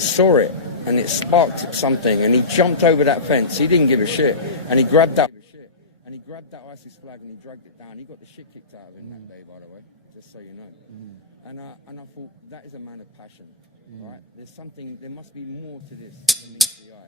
saw it, and it sparked something, and he jumped over that fence. He didn't give a shit, and he grabbed that ISIS flag and he dragged it down. He got the shit kicked out of him that day, by the way, just so you know. And I thought, that is a man of passion, right? There must be more to this than meets the eye.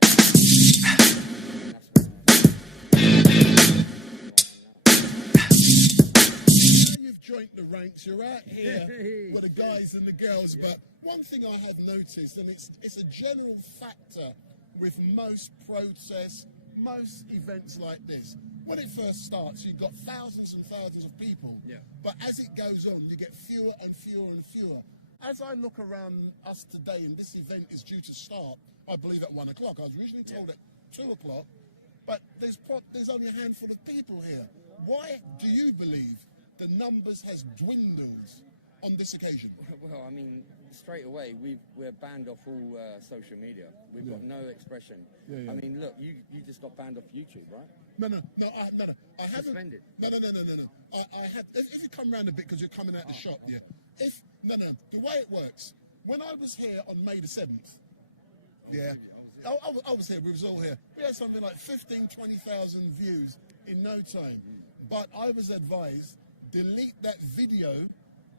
You've joined the ranks, you're out here with the guys and the girls, but one thing I have noticed, and it's a general factor with most protests, most events like this. When it first starts, you've got thousands and thousands of people, but as it goes on, you get fewer and fewer and fewer. As I look around us today, and this event is due to start, I believe at 1 o'clock. I was originally told at 2 o'clock, but there's only a handful of people here. Why do you believe the numbers has dwindled on this occasion? Well, I mean, straight away, we're banned off all social media. We've got no expression. I mean, look, you just got banned off YouTube, right? No. I haven't. Suspended. No. I have. If you come round a bit because you're coming out the shop, the way it works. When I was here on May the 7th, I was here. We was all here. We had something like 20,000 views in no time. But I was advised, delete that video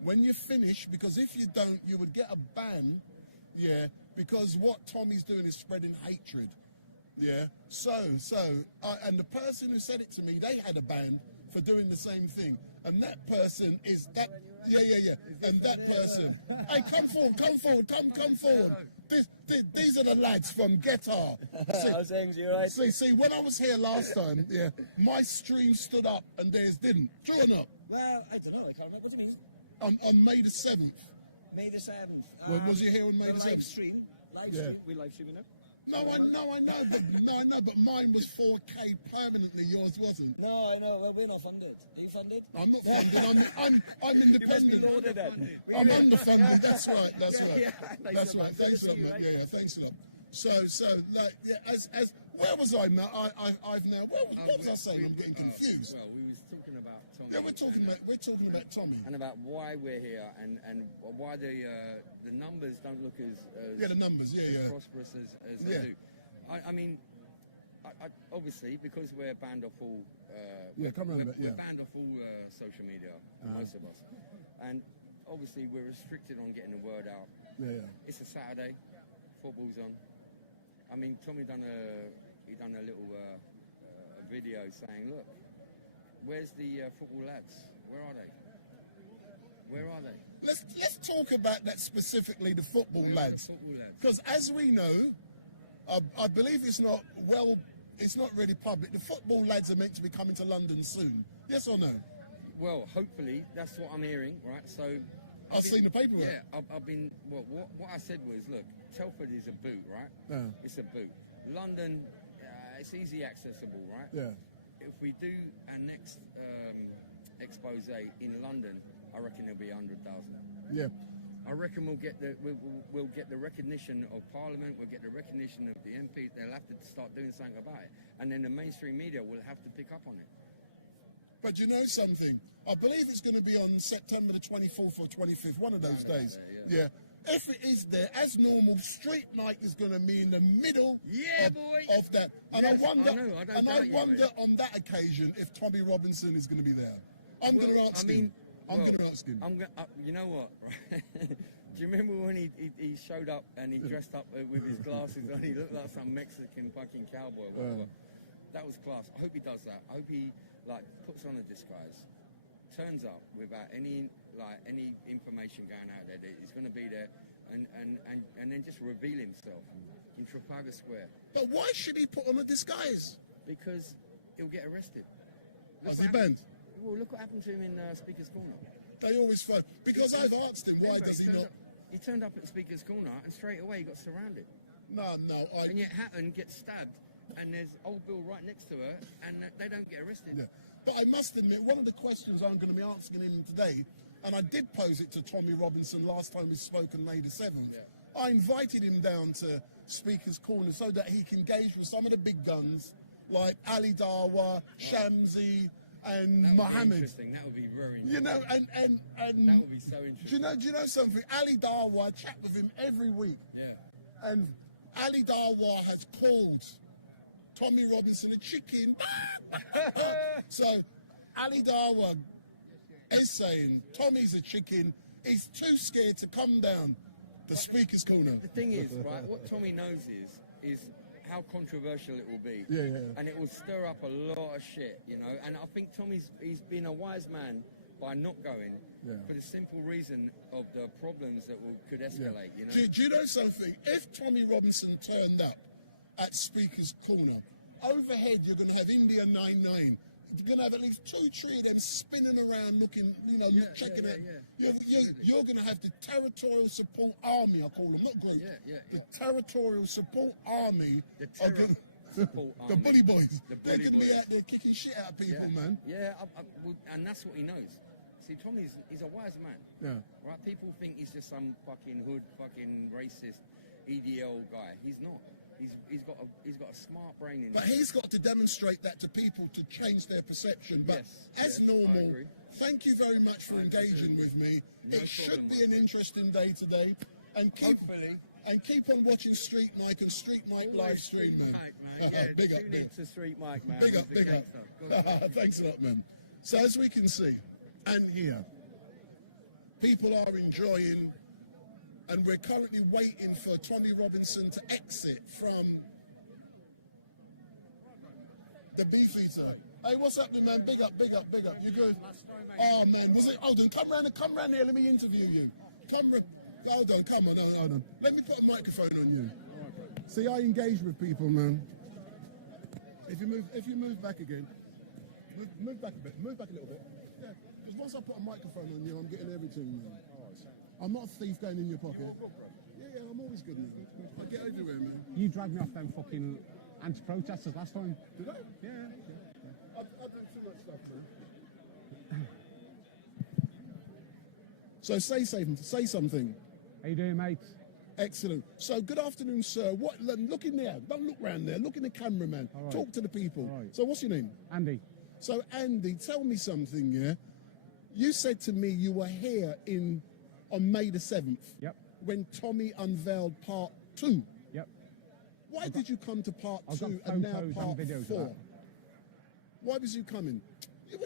when you finish, because if you don't, you would get a ban, because what Tommy's doing is spreading hatred, and the person who said it to me, they had a ban for doing the same thing, and that person is that, and that person, hey, come forward, come forward. These are the lads from Guitar. See, when I was here last time, my stream stood up and theirs didn't. True or not? Well, I don't know, I can't remember what it means. On May the 7th. May the 7th. Well, was you here on May the 7th? Live stream. We live streaming now. No, I know, but mine was 4K permanently. Yours wasn't. No, I know. Well, we're not funded. Are you funded? I'm not funded. I'm independent. You must be loaded. I'm underfunded. That's right. That's right. Thanks a lot, man. Right. Thanks a lot. So, as where was I now? I've now. What was I saying? I'm getting confused. Well, we was talking about Tommy. Yeah, we're talking about Tommy. And about why we're here, and why the numbers don't look as the numbers, as prosperous as they do. I mean, obviously, because we're banned off all we're banned off all social media, most of us, and obviously we're restricted on getting the word out. It's a Saturday, football's on. I mean, Tommy done a little video saying, look, where's the football lads? Where are they? Let's talk about that specifically, the football lads. Because as we know, I believe it's not really public. The football lads are meant to be coming to London soon. Yes or no? Well, hopefully, that's what I'm hearing, right? So I've seen the paperwork. Yeah, I've been. Well, what I said was, look, Telford is a boot, right? It's a boot. London, it's easy accessible, right? Yeah. If we do our next expose in London, I reckon there'll be 100,000. Yeah. I reckon we'll get the recognition of Parliament. We'll get the recognition of the MPs. They'll have to start doing something about it, and then the mainstream media will have to pick up on it. But you know something? I believe it's going to be on September the 24th or 25th, one of those days. Yeah. If it is there, as normal, street night is going to be in the middle of that. And yes, I wonder, on that occasion if Tommy Robinson is going to be there. I'm going to ask him. You know what? Do you remember when he showed up and he dressed up with his glasses on? He looked like some Mexican fucking cowboy. Whatever. That was class. I hope he does that. I hope he puts on a disguise, turns up without any information going out there that he's going to be there, and then just reveal himself in Trafalgar Square. But why should he put on a disguise? Because he'll get arrested. Was he banned? Well, look what happened to him in Speaker's Corner. They always phone. Because I've asked him, why does he not? He turned up at Speaker's Corner and straight away he got surrounded. No. And yet Hatton gets stabbed and there's old Bill right next to her and they don't get arrested. Yeah. But I must admit, one of the questions I'm going to be asking him today, and I did pose it to Tommy Robinson last time we spoke on May the 7th, I invited him down to Speaker's Corner so that he can engage with some of the big guns like Ali Dawa, Shamsi, and Mohammed. That would be very interesting. You know, and that would be so interesting. Do you know something? Ali Dawa, I chat with him every week. Yeah. And Ali Darwa has called Tommy Robinson a chicken. So Ali Darwa is saying Tommy's a chicken. He's too scared to come down the speaker's corner. The thing is, right, what Tommy knows is how controversial it will be. And it will stir up a lot of shit, you know. And I think he's been a wise man by not going for the simple reason of the problems that could escalate, you know. Do you know something? If Tommy Robinson turned up at speaker's corner, overhead you're going to have India 9-9. You're going to have at least 2-3 of them spinning around looking, you know, checking it. You're going to have the Territorial Support Army, I call them, not group. The Territorial Support Army. The bully boys. They're going to be out there kicking shit out of people, man. And that's what he knows. See, Tommy's a wise man. Right? People think he's just some fucking hood, fucking racist, EDL guy. He's not. He's got a smart brain in him. But he's got to demonstrate that to people to change their perception. But as normal, thank you very much for engaging with me. It should be an interesting day today. And keep on watching Street Mike and Street Mike live stream, man. Big up, man. To Street Mike, man. Big up. Thanks a lot, man. So as we can see and hear, people are enjoying. And we're currently waiting for Tommy Robinson to exit from the Beefeater. Hey, what's happening, man? Big up. You good? Oh, man. Was it? Hold on. Come round here. Let me interview you. Hold on. Let me put a microphone on you. See, I engage with people, man. If you move back again, move back a bit. Move back a little bit. Yeah. Because once I put a microphone on you, I'm getting everything, man. I'm not a thief going in your pocket. Yeah, I'm always good, man. I get everywhere, man. You dragged me off them fucking anti-protesters last time. Did I? Yeah. I do too much stuff, man. So say something. How you doing, mate? Excellent. So good afternoon, sir. Look in there. Don't look round there. Look in the camera, man. Right. Talk to the people. Right. So what's your name? Andy. So Andy, tell me something, yeah? You said to me you were here on May the 7th. Yep. When Tommy unveiled part 2. Yep. Why did you come to part I've 2 got and now photos part and videos 4? of that. Why was you coming?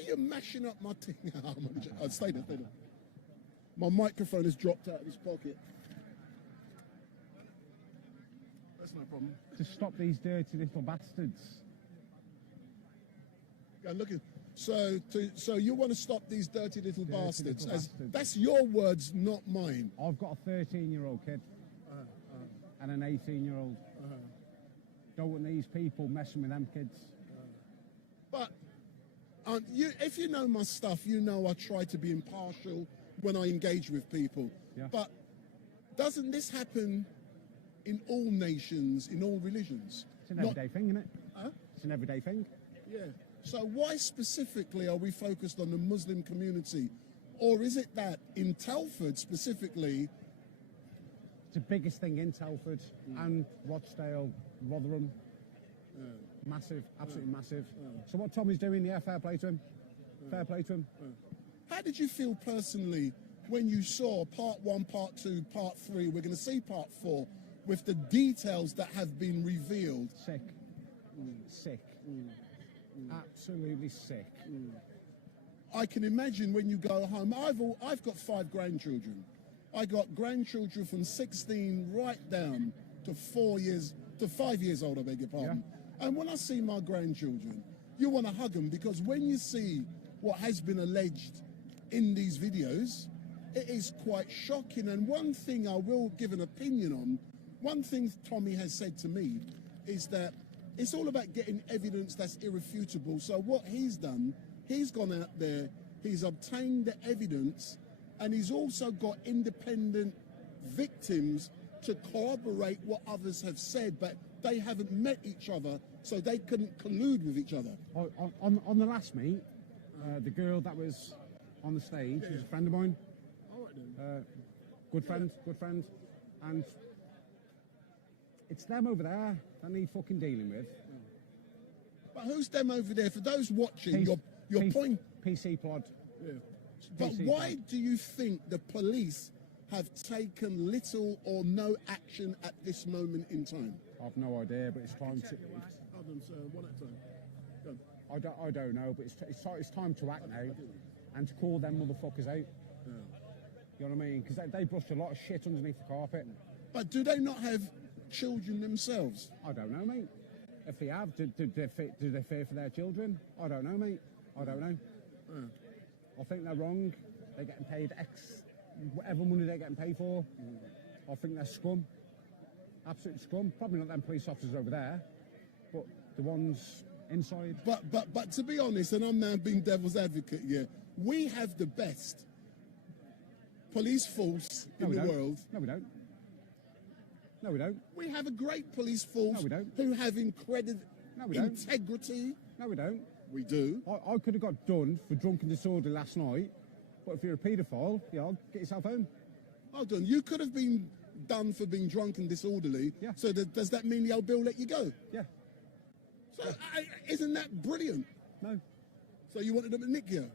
You're mashing up my thing. Stay there. My microphone has dropped out of his pocket. That's no problem. To stop these dirty little bastards. Go look at. So you want to stop these dirty little bastards? That's your words, not mine. I've got a 13-year-old kid and an 18-year-old. Don't want these people messing with them kids. But if you know my stuff, you know I try to be impartial when I engage with people. Yeah. But doesn't this happen in all nations, in all religions? It's an everyday thing, isn't it? Huh? It's an everyday thing. Yeah. So why specifically are we focused on the Muslim community? Or is it that in Telford specifically... It's the biggest thing in Telford and Rochdale, Rotherham. Massive, absolutely massive. So what Tommy's doing, fair play to him. Fair play to him. How did you feel personally when you saw part 1, part 2, part 3, we're going to see part 4, with the details that have been revealed? Sick. Sick. Absolutely sick. I can imagine when you go home. I've got 5 grandchildren. I got grandchildren from 16 right down to 5 years old, I beg your pardon. Yeah. And when I see my grandchildren, you want to hug them, because when you see what has been alleged in these videos, it is quite shocking. And one thing I will give an opinion on, one thing Tommy has said to me is that it's all about getting evidence that's irrefutable. So what he's done, he's gone out there, he's obtained the evidence, and he's also got independent victims to corroborate what others have said, but they haven't met each other, so they couldn't collude with each other. On the last meet, the girl that was on the stage was a friend of mine. All right then. Good friend. And it's them over there that need fucking dealing with. But who's them over there? For those watching, your point... PC pod. Yeah. But why do you think the police have taken little or no action at this moment in time? I've no idea, but it's time to. Hold on, sir. One at a time. Go. I don't know, but it's time to act now, and to call them motherfuckers out. Yeah. You know what I mean? Because they brushed a lot of shit underneath the carpet. But do they not have children themselves? I don't know, mate. If they have, do they fear for their children? I don't know, mate. I don't know. I think they're wrong. They're getting paid X, whatever money they're getting paid for. I think they're scum. Absolute scum. Probably not them police officers over there, but the ones inside. But to be honest, and I'm now being devil's advocate here, we have the best police force in the world. No, we don't. No, we don't. We have a great police force No, we don't. who have incredible we don't. integrity. No, we don't. We do. I could have got done for drunken disorder last night, but if you're a paedophile, get yourself home. Hold on, you could have been done for being drunk and disorderly. Yeah. So does that mean the old Bill let you go? Yeah. So isn't that brilliant? No. So you wanted them to nick you?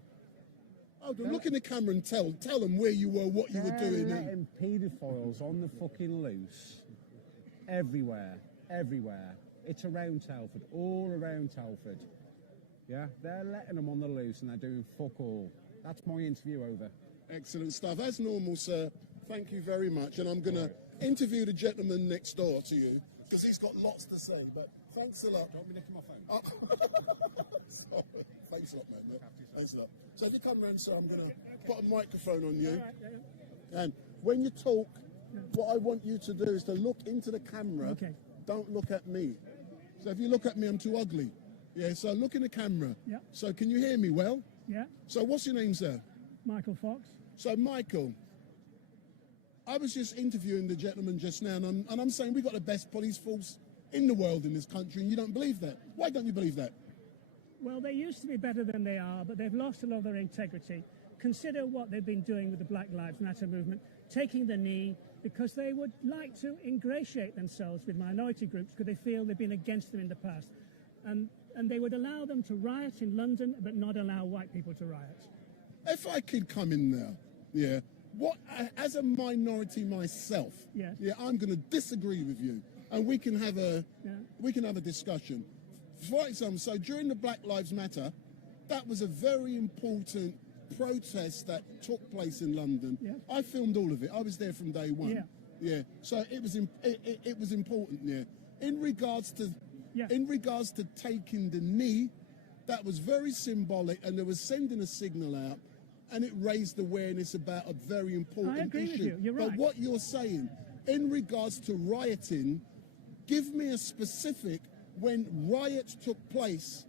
Hold on, look in the camera and tell them where you were, what you were doing. They're letting paedophiles on the fucking loose. Everywhere. It's around Telford, all around Telford. Yeah, they're letting them on the loose and they're doing fuck all. That's my interview over. Excellent stuff. As normal, sir, thank you very much. And I'm going to interview the gentleman next door to you because he's got lots to say. But thanks a lot. Don't be nicking my phone. Sorry. Thanks a lot, mate. Thanks a lot. So if you come round, sir, I'm going to put a microphone on you. And when you talk, what I want you to do is to look into the camera. Okay. Don't look at me. So if you look at me, I'm too ugly. Yeah, so look in the camera. Yeah. So can you hear me well? Yeah, So what's your name, sir? Michael Fox. So, Michael, I was just interviewing the gentleman just now, and I'm saying we've got the best police force in the world in this country, and you don't believe that. Why don't you believe that? Well, they used to be better than they are, but they've lost a lot of their integrity. Consider what they've been doing with the Black Lives Matter movement, taking the knee because they would like to ingratiate themselves with minority groups because they feel they've been against them in the past. And they would allow them to riot in London, but not allow white people to riot. If I could come in there, yeah, as a minority myself, Yes. yeah, I'm going to disagree with you, and we can have a discussion. For example, so during the Black Lives Matter, that was a very important protest that took place in London. Yeah. I filmed all of it. I was there from day one. Yeah. Yeah. So it was important. Yeah. In regards to taking the knee, that was very symbolic, and there was sending a signal out, and it raised awareness about a very important I agree issue. with you. You're right. But what you're saying, in regards to rioting, give me a specific when riots took place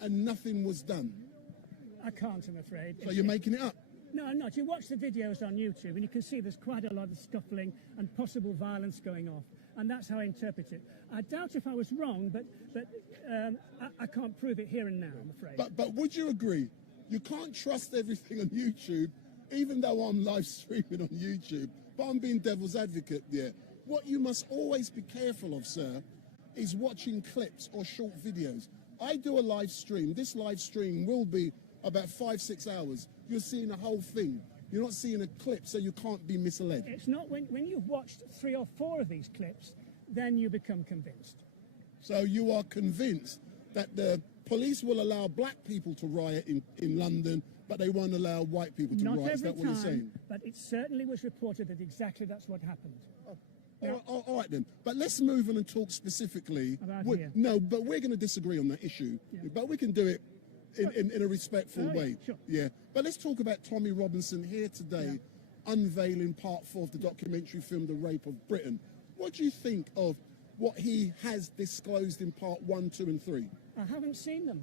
and nothing was done. I can't, I'm afraid. So you're making it up? No, I'm not. You watch the videos on YouTube and you can see there's quite a lot of scuffling and possible violence going off. And that's how I interpret it. I doubt if I was wrong, but I can't prove it here and now, I'm afraid. But would you agree? You can't trust everything on YouTube, even though I'm live streaming on YouTube. But I'm being devil's advocate there. What you must always be careful of, sir, is watching clips or short videos. I do a live stream. This live stream will be about 5-6 hours. You're seeing a whole thing. You're not seeing a clip, so you can't be misled. It's not when you've watched 3 or 4 of these clips, then you become convinced. So you are convinced that the police will allow black people to riot in London, but they won't allow white people to Not riot. Is every that what you're time, saying? but it certainly was reported that exactly that's what happened. All right then, but let's move on and talk specifically. About here. No, but we're going to disagree on that issue. Yeah. But we can do it in a respectful Oh, yeah, way. sure. Yeah. But let's talk about Tommy Robinson here today, unveiling part 4 of the documentary film The Rape of Britain. What do you think of what he has disclosed in part 1, 2 and 3? I haven't seen them,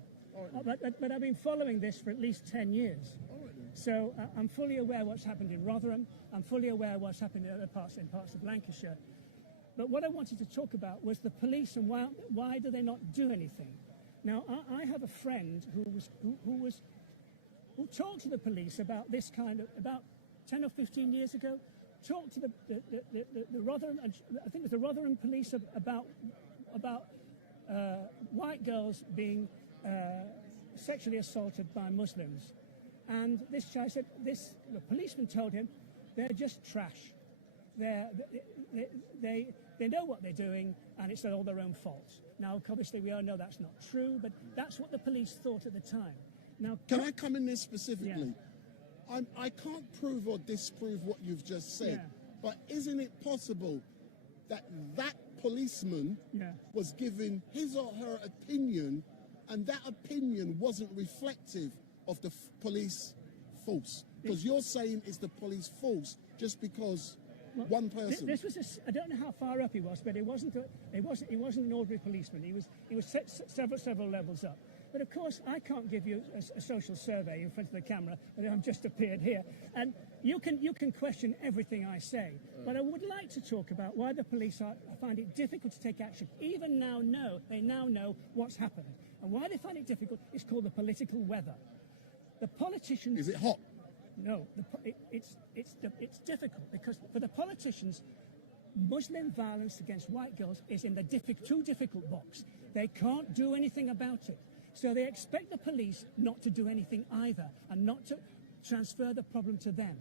but I've been following this for at least 10 years. So I'm fully aware what's happened in Rotherham. I'm fully aware what's happened in other parts of Lancashire. But what I wanted to talk about was the police and why do they not do anything? Now, I have a friend who talked to the police about this kind of, about 10 or 15 years ago, talked to the Rotherham, I think it was the Rotherham police about white girls being sexually assaulted by Muslims. And this guy said, the policeman told him, they're just trash. They know what they're doing, and it's all their own fault. Now, obviously, we all know that's not true, but that's what the police thought at the time. Now, can I come in there specifically? Yeah. I can't prove or disprove what you've just said, but isn't it possible that that policeman was giving his or her opinion, and that opinion wasn't reflective of the police force? Because you're saying it's the police force just because one person. This was I don't know how far up he was, but he wasn't an ordinary policeman. He was several levels up. But of course, I can't give you a social survey in front of the camera, and I've just appeared here. And you can question everything I say. But I would like to talk about why the police find it difficult to take action. Even now, they now know what's happened, and why they find it difficult is called the political weather. The politicians. Is it hot? No, it's difficult because for the politicians, Muslim violence against white girls is in the too difficult box. They can't do anything about it. So they expect the police not to do anything either and not to transfer the problem to them.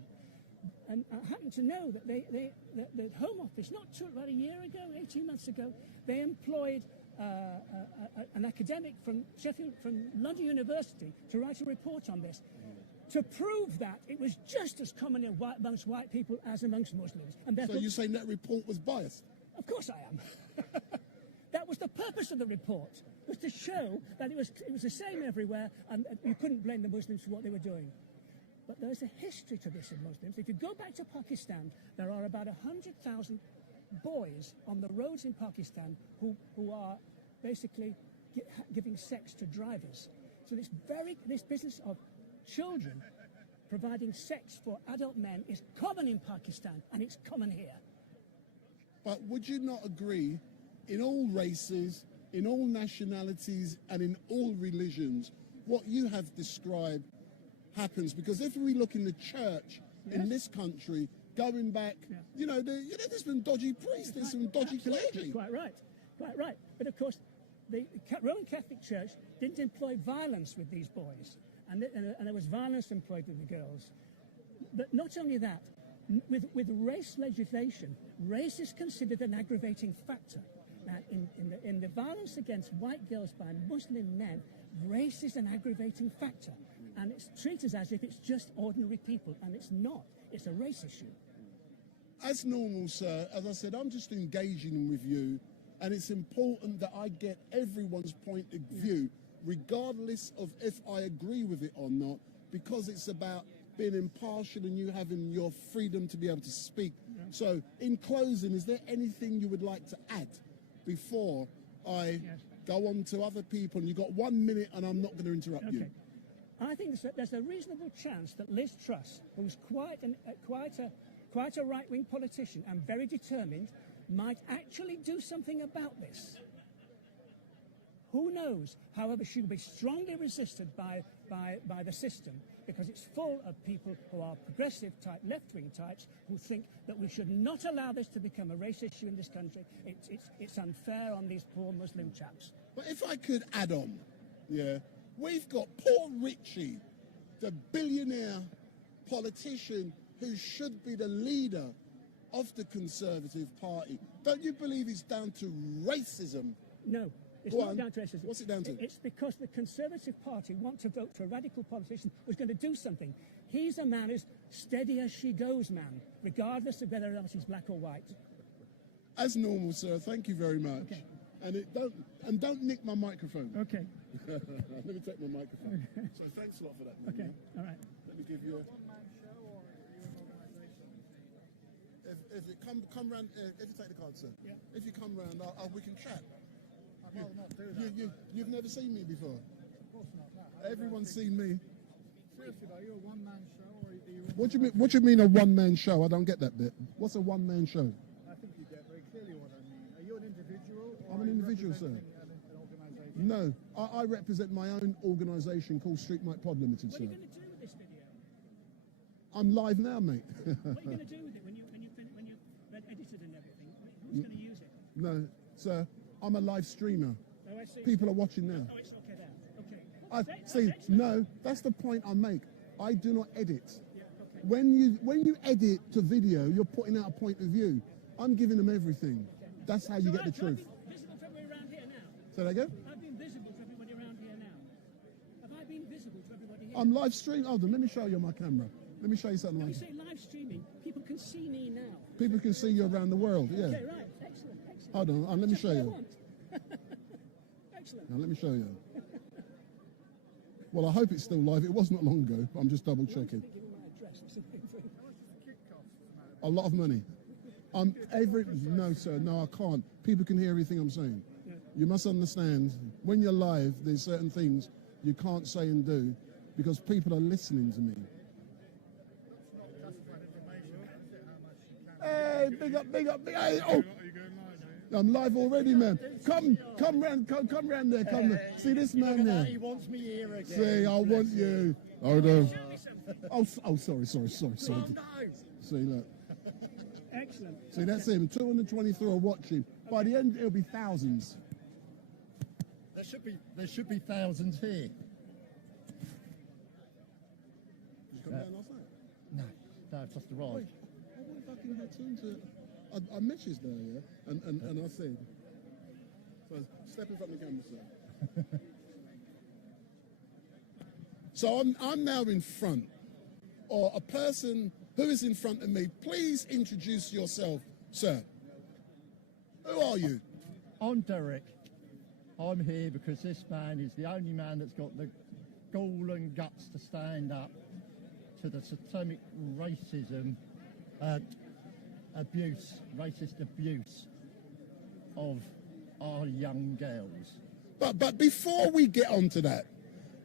And I happen to know that the Home Office, about a year ago, 18 months ago, they employed an academic from London University to write a report on this, to prove that it was just as common amongst white people as amongst Muslims. And so you're saying that report was biased? Of course I am. That was the purpose of the report, was to show that it was the same everywhere, and you couldn't blame the Muslims for what they were doing. But there's a history to this in Muslims. If you go back to Pakistan, there are about 100,000 boys on the roads in Pakistan who are basically giving sex to drivers. So this business of children providing sex for adult men is common in Pakistan, and it's common here. But would you not agree, in all races, in all nationalities, and in all religions, what you have described happens? Because if we look in the church in this country, going back, there's been dodgy priests, there's some dodgy clergy. Quite right. But of course, the Roman Catholic Church didn't employ violence with these boys, and there was violence employed with the girls. But not only that, with race legislation, race is considered an aggravating factor. Now, in the violence against white girls by Muslim men, race is an aggravating factor, and it's treated as if it's just ordinary people, and it's not. It's a race issue. As normal, sir, as I said, I'm just engaging with you, and it's important that I get everyone's point of view, regardless of if I agree with it or not, because it's about being impartial and you having your freedom to be able to speak. So, in closing, is there anything you would like to add before I go on to other people? And you've got 1 minute, and I'm not going to interrupt you. I think there's a reasonable chance that Liz Truss, who's quite a right-wing politician and very determined, might actually do something about this. Who knows? However, she'll be strongly resisted by the system, because it's full of people who are progressive type, left-wing types, who think that we should not allow this to become a race issue in this country. It's unfair on these poor Muslim chaps. But if I could add on, we've got poor Richie, the billionaire politician who should be the leader of the Conservative Party. Don't you believe it's down to racism? No. It's not down to racism. What's it down to? It's because the Conservative Party want to vote for a radical politician who's going to do something. He's a man who's steady as she goes, man, regardless of whether or not he's black or white. As normal, sir. Thank you very much. Okay. And don't nick my microphone. Okay. Let me take my microphone. So thanks a lot for that. Man. Okay. All right. Let me give you if you come round, if you take the card, sir. Yeah. If you come round, we can chat. I'd rather not do that. You've never seen me before. Of course not. No. Everyone's seen me. Seriously, though, you're a one-man show, or are you? What do you mean? What do you mean a one-man show? I don't get that bit. What's a one-man show? I think you get very clearly what I mean. Are you an individual? Or I'm an individual, sir. An organisation? No, I represent my own organisation called Street Mike Pod Limited, What sir. are you going to do with this video? I'm live now, mate. What are you going to do with it when you've edited and everything? Who's going to use it? No, sir, I'm a live streamer. Oh, I see. People are watching now. Oh, it's okay then. Okay. See, no, that's the point I make. I do not edit. Yeah, okay. when you edit to video, you're putting out a point of view. I'm giving them everything. That's how you get the truth. I've been visible to everybody around here now. Say that again? I've been visible to everybody around here now. Have I been visible to everybody here? I'm live streaming. Hold on, let me show you on my camera. Let me show you something. When Like you say live streaming, people can see me now. people can see you around the world. Yeah. Okay, right. Excellent, excellent. Hold on, let me Just show what I you. want. Excellent. Now let me show you. Well, I hope it's still live. It was not long ago, but I'm just double checking. Give me my address or something. A lot of money. No, sir. No, I can't. People can hear everything I'm saying. You must understand, when you're live, there's certain things you can't say and do because people are listening to me. Hey, big up, big up, big up. Hey, oh, I'm live already, man. Come round there. Come there. See this man there? He wants me here again. See, I want you. Hold on. Oh, sorry. See, look. Excellent. See, that's him. 223 are watching. By the end, it'll be thousands. There should be thousands here. Did you come down last night? No, I've just arrived. I fucking had to. I messaged there, yeah, and I said, so step in front of the camera, sir. So I'm now in front, or a person who is in front of me. Please introduce yourself, sir. Who are you? I'm Derek. I'm here because this man is the only man that's got the gall and guts to stand up to the systemic racism, racist abuse of our young girls. But before we get on to that,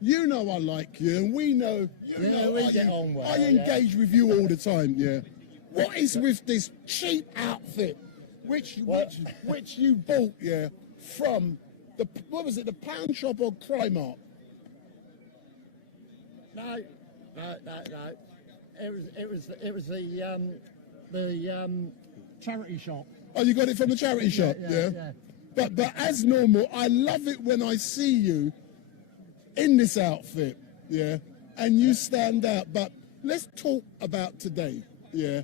you know I like you, and we know I engage with you all the time. Yeah. What is with this cheap outfit, which you bought, yeah, from the the pound shop or Primark? No. It was the charity shop. Oh, you got it from the charity shop, yeah. But as normal, I love it when I see you in this outfit, yeah, and you stand out. But let's talk about today, yeah,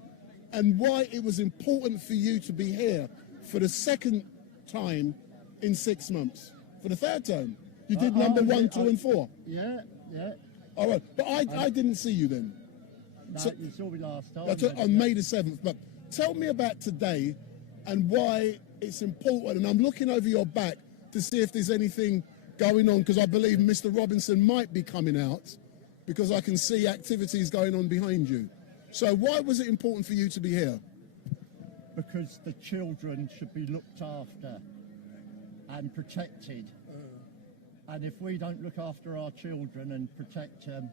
and why it was important for you to be here for the second time in 6 months. For the third time, you did number 1, 2, and 4. Yeah. All right, but I didn't see you then. No, So- you saw me last time. That's on May the 7th. But tell me about today and why it's important. And I'm looking over your back to see if there's anything going on, because I believe Mr. Robinson might be coming out, because I can see activities going on behind you. So why was it important for you to be here? Because the children should be looked after and protected. And if we don't look after our children and protect them,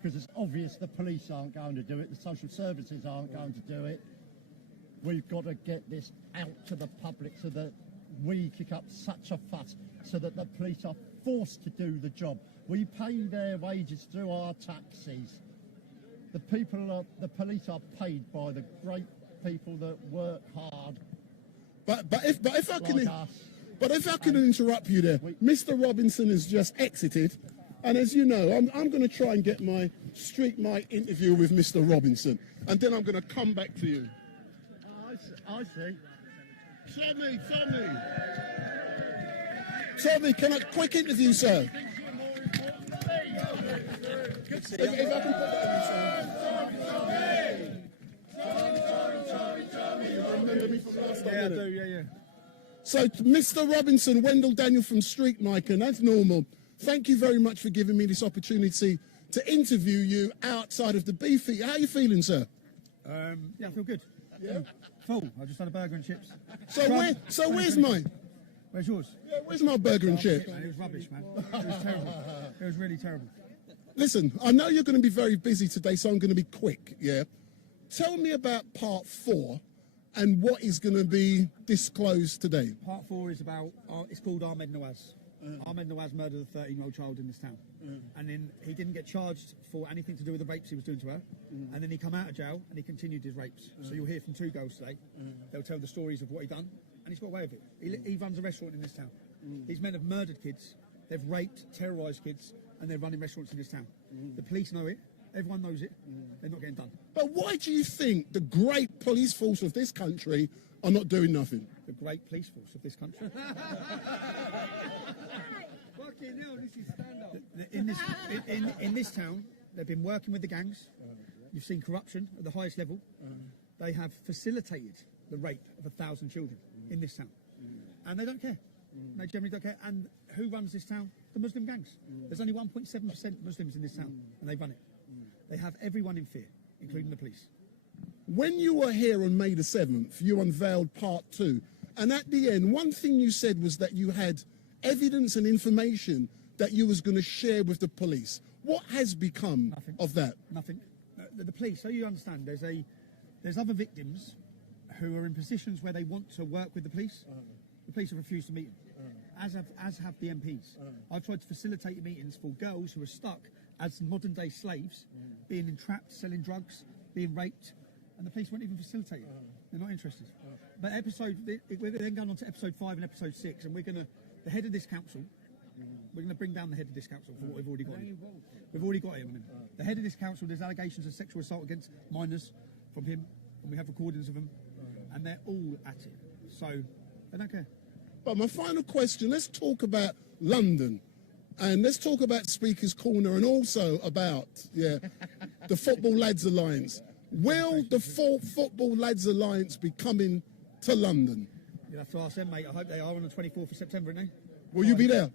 because it's obvious the police aren't going to do it, the social services aren't going to do it, we've got to get this out to the public so that we kick up such a fuss, so that the police are forced to do the job. We pay their wages through our taxes. The police are paid by the great people that work hard. But if I can, like us. But if I can interrupt you there, Mr. Robinson has just exited, and as you know, I'm going to try and get my Street Mic interview with Mr. Robinson, and then I'm going to come back to you. I see. Tommy, can I quick interview, sir? If I can put that in, sir. You remember me from last time? Yeah, I do, yeah. So, Mr. Robinson, Wendell Daniel from Street Mic, and as normal, thank you very much for giving me this opportunity to interview you outside of the beefy. How are you feeling, sir? Yeah, I feel good. Yeah. Full. I just had a burger and chips. So where's mine? Where's yours? Yeah, where's my burger and chip? Man, it was rubbish, man. It was terrible. It was really terrible. Listen, I know you're going to be very busy today, so I'm going to be quick, yeah? Tell me about part 4 and what is going to be disclosed today. Part 4 is about, it's called Ahmed Nawaz. Ahmed Nawaz murdered a 13-year-old child in this town. And then he didn't get charged for anything to do with the rapes he was doing to her. And then he come out of jail and he continued his rapes. So you'll hear from 2 girls today. They'll tell the stories of what he done. And he's got away with it. He runs a restaurant in this town. These men have murdered kids. They've raped, terrorised kids. And they're running restaurants in this town. The police know it. Everyone knows it. They're not getting done. But why do you think the great police force of this country are not doing nothing? The great police force of this country. Fucking hell, this is stand-up. In this town, they've been working with the gangs. You've seen corruption at the highest level. They have facilitated the rape of 1,000 children in this town. And they don't care. They generally don't care. And who runs this town? The Muslim gangs. There's only 1.7% Muslims in this town, and they run it. They have everyone in fear, including the police. When you were here on May the 7th, you unveiled part 2. And at the end, one thing you said was that you had evidence and information that you was going to share with the police. What has become of that? Nothing. The police, so you understand, there's other victims who are in positions where they want to work with the police. The police have refused to meet them, as have the MPs. I've tried to facilitate meetings for girls who are stuck as modern-day slaves, being entrapped, selling drugs, being raped, and the police won't even facilitate it. They're not interested. But we're then going on to episode 5 and episode 6, and the head of this council, we're going to bring down the head of this council for what we've already got him. We've already got him. The head of this council, there's allegations of sexual assault against minors from him, and we have recordings of them, and they're all at it. So, they don't care. But my final question, let's talk about London. And let's talk about Speaker's Corner and also about, the Football Lads Alliance. Will the Football Lads Alliance be coming to London? You'll have to ask them, mate. I hope they are on the 24th of September, aren't they? Will you be there?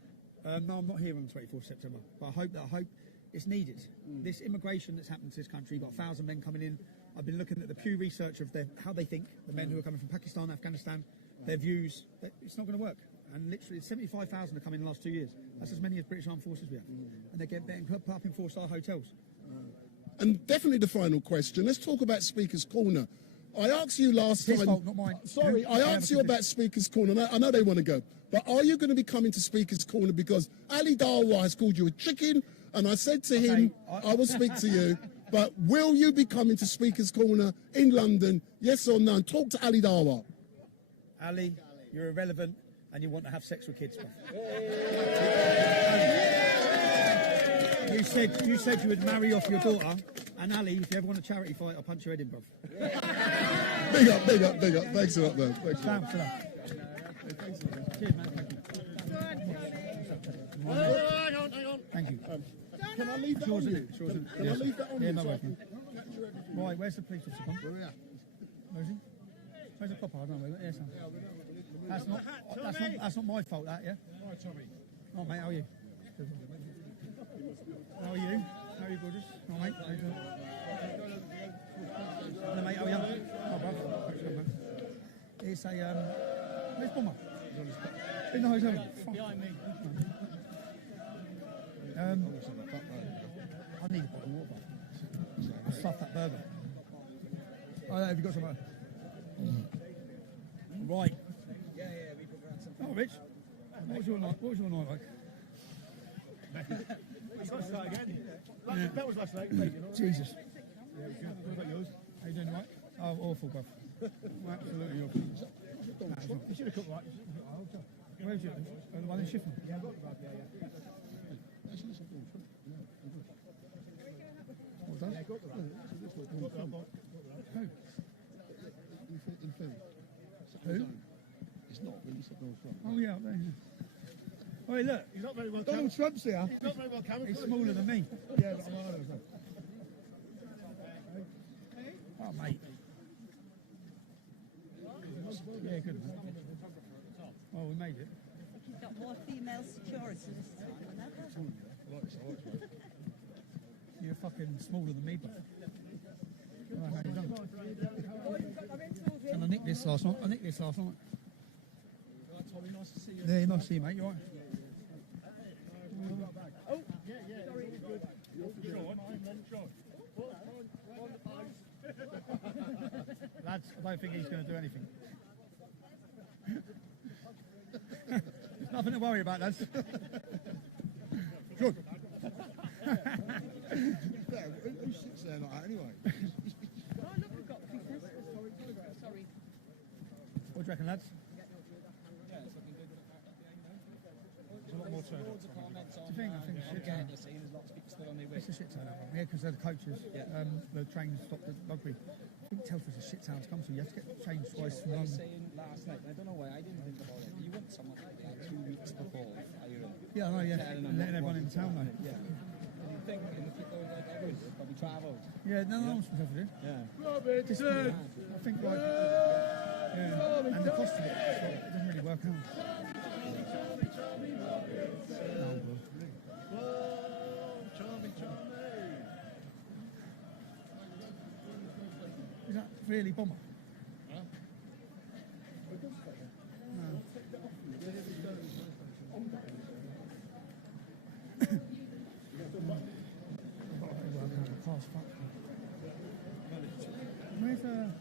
No, I'm not here on the 24th of September. But I hope it's needed. This immigration that's happened to this country, you've got 1,000 men coming in. I've been looking at the Pew research of how they think, the men who are coming from Pakistan, Afghanistan, their views. It's not going to work. And literally, 75,000 have come in the last 2 years. That's as many as British Armed Forces we have. And they're getting put up in 4-star hotels. And definitely the final question. Let's talk about Speaker's Corner. I asked you last time. His fault, not mine. Sorry, I asked you about Speaker's Corner. I know they want to go. But are you going to be coming to Speaker's Corner because Ali Darwa has called you a chicken? And I said to him, I will speak to you. But will you be coming to Speaker's Corner in London? Yes or no? Talk to Ali Darwa. Ali, you're irrelevant and you want to have sex with kids. You said you would marry off your daughter. And Ali, if you ever want a charity fight, I'll punch your head in, bruv. Big up, big up, big up. Thanks a lot, man. Thanks a lot. Cheers, man. Hang on. Thank you. Can I leave that on you? Can I leave that on you? No worries. Right, where's the police officer gone? Where is he? Where's the copper? I don't know. Yes, that's not my fault, that, yeah? Hi, Tommy. Oh, mate, how are you? How are you? How are you, gorgeous? Oh, mate, how are you doing? Hello, mate, how are you? Oh, bruv. It's a, where's Bomber? In the hotel. Behind me. I need a bottle of water. I stuffed that burger. Oh, have you got some? Right. Yeah, we put around some. Oh, Rich. What was your night like? That was last night. Jesus. Yeah, what about yours? How you doing, right? Oh, awful, bruv. Absolutely awful. You should have cooked right. Where's you? The one in Shiffman? Yeah, yeah. What was that? Who? It's not really Donald Trump. Oh, yeah, up there. Oh, hey, look. He's not very well Donald Trump's here. He's not very well camouflaged. He's smaller than me. Yeah, but I'm all over. Oh, mate. Yeah, good. Oh, we made it. You've got more female security this time than ever. You're fucking smaller than me, but. Oh, how you done? And I nicked this last night. Tommy, nice to see you. Yeah, nice to see you, mate. You alright? Oh, yeah. Very good. Lads, I don't think he's going to do anything. There's nothing to worry about, lads. Good. Who sits there like that anyway? Oh, look, we've got pictures. Sorry. What do you reckon, lads? There's a lot more whatsoever. Loads of comments on. I think it's shit. You're seeing there's lots of people still on their way. It's a shit town. Yeah, because the coaches, the trains stopped at rugby. I think Telford's a shit town to come to. You have to get changed twice from I was London. saying last night, I don't know why I didn't think about it. You want someone like 2 weeks before firing. Yeah, I know, yeah. Telling them And letting what everyone in to town do. know. Yeah. And you think, and the people like everyone did, probably travelled. Yeah, no one's from Telford, Yeah. I think like, yeah, and the cost of it, it doesn't really work out. Is that really bomber? Where's the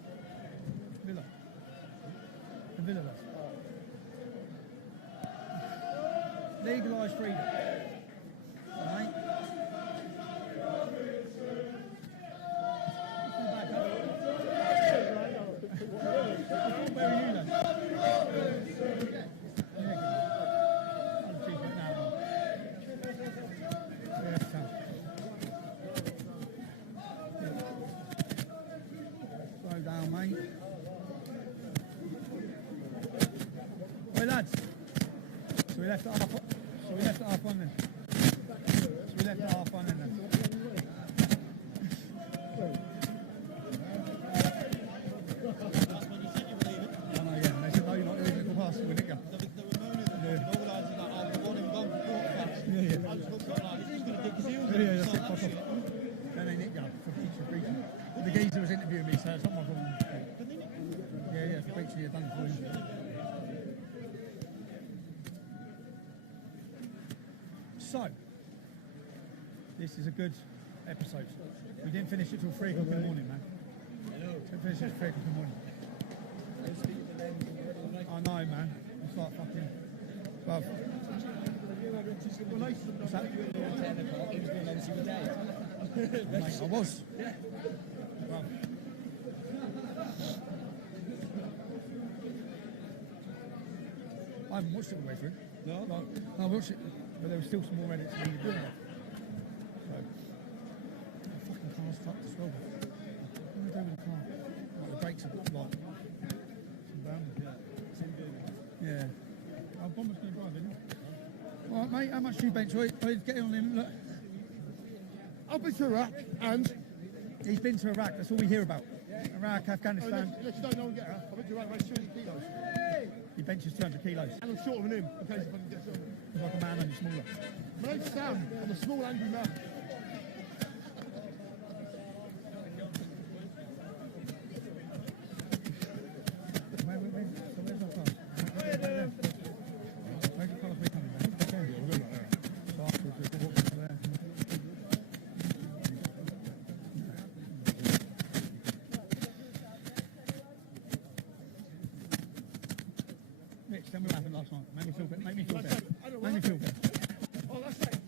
villa? The villa there. Legalise freedom. Right? Where are you then? Slow down, mate. Right, lads. So we left at half. So we left at half one then. So we left at half one then. Then they nicked you for breaching. The geezer was interviewing me, so it's not my problem. Yeah, for breaching you done for him. So, this is a good episode. We didn't finish it till 3 o'clock in the morning, man. Didn't finish it till 3 o'clock in the morning. I know, man. It's like fucking... Well, what's that? 10 o'clock, he was going to announce you were dead. Mate, I was. Well, I haven't watched it all the way through. No, I watched it, but there was still some more edits needed. So, the fucking car's fucked as well. What do I do with the car? Like the brakes are like down. Yeah. Our bomber's going to drive, isn't he? All right, mate. How much do you bench? Get on him. Look. I've been to Iraq and... He's been to Iraq. That's all we hear about. Iraq, Afghanistan. Let you don't know and get her. I've been to Iraq, weighs 200 kilos. He benches 200 kilos. And I'm shorter than him, in case if I can get some. He's like a man and smaller. My name's Sam. I'm a small, angry man. Where's our car? Where's the car we coming, man? Rich, tell me what happened last night. Make me feel better. Make me feel better. Make me feel better. Oh, that's right.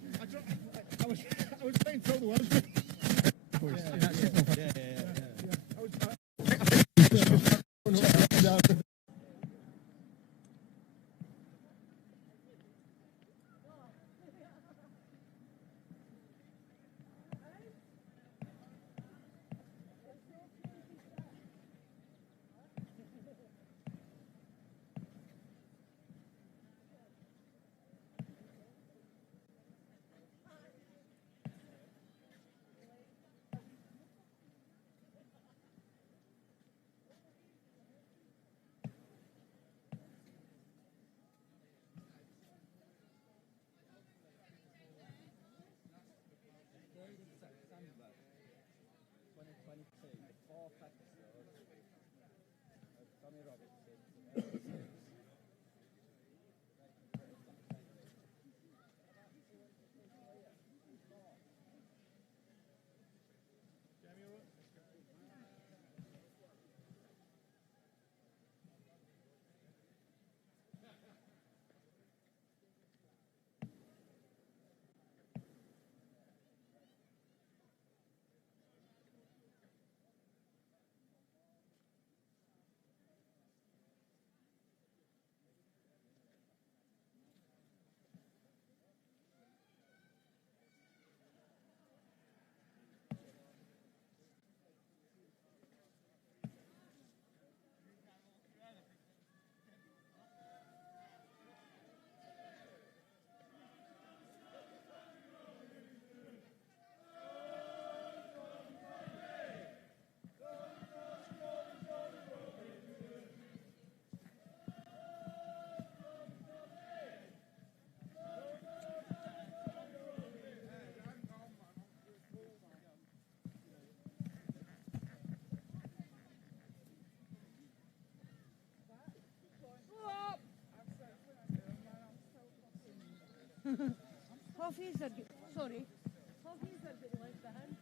I was playing told the world. Boys, in that shit off. Coffees are good. Sorry. Coffees are good like the hand.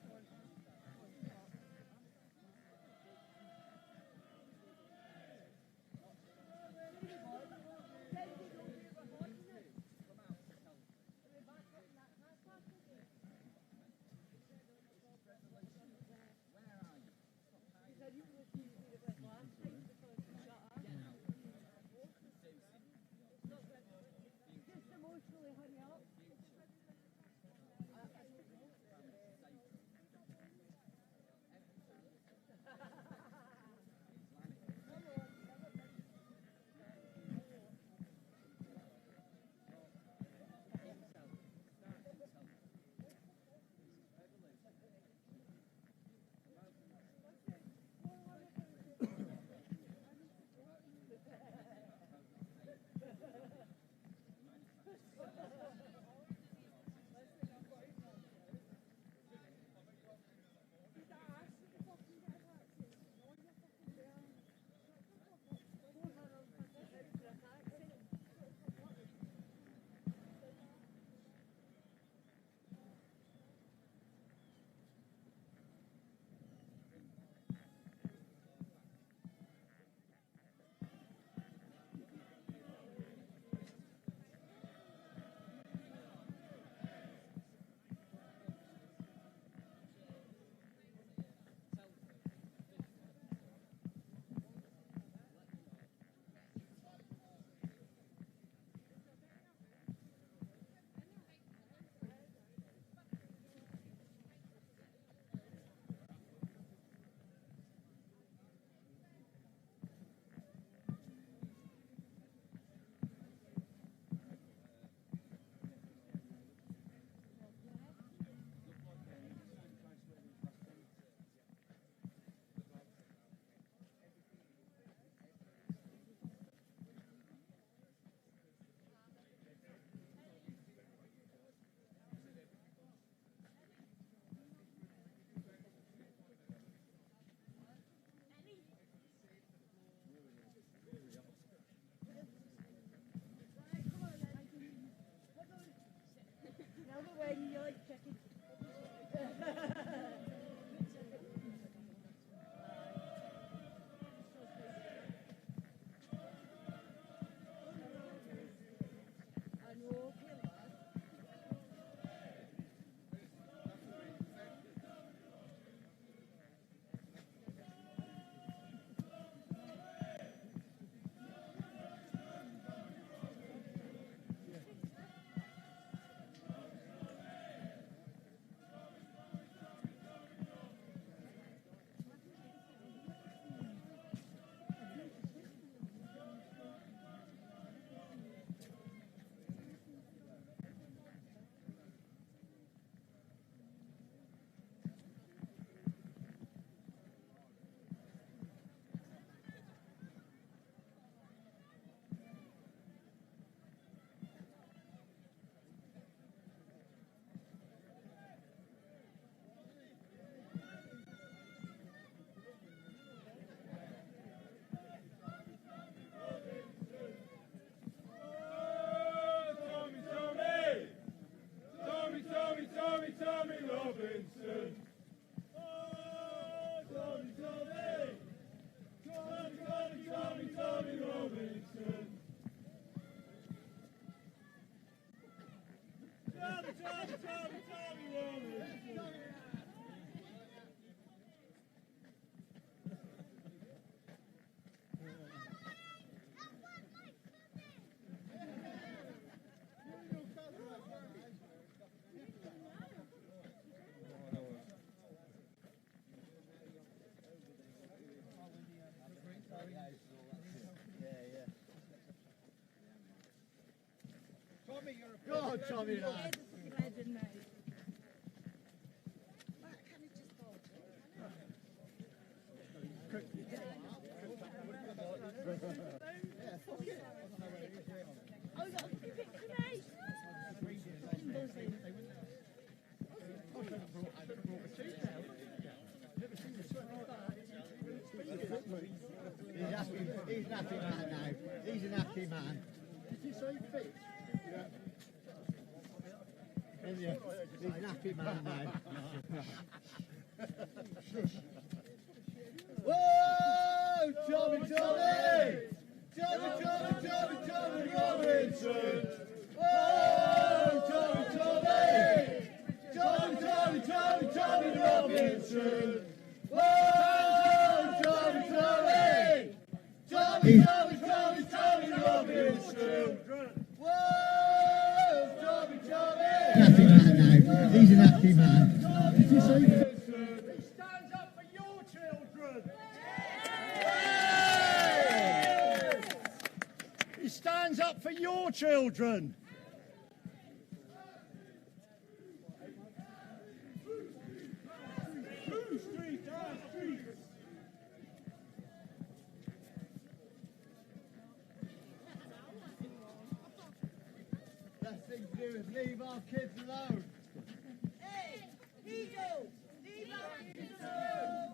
Go on, Tommy, lad. Legend, mate. Oh, no, keep it tonight. He's an happy man now. He's an happy man. Did you say fit? Yeah. you. He's an happy man now. Whoa! Tommy Robinson! Whoa! Tommy Robinson! Whoa! Tommy Robinson! Whoa! Tommy! Happy man now. He's an happy man. Did you say? He stands up for your children. Best thing to do is leave our kids alone. Hey, Eagle, leave our kids alone.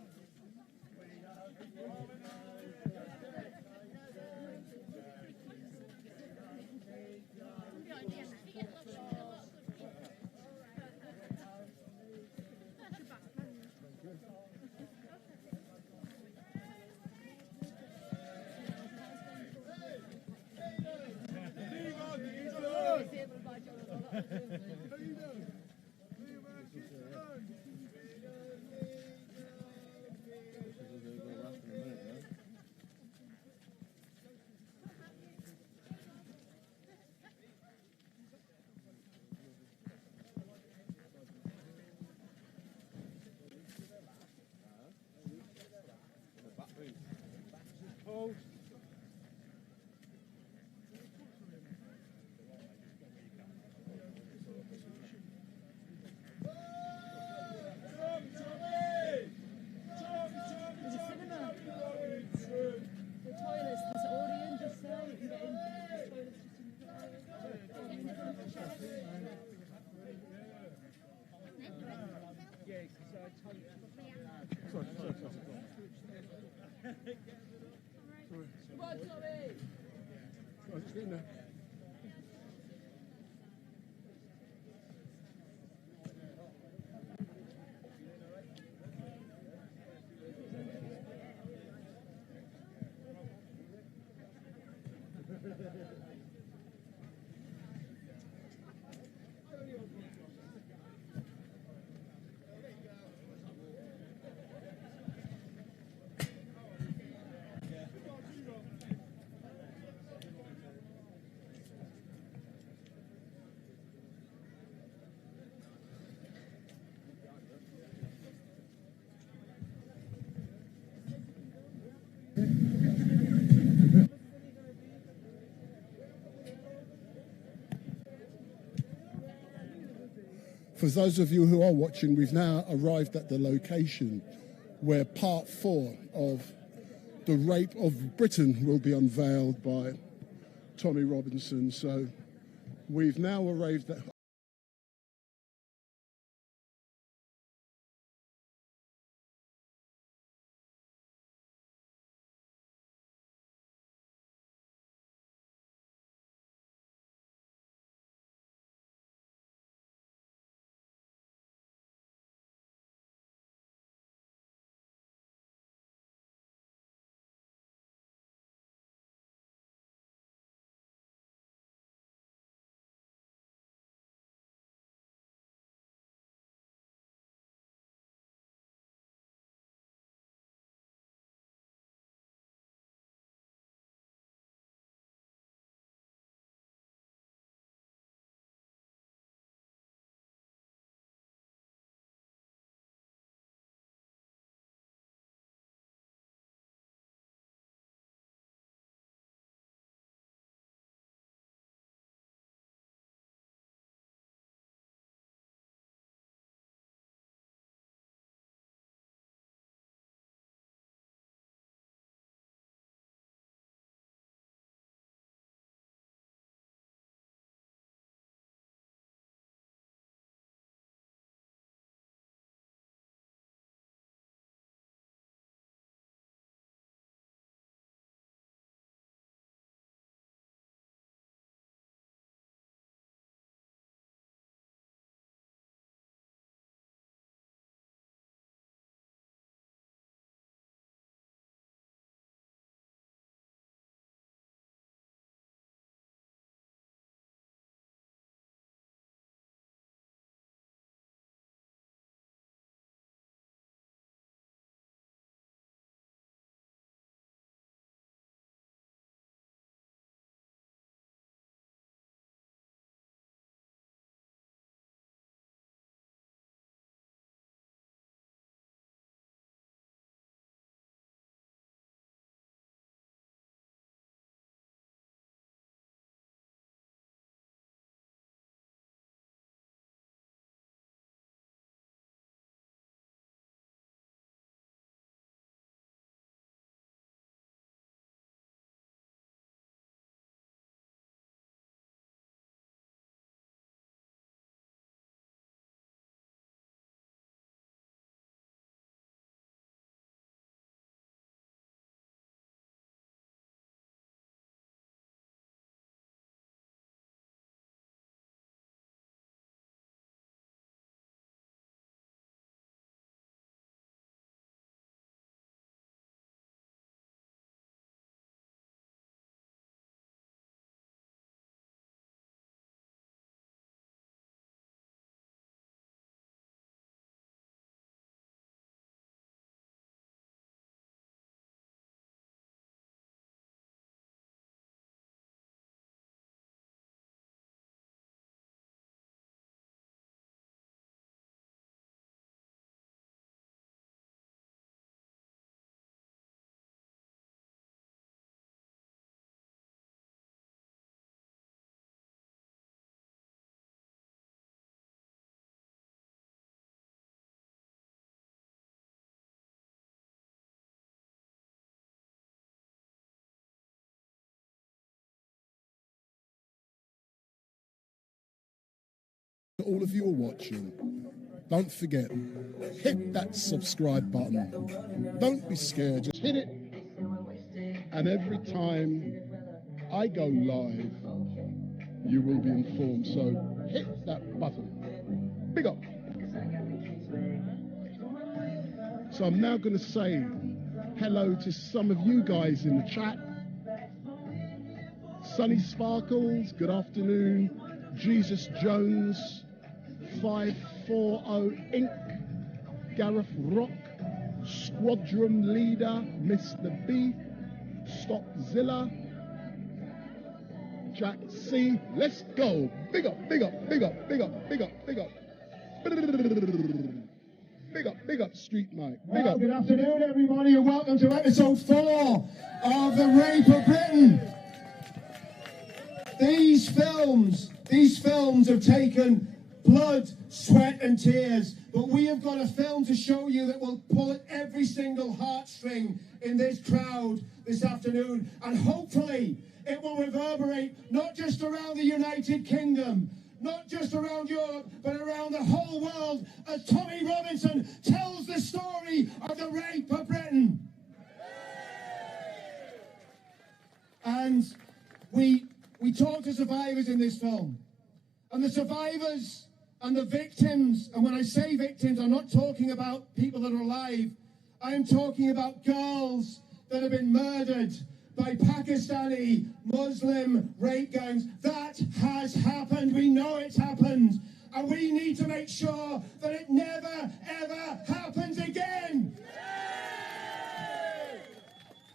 For those of you who are watching, we've now arrived at the location where part 4 of The Rape of Britain will be unveiled by Tommy Robinson. So we've now arrived at All of you are watching. Don't forget, hit that subscribe button. Don't be scared, just hit it. And every time I go live, you will be informed. So hit that button. Big up. So I'm now going to say hello to some of you guys in the chat. Sunny Sparkles, good afternoon. Jesus Jones, 540 Inc. Gareth Rock, Squadron Leader, Mr. B, Stopzilla, Jack C. Let's go. Big up, big up, big up, big up, big up, big up. Big up, Street Mike. Big up. Good afternoon, everybody, and welcome to episode 4 of The Rape of Britain. These films have taken blood, sweat and tears, but we have got a film to show you that will pull at every single heartstring in this crowd this afternoon, and hopefully it will reverberate not just around the United Kingdom, not just around Europe, but around the whole world as Tommy Robinson tells the story of the rape of Britain. And we talk to survivors in this film. And the survivors and the victims, and when I say victims, I'm not talking about people that are alive. I'm talking about girls that have been murdered by Pakistani Muslim rape gangs. That has happened. We know it's happened. And we need to make sure that it never, ever happens again.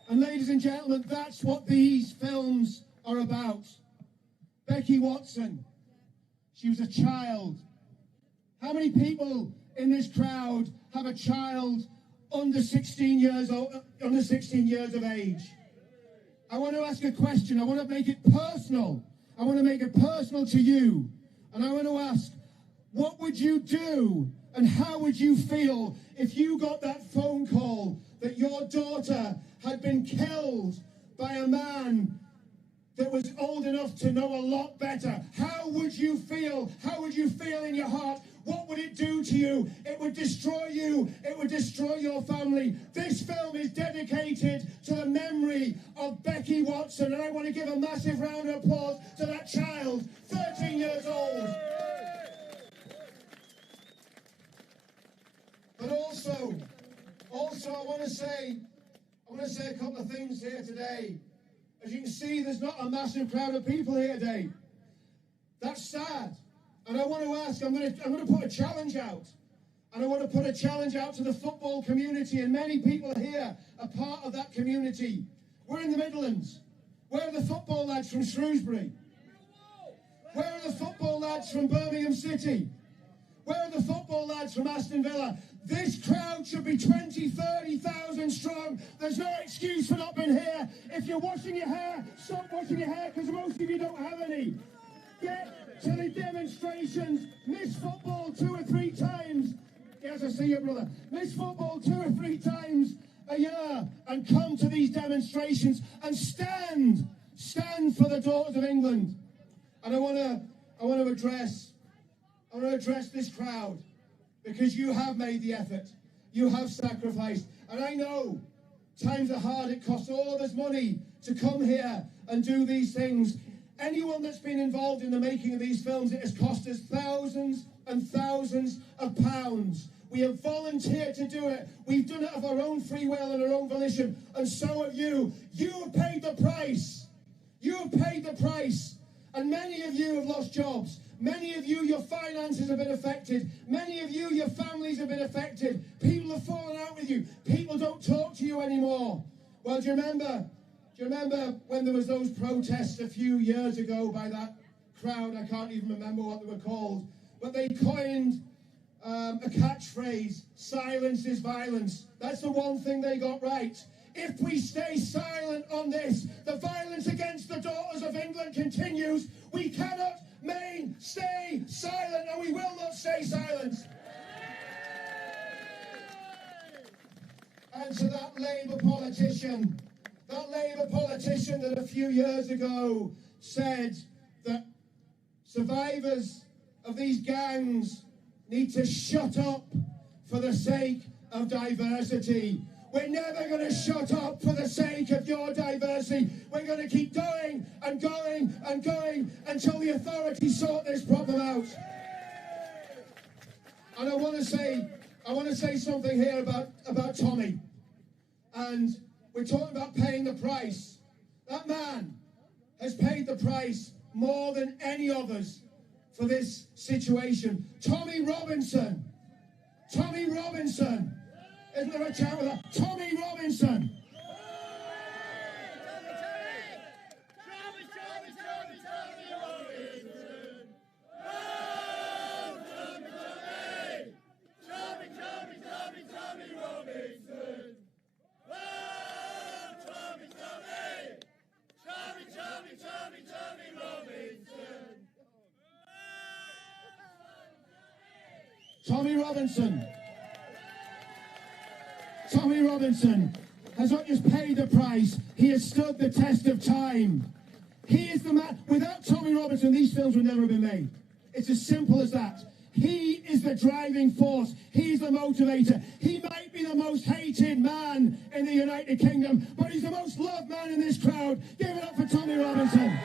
And ladies and gentlemen, that's what these films are about. Becky Watson, she was a child. How many people in this crowd have a child under 16 years of age? I want to ask a question. I want to make it personal. I want to make it personal to you. And I want to ask, what would you do and how would you feel if you got that phone call that your daughter had been killed by a man that was old enough to know a lot better? How would you feel? How would you feel in your heart? What would it do to you? It would destroy you. It would destroy your family. This film is dedicated to the memory of Becky Watson, and I want to give a massive round of applause to that child, 13 years old. But also I want to say a couple of things here today. As you can see, there's not a massive crowd of people here today. That's sad. And I want to ask, I'm going to put a challenge out. And I want to put a challenge out to the football community, and many people here are part of that community. We're in the Midlands. Where are the football lads from Shrewsbury? Where are the football lads from Birmingham City? Where are the football lads from Aston Villa? This crowd should be 20, 30,000 strong. There's no excuse for not being here. If you're washing your hair, stop washing your hair, because most of you don't have any. Get to the demonstrations. Miss football 2 or 3 times. Yes, I see you, brother. Miss football 2 or 3 times a year and come to these demonstrations and stand for the daughters of England. And I want to address this crowd, because you have made the effort, you have sacrificed, and I know times are hard. It costs all of us money to come here and do these things. Anyone that's been involved in the making of these films, it has cost us thousands and thousands of pounds. We have volunteered to do it. We've done it of our own free will and our own volition, and so have you. You have paid the price. You have paid the price. And many of you have lost jobs. Many of you, your finances have been affected. Many of you, your families have been affected. People have fallen out with you. People don't talk to you anymore. Well, do you remember when there was those protests a few years ago by that crowd? I can't even remember what they were called. But they coined a catchphrase, silence is violence. That's the one thing they got right. If we stay silent on this, the violence against the daughters of England continues. We cannot stay silent, and we will not stay silent. And to that Labour politician that a few years ago said that survivors of these gangs need to shut up for the sake of diversity. We're never going to shut up for the sake of your diversity. We're going to keep going and going and going until the authorities sort this problem out. And I want to say something here about Tommy. And we're talking about paying the price. That man has paid the price more than any of us for this situation. Tommy Robinson. Tommy Robinson. Isn't there a chat with that? Tommy Robinson. Tommy Robinson. Tommy Robinson has not just paid the price, he has stood the test of time. He is the man. Without Tommy Robinson, these films would never have been made. It's as simple as that. He is the driving force. He's the motivator. He might be the most hated man in the United Kingdom, but he's the most loved man in this crowd. Give it up for Tommy Robinson.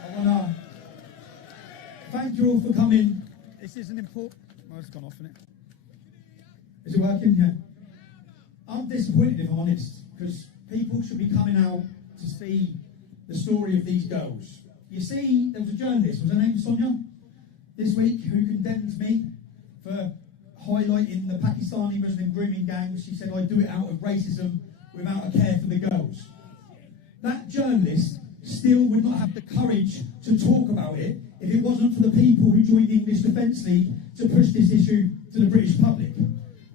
I want to thank you all for coming. This is an important... Oh, it's gone off, isn't it? Is it working? Yeah. I'm disappointed, if I'm honest, because people should be coming out to see the story of these girls. You see, there was a journalist, was her name Sonia, this week, who condemned me for highlighting the Pakistani Muslim grooming gangs. She said I do it out of racism without a care for the girls. That journalist still would not have the courage to talk about it if it wasn't for the people who joined the English Defence League to push this issue to the British public.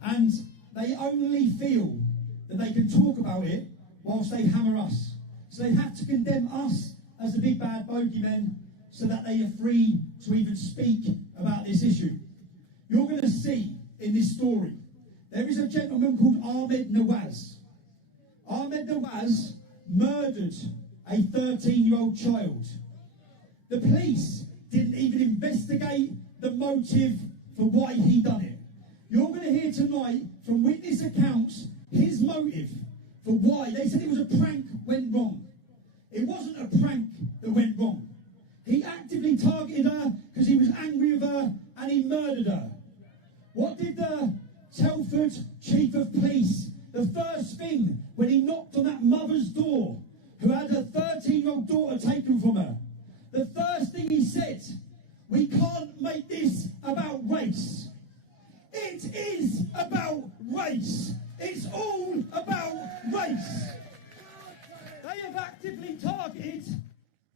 And they only feel that they can talk about it whilst they hammer us. So they have to condemn us as the big bad bogeymen so that they are free to even speak about this issue. You're going to see in this story, there is a gentleman called Ahmed Nawaz. Ahmed Nawaz murdered a 13-year-old child. The police didn't even investigate the motive for why he done it. You're going to hear tonight from witness accounts his motive for why. They said it was a prank went wrong. It wasn't a prank that went wrong. He actively targeted her because he was angry with her and he murdered her. What did the Telford Chief of Police, the first thing when he knocked on that mother's door who had her 13-year-old daughter taken from her, the first thing he said, we can't make this about race. It is about race. It's all about race. They have actively targeted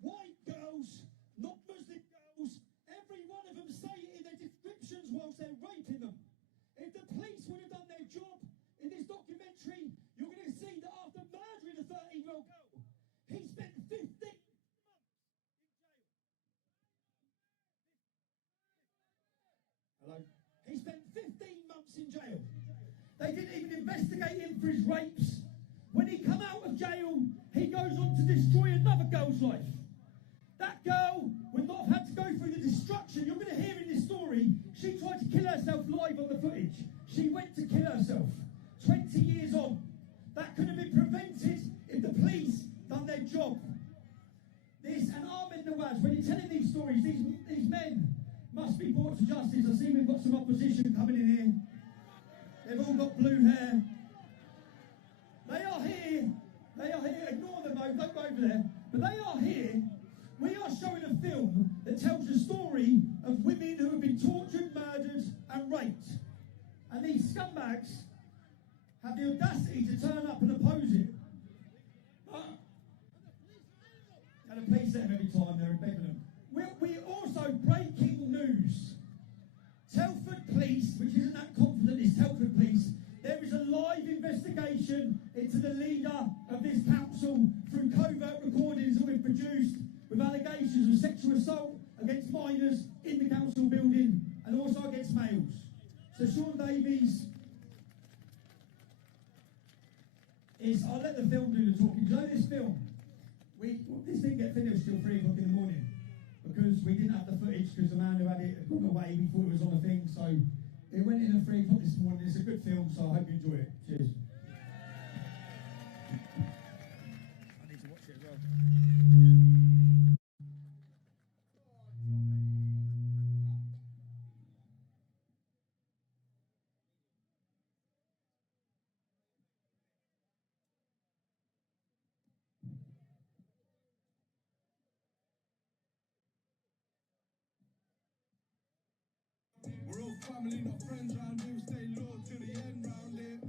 white girls, not Muslim girls. Every one of them say it in their descriptions whilst they're raping them. If the police would have done their job in this documentary, you're going to see that after murdering a 13-year-old girl, he spent 15 months in jail. Hello? He spent 15 months in jail. They didn't even investigate him for his rapes. When he come out of jail, he goes on to destroy another girl's life. That girl would not have had to go through the destruction. You're going to hear in this story, she tried to kill herself live on the footage. She went to kill herself. 20 years on. That could have been prevented if the police done their job. This, and Ahmed Nawaz, when you're telling these stories, these men must be brought to justice. I see we've got some opposition coming in here. They've all got blue hair. They are here. They are here. Ignore them though, don't go over there. But they are here. We are showing a film that tells the story of women who have been tortured, murdered and raped. And these scumbags have the audacity to turn up and oppose it. And the police let them every time they're in Beckenham. We're also breaking news. Telford Police, which isn't that confident, is Telford Police. There is a live investigation into the leader of this council through covert recordings that we've produced with allegations of sexual assault against minors in the council building and also against males. So Sean Davies, is I'll let the film do the talking. You know this film? This didn't get finished till 3 o'clock in the morning because we didn't have the footage because the man who had it had gone away. We thought it was on a thing, so it went in at 3 o'clock this morning. It's a good film, so I hope you enjoy it. Cheers. I need to watch it as well. We're all family, not friends round here. We stay loyal to the end round here.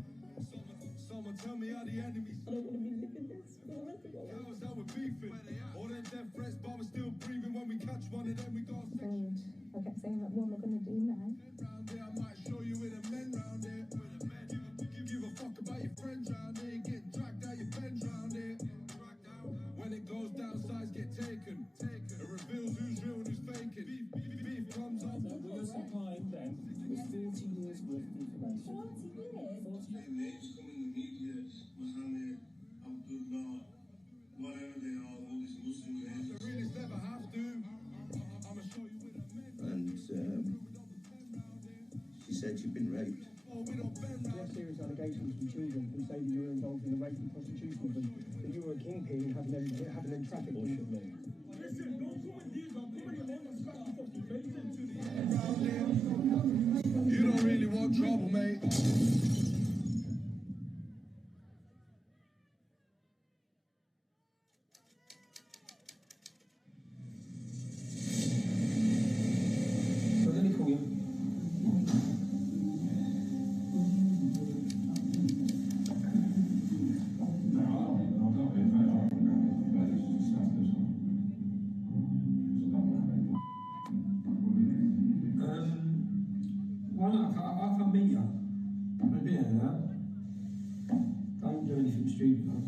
Someone tell me how the enemies. I don't want to be looking at this. Cows that we're beefing. All them death threats, but we're still breathing. When we catch one of them, we got section. I kept saying that, what am I going to do now? Round here, I might show you with the men round here. Give a fuck about your friends round here. Get dragged out your bends round here. When it goes down, sides get taken. It reveals who's real and who's faking. Beef comes up. So what you're supplying then is 40 years worth of information. 40 years? 40 Names come in the media, Mohammed, Abdullah, whatever they are, all these Muslim names. The realists never have to. I'ma show you with a man. And she said she'd been raped. You have serious allegations from children who say that you were involved in the rape and prostitution of them, that you were a kingpin having them trafficked. Listen, don't come with these, I'm coming along and smash the fucking face into the end. You don't really want trouble, mate. So let me call you. Why not? I can meet you. I'll be there now. Don't do anything stupid, though.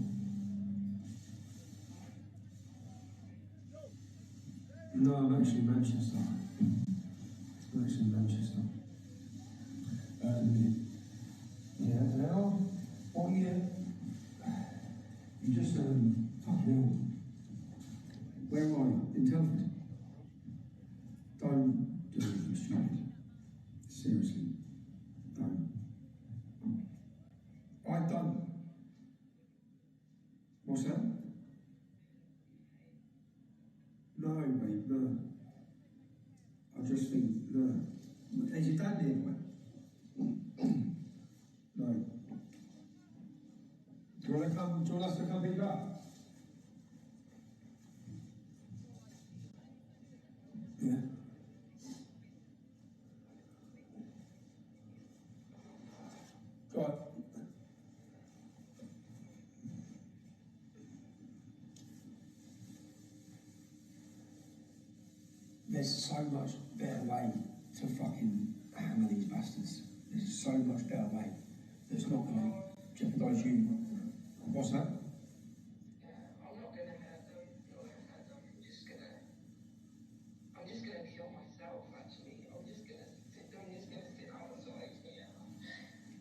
No, I'm actually in Manchester. I'm actually in Manchester. Yeah, now, what year? You just, fucking hell. Where are you? In Telford? Don't do anything stupid. Seriously. Don't. I don't. What's that? No, mate, no. I just think, no. Is your dad nearby? No. Do you want us to come pick you up? Yeah. God. There's so much better way to fucking hammer these bastards. There's so much better way that's not going to jeopardise you. What's that? I'm not gonna hurt them. I'm just gonna kill myself. Actually, I'm just gonna sit outside here,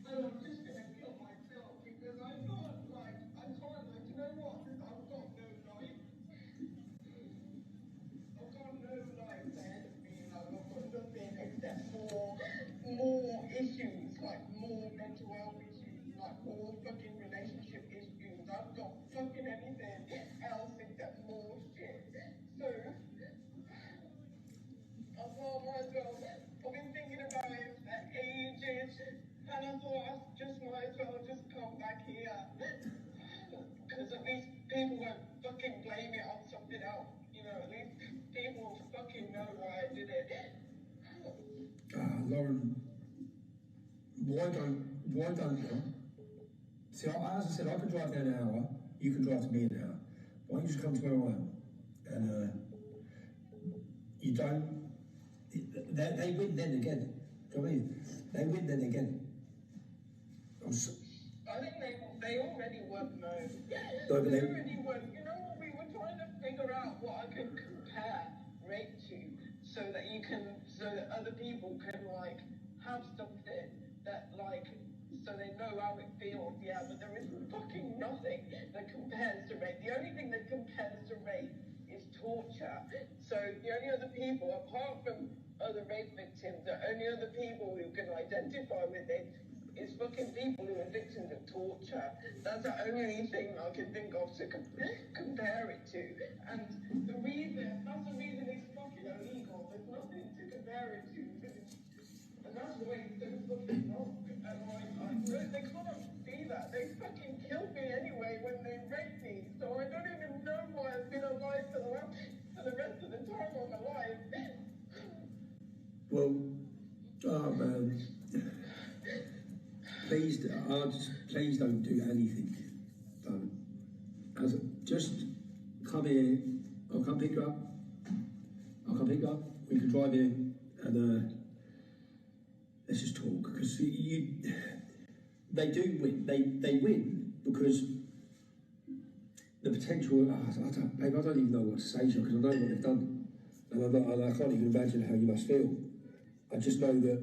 and I'm just gonna kill myself because I can't. You know what? I've got no life. I've got no life there to be like. I've got nothing except more issues, like more mental health issues, like more fucking relationship issues. I've got fucking anything else except more shit. So, I thought I might as well. I've been thinking about it for ages, and I thought I just might as well just come back here. Because at least people won't fucking blame it on something else. You know, at least people fucking know why I did it. Lauren, why don't you? See, as I said, I can drive there an hour, you can drive to me an hour. Why don't you just come to where I am? And you don't, they win then again. Do you know what I mean? They win then again. I think they already won though. No, but They already won. You know what? We were trying to figure out what I could compare rape to so that other people can like have something that like so they know how it feels. Yeah, but there is fucking nothing. to rape. The only thing that compares to rape is torture. So the only other people, apart from other rape victims, the only other people who can identify with it is fucking people who are victims of torture. That's the only thing I can think of to compare it to. And that's the reason it's fucking illegal. There's nothing to compare it to. And that's why it's so fucking wrong. And they can't see that. They fucking killed me anyway when they raped me. So I don't even know why I've been alive for the rest of the time of my life. Well, oh man. Please don't do anything. Just come here. I'll come pick you up. We can drive here and let's just talk, because they do win. They win because the potential. I don't even know what to say to you, because I know what they've done, and I can't even imagine how you must feel. I just know that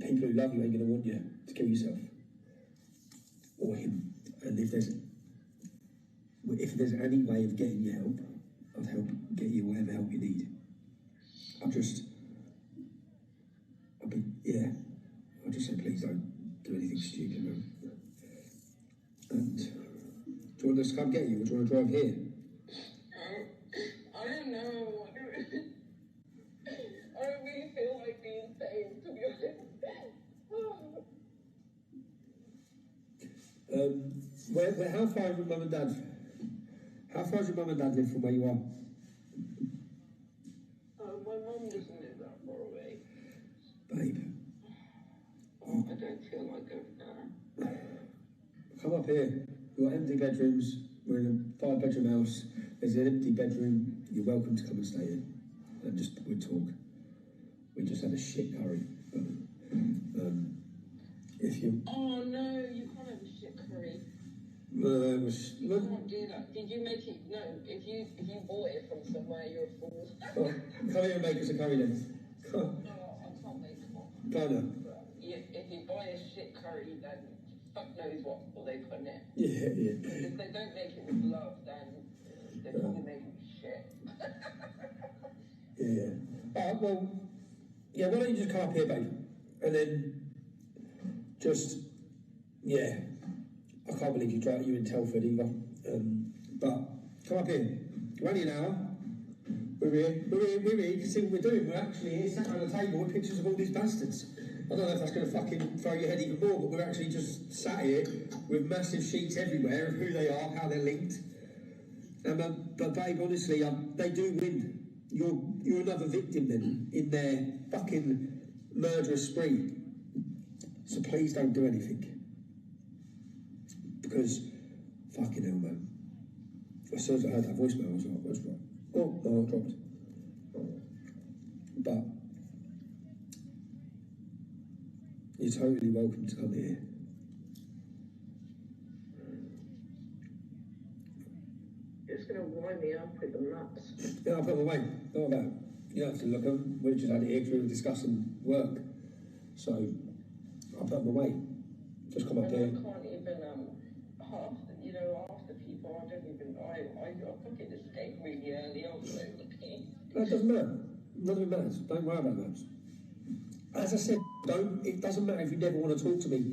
people who love you ain't going to want you to kill yourself or him. And if there's any way of getting you help, I'll help get you whatever help you need. I'll just say please don't do anything stupid, man. And do you want us to come get you, or do you want to drive here? I don't know. I don't really feel like being saved, to be honest. How far is your mum and dad? How far does your mum and dad live from where you are? My mum doesn't live that far away. Babe. I don't feel like going there. Come up here. We've got empty bedrooms. We're in a 5-bedroom house. There's an empty bedroom. You're welcome to come and stay in. And we'll talk. We just had a shit curry. If you... Oh no, you can't have a shit curry. It was... You can't do that. Did you make it? No, if you bought it from somewhere, you're a fool. Oh, come here and make us a curry then. Come on. No, I can't make one. Go on. If you buy a shit curry, then fuck knows what they put in it. Yeah. If they don't make it with love, then they're probably making shit. Yeah. Alright, well, yeah, why don't you just come up here, babe? And then just, yeah. I can't believe you're in Telford either. But come up here. We're only an hour. We're here. You can see what we're doing. We're actually here, sat around the table with pictures of all these bastards. I don't know if that's going to fucking throw your head even more, but we're actually just sat here with massive sheets everywhere of who they are, how they're linked. But babe, honestly, they do win. You're another victim then in their fucking murderous spree. So please don't do anything. Because, fucking hell, man. As soon as I heard that voicemail, I was like, what's wrong? Oh, no, I dropped. But you're totally welcome to come here. It's going to wind me up with the nuts. Yeah, I'll put them away. Not about it. You don't have to look at them. We just had it here because we were discussing work. So, I'll put them away. Just come up here. I can't even, half the people, I fucking escaped really early. I was so lucky. That doesn't matter. None of it matters. Don't worry about that. As I said, it doesn't matter if you never want to talk to me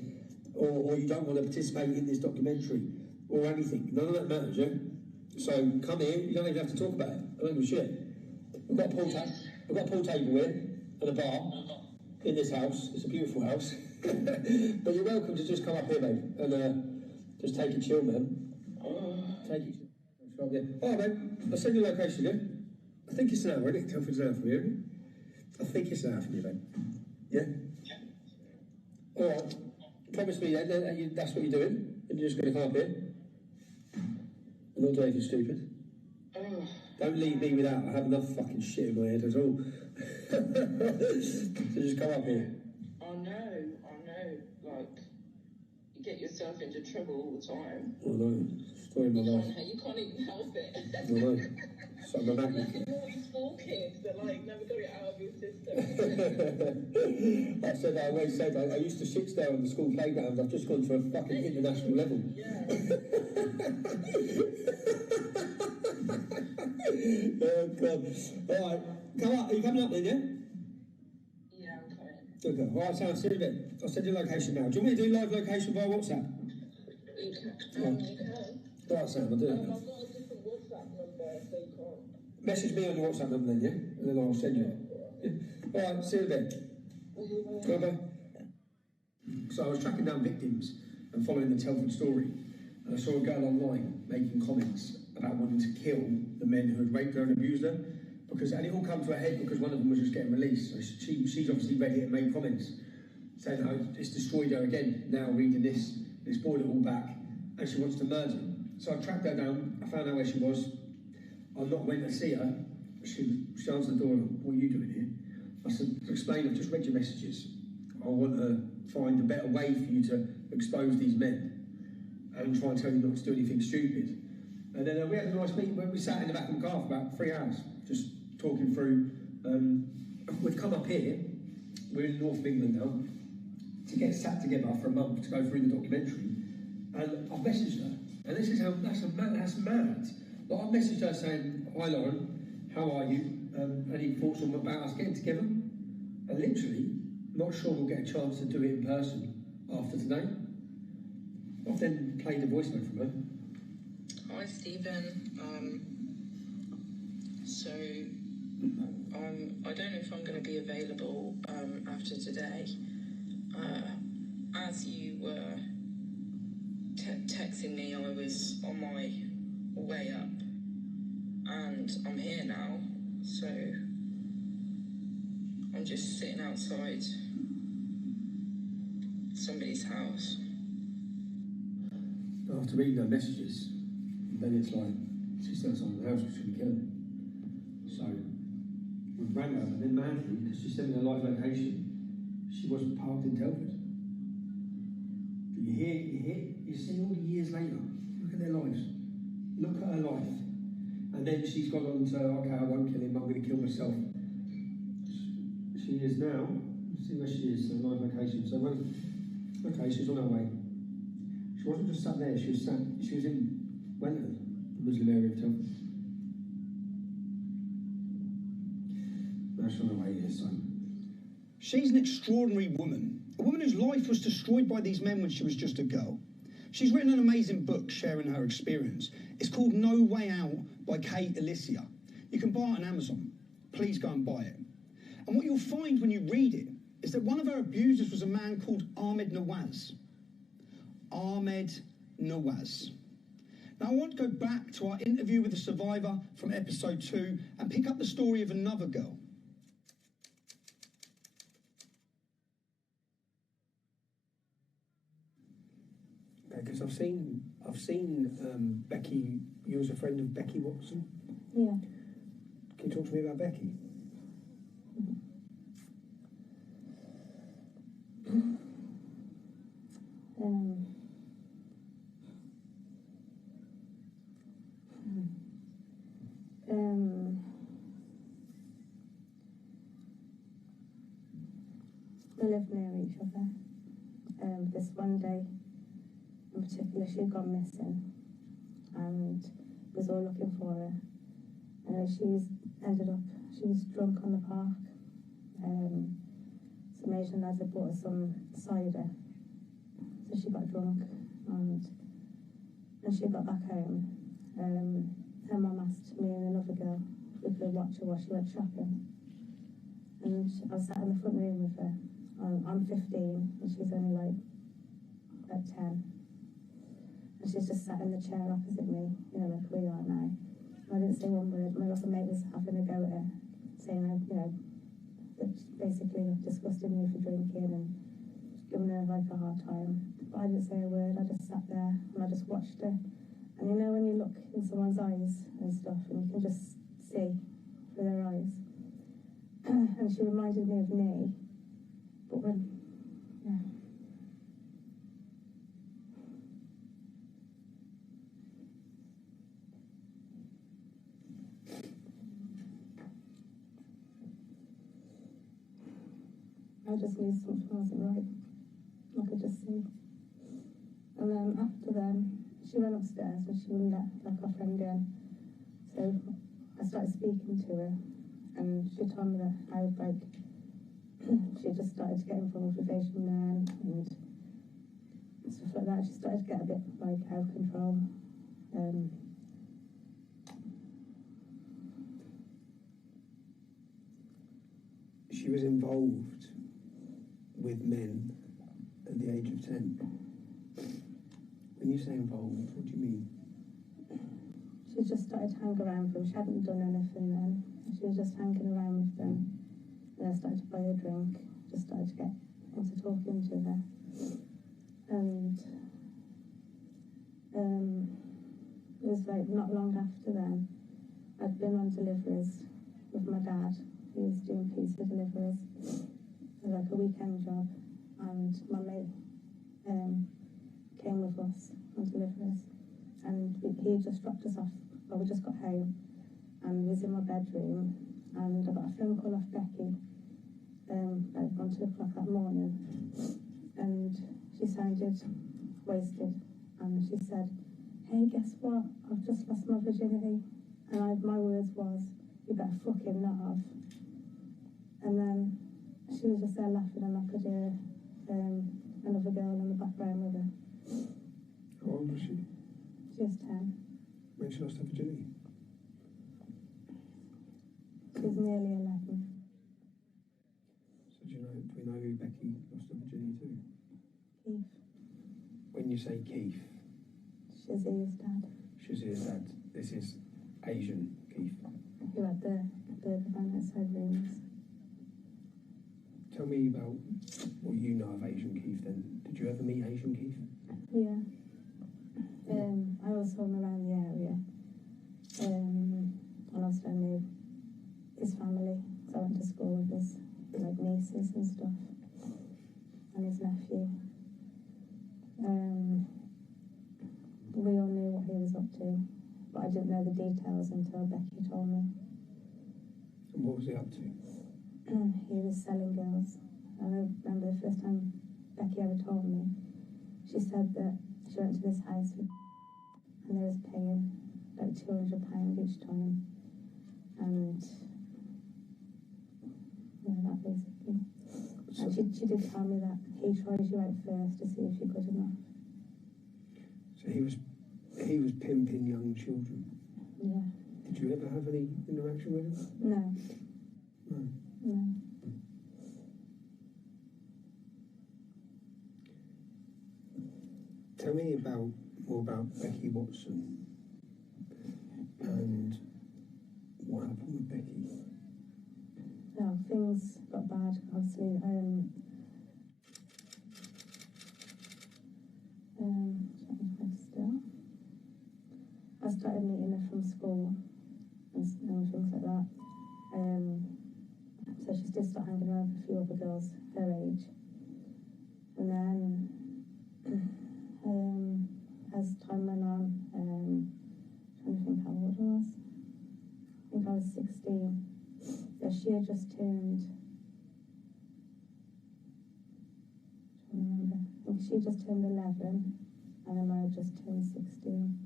or you don't want to participate in this documentary or anything. None of that matters, yeah? So come here, you don't even have to talk about it. I don't give a shit. We've got a pool table here and a bar in this house. It's a beautiful house. But you're welcome to just come up here, babe, and just take it chill, man. Take it chill. Yeah. Oh, babe, I'll send you the location, yeah? I think it's an hour, isn't it? Telford's an hour from here, isn't it? I think it's an hour from here, babe. Yeah? All right. Promise me then that's what you're doing, and you're just going to come up here and not do anything stupid. Don't leave me without. I have enough fucking shit in my head at all. So just come up here. I know. Like, you get yourself into trouble all the time. I know. Story of my life. You can't even help it. I know. So I'm a magnet. Like naughty school kids that like never got it out of your system. I always said I used to shit stare on the school playground. I've just gone to a fucking international level. Yeah. Oh God! All right, come up. Are you coming up then? Yeah. Yeah, I'm coming. Okay. All right, so I'll see you then. I'll send you the location now. Do you want me to do live location via WhatsApp? You can. You can. All right, Sam. I'll do it now. I've got a different WhatsApp number, so you can't. Message me on your WhatsApp number then, yeah? And then I'll send you it. Yeah. All right, see you then. Bye-bye. So I was tracking down victims and following the Telford story, and I saw a girl online making comments about wanting to kill the men who had raped her and abused her, and it all come to a head because one of them was just getting released. So she's obviously read it and made comments saying how it's destroyed her again, now reading this, it's brought it all back, and she wants to murder him. So I tracked her down, I found out where she was. I went to see her. She answered the door. What are you doing here? I said, explain, I've just read your messages. I want to find a better way for you to expose these men and try and tell you not to do anything stupid. And then we had a nice meeting where we sat in the back of the car for about 3 hours, just talking through. We've come up here, we're in the north of England now, to get sat together for a month to go through the documentary. And I've messaged her. And this is that's mad. Like, I messaged her saying, hi Lauren, how are you? Any thoughts about us getting together? And literally, not sure we'll get a chance to do it in person after today. I've then played a voice note from her. Hi Stephen. I don't know if I'm going to be available after today. As you were texting me, I was on my way up, and I'm here now, so I'm just sitting outside somebody's house. After reading her messages, then it's like she's outside the house because she kill him. So we rang her, and then madly, because she sent me a live location, she wasn't parked in Telford. But you see all the years later, look at their lives. Look at her life. And then she's gone on to, okay, I won't kill him, I'm going to kill myself. She is now, let's see where she is, so live location. So, okay, she's on her way. She wasn't just sat there, she was in Wellington, the Muslim area of Telford. Now she's on her way here, so. She's an extraordinary woman. A woman whose life was destroyed by these men when she was just a girl. She's written an amazing book sharing her experience. It's called No Way Out by Kate Alicia. You can buy it on Amazon. Please go and buy it. And what you'll find when you read it is that one of her abusers was a man called Ahmed Nawaz. Ahmed Nawaz. Now I want to go back to our interview with the survivor from episode 2 and pick up the story of another girl. Because I've seen Becky. You was a friend of Becky Watson. Yeah. Can you talk to me about Becky? We lived near each other. This one day in particular, she had gone missing, and was all looking for her. She was drunk on the park. Some Asian lads had bought her some cider, so she got drunk, and she got back home. Her mum asked me and another girl if we could watch her while she went shopping, and I was sat in the front room with her. I'm 15 and she's only like 10. And she's just sat in the chair opposite me, like we are now. I didn't say one word. My other mate was having a go at her, saying, that basically disgusted me for drinking and giving her like a hard time. But I didn't say a word. I just sat there and I just watched her. And when you look in someone's eyes and stuff, and you can just see through their eyes. And she reminded me of me. But yeah. I just knew something wasn't right. I could just see. And then after then, she went upstairs and she wouldn't let like our friend in. So I started speaking to her, and she told me that I would like she just started to get involved with Asian men and stuff like that. She started to get a bit like out of control. She was involved with men at the age of 10. When you say involved, what do you mean? She just started to hang around with them. She hadn't done anything then. She was just hanging around with them. Then I started to buy her a drink. Just started to get into talking to her. And it was like not long after then, I'd been on deliveries with my dad. He was doing pizza deliveries. It was like a weekend job. And my mate came with us on deliveries. And he just dropped us off. Well, we just got home. And he was in my bedroom. And I got a phone call off Becky like around 2 o'clock that morning. And she sounded wasted. And she said, "Hey, guess what? I've just lost my virginity." And my words was, "You better fucking not have." And then she was just there laughing, and I could hear another girl in the background with her. How old was she? She was 10. When she lost her virginity? She was nearly 11. So do we know who Becky lost her virginity to? Keith. When you say Keith? Shazia's dad. Shazia's dad. This is Asian Keith. Who had the burger van outside rooms. Tell me about what you know of Asian Keith then. Did you ever meet Asian Keith? Yeah. I always saw him around the area. And obviously I knew his family, because I went to school with his like nieces and stuff, and his nephew. We all knew what he was up to, but I didn't know the details until Becky told me. And what was he up to? He was selling girls. I remember the first time Becky ever told me, she said that she went to this house and they was paying like £200 each time. And yeah, that basically. And she did tell me that he tries you out first to see if you're good enough. So he was pimping young children? Yeah. Did you ever have any interaction with him? No. No. No. Tell me more about Becky Watson and what happened with Becky. No, things got bad, obviously. I started meeting her from school and things like that. So she did start hanging around with a few other girls her age. And then as time went on, trying to think how old I was. I think I was 16. So she had just turned, I remember. I think she just turned 11, and then I had just turned 16.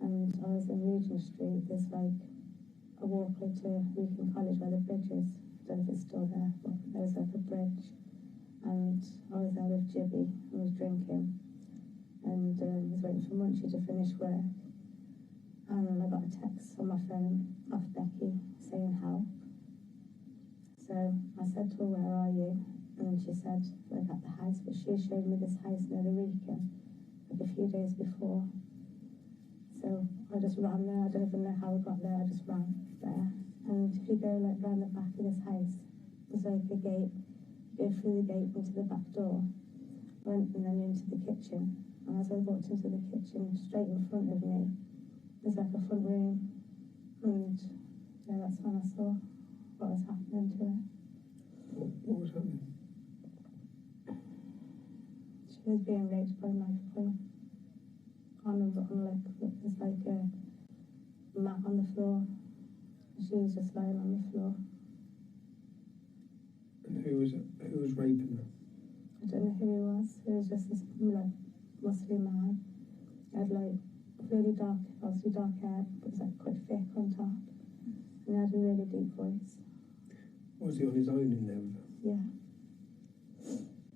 And I was in Regent Street. There's like a walkway to Regent College where the bridge is. I don't know if it's still there, but there was like a bridge. And I was there with Jibby and was drinking. And was waiting for Munchie to finish work. And I got a text on my phone off Becky saying help. So I said to her, "Where are you?" And then she said, "Like at the house." But she showed me this house near the Rican, like a few days before. So I just ran there. I don't even know how I got there. I just ran there. And if you go like round the back of this house, there's like a gate. You go through the gate into the back door, and then into the kitchen. And as I walked into the kitchen, straight in front of me, there's like a front room. And yeah, that's when I saw what was happening to her. What was happening? She was being raped by a knife point. There's like a mat on the floor. She was just lying on the floor. And Who was raping her? I don't know who he was. He was just this like muscly man. He had like really dark, obviously dark hair, but it was like quite thick on top. And he had a really deep voice. Was he on his own in there with her? Yeah.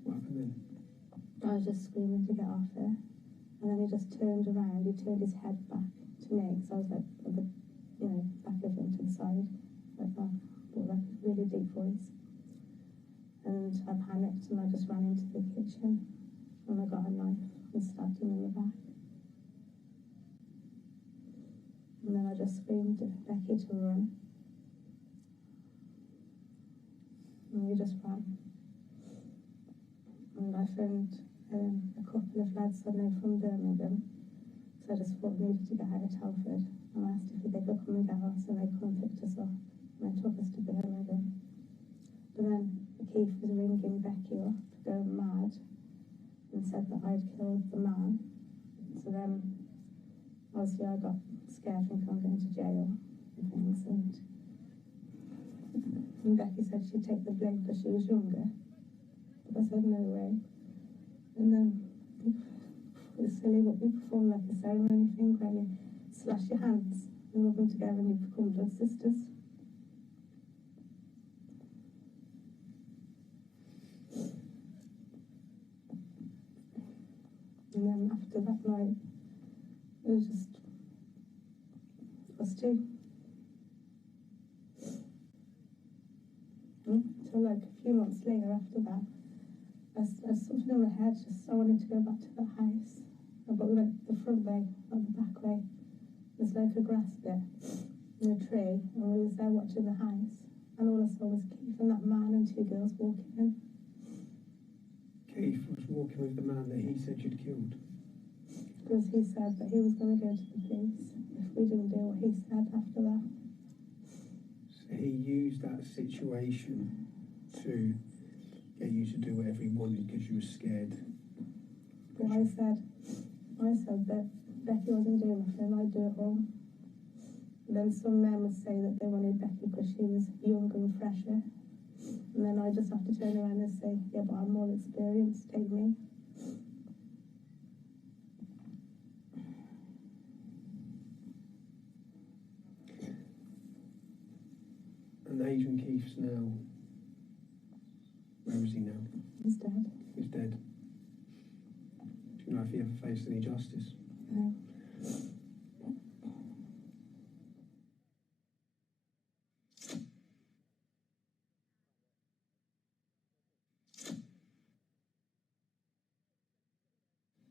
What happened then? I was just screaming to get off her. And then he just turned around, he turned his head back to me, because I was like at the, back of him to the side, like that, but like a really deep voice. And I panicked and I just ran into the kitchen and I got a knife and stabbed him in the back. And then I just screamed at Becky to run. And we just ran. And I phoned a couple of lads I know from Birmingham, so I just thought we needed to get out of Telford. And I asked if they could come and get us, and they come and picked us up. And they took us to Birmingham. But then Keith was ringing Becky up, going mad, and said that I'd killed the man. So then, obviously, I got scared thinking I'm going to jail and things. And Becky said she'd take the blame because she was younger. But I said no way. And then it's silly, but we perform like a ceremony thing where you slash your hands and rub them together and you become blood sisters. And then after that night, it was just us two. So like a few months later after that, I something in my head, just I wanted to go back to the house. But we went the front way, not the back way. There's like a grass bit and a tree, and we was there watching the house. And all I saw was Keith and that man and two girls walking in. Keith was walking with the man that he said you'd killed? Because he said that he was going to go to the police if we didn't do what he said after that. So he used that situation to get you to do whatever he wanted because you were scared. But I said that Becky wasn't doing nothing, I'd do it all. And then some men would say that they wanted Becky because she was younger and fresher. And then I just have to turn around and say, yeah, but I'm more experienced, take me. And Agent Keith's now, where is he now? He's dead. He's dead. Do you know if he ever faced any justice? No.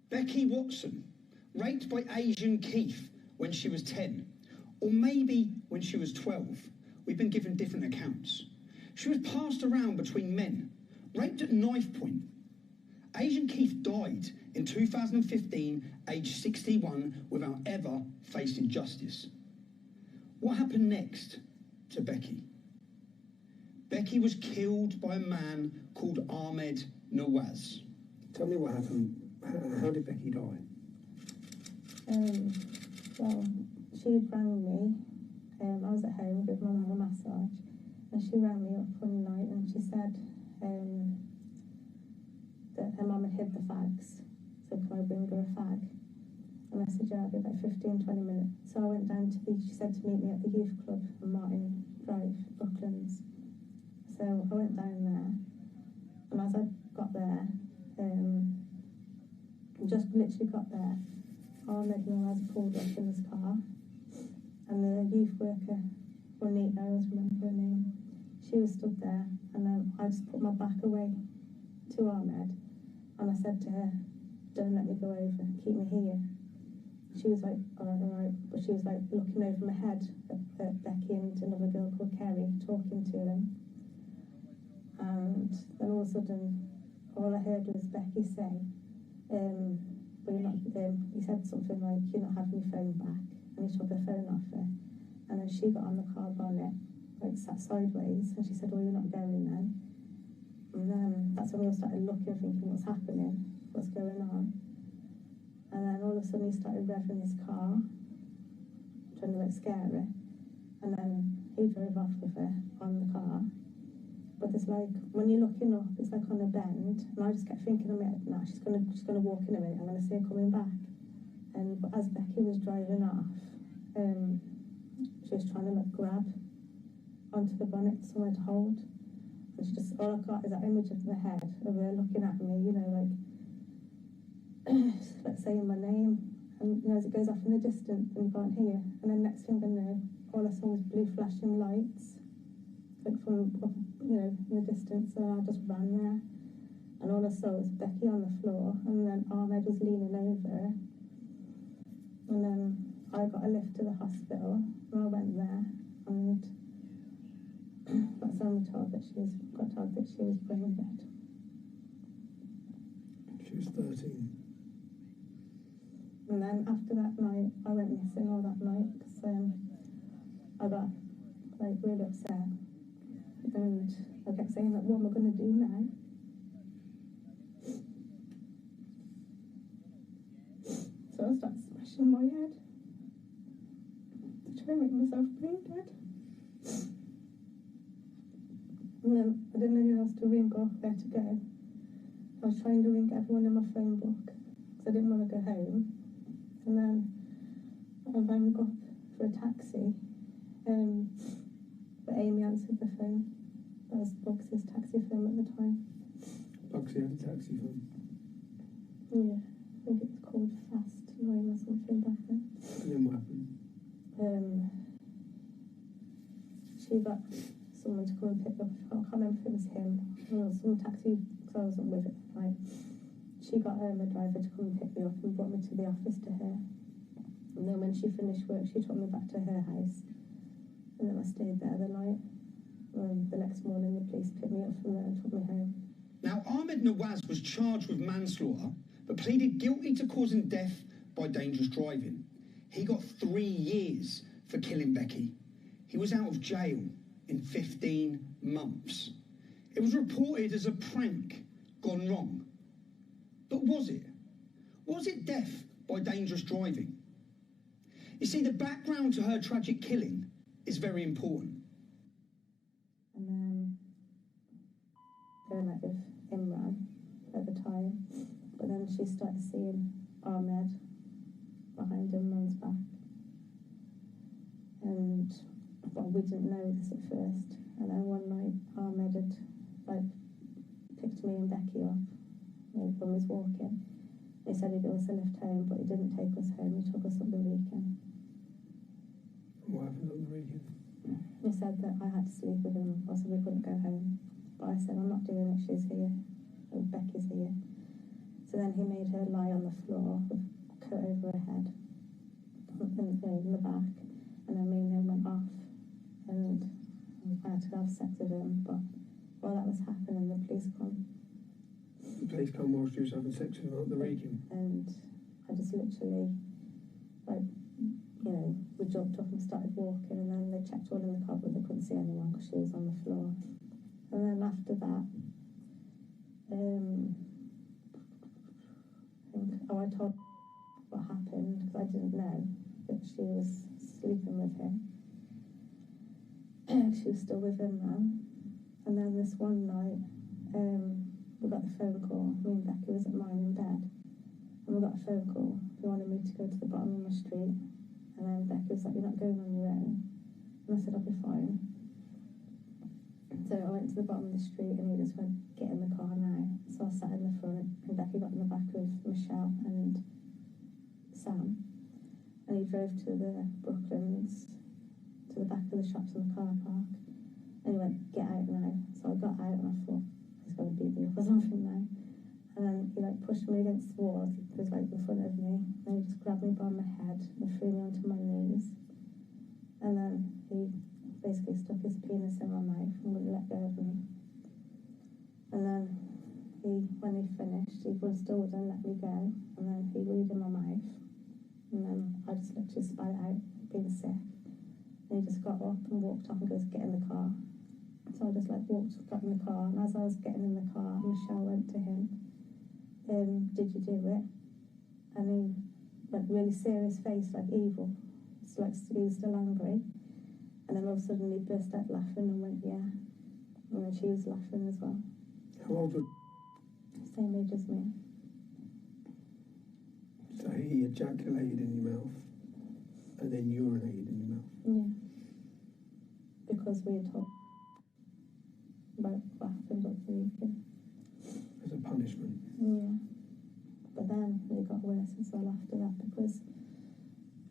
Becky Watson, raped by Asian Keith when she was 10, or maybe when she was 12. We've been given different accounts. She was passed around between men, raped at knife point. Asian Keith died in 2015, aged 61, without ever facing justice. What happened next to Becky? Becky was killed by a man called Ahmed Nawaz. Tell me what happened. How did Becky die? Well, she rang me. I was at home with my mum a massage, and she rang me up one night and she said that her mum had hid the fags. So can I bring her a fag? And I said, yeah, I'll be about 15-20 minutes. So I went down to she said to meet me at the youth club on Martin Drive, Brooklands. So I went down there, and as I got there, just literally got there, Ahmed Nawaz pulled up in his car, and the youth worker, Juanita, I always remember her name, she was stood there, and then I just put my back away to Ahmed, and I said to her, don't let me go over, keep me here. She was like, all right, but she was like looking over my head at Becky and another girl called Kerry, talking to them. And then all of a sudden, all I heard was Becky say, but you're not, he said something like, you're not having your phone back, and he took her phone off her. And then she got on the car bonnet, like sat sideways, and she said, well, you're not going then. And then that's when we all started looking, thinking, what's happening, what's going on. And then all of a sudden he started revving his car, trying to like scare her. And then he drove off with her on the car. but there's like, when you're looking up, it's like on a bend, and I just kept thinking, nah, she's gonna walk in a minute, I'm gonna see her coming back. And but as Becky was driving off, she was trying to like grab onto the bonnet, somewhere to hold. And she just, all I got is that image of the head of her looking at me, you know, like, like saying my name. And you know, as it goes off in the distance and you can't hear. And then next thing I know, all I saw was blue flashing lights, like from up, you know, in the distance. And I just ran there. And all I saw was Becky on the floor, and then Ahmed was leaning over. And then I got a lift to the hospital, and I went there, and that's when we got told that she was brain dead. She was 13. And then after that night, I went missing all that night because I got like really upset, and I kept saying like, what am I going to do now? So I started smashing my head to try and make myself brain dead. And then I didn't know who else to ring or where to go. I was trying to ring everyone in my phone book because I didn't want to go home. And then I rang up for a taxi, but Amy answered the phone. That was Bugs's taxi firm at the time. Bugsy had a taxi firm? Yeah, I think it was called Fast Line or something back then. And then what happened? She got someone to come and pick up, I can't remember if it was him, or some taxi, because I wasn't with it, right? She got a driver to come and pick me up and brought me to the office to her. And then when she finished work, she took me back to her house. And then I stayed there the night. And the next morning, the police picked me up from there and took me home. Now, Ahmed Nawaz was charged with manslaughter, but pleaded guilty to causing death by dangerous driving. He got 3 years for killing Becky. He was out of jail in 15 months. It was reported as a prank gone wrong. But was it? Was it death by dangerous driving? You see, the background to her tragic killing is very important. And then they were like with Imran at the time, but then she started seeing Ahmed behind Imran's back. And well, we didn't know this at first. And then one night Ahmed had like picked me and Becky up when we was walking. He said he'd also left home, but he didn't take us home, he took us up the weekend. What happened on the weekend? He said that I had to sleep with him, or so we couldn't go home. But I said, I'm not doing it, she's here. And Becky's here. So then he made her lie on the floor with a coat over her head, in the back. And then me and him went off, and I had to have sex with him. But while that was happening, the police come. The police come whilst you was having sex with her at the weekend? And I just literally, like, you know, we jumped up and started walking, and then they checked all in the car, but they couldn't see anyone because she was on the floor. And then after that, I told what happened because I didn't know that she was sleeping with him. She was still with him now. And then this one night, we got the phone call. Me and Becky was at mine in bed, and we got a phone call. He wanted me to go to the bottom of my street. And then Becky was like, you're not going on your own. And I said, I'll be fine. So I went to the bottom of the street, and he just went, get in the car now. So I sat in the front, and Becky got in the back with Michelle and Sam. And he drove to the Brooklands, to the back of the shops in the car park. And he went, get out now. So I got out, and I thought, he's going to beat me up or something now. And then he like pushed me against the wall. He was like in front of me. And he just grabbed me by my head and threw me onto my knees. And then he basically stuck his penis in my mouth and wouldn't let go of me. And then when he finished, he still wouldn't let me go. And then he weed in my mouth. And then I just literally spat it out, being sick. And he just got up and walked off and goes, get in the car. So I just like got in the car. And as I was getting in the car, Michelle went to him. Did you do it? And he, like, really serious face, like evil. It's like he was still angry. And then all of a sudden he burst out laughing and went, yeah. And she was laughing as well. How old was Same age as me. So he ejaculated in your mouth and then urinated in your mouth? Yeah. Because we had told about what happened at the weekend. As a punishment? Yeah. But then it got worse as well after that because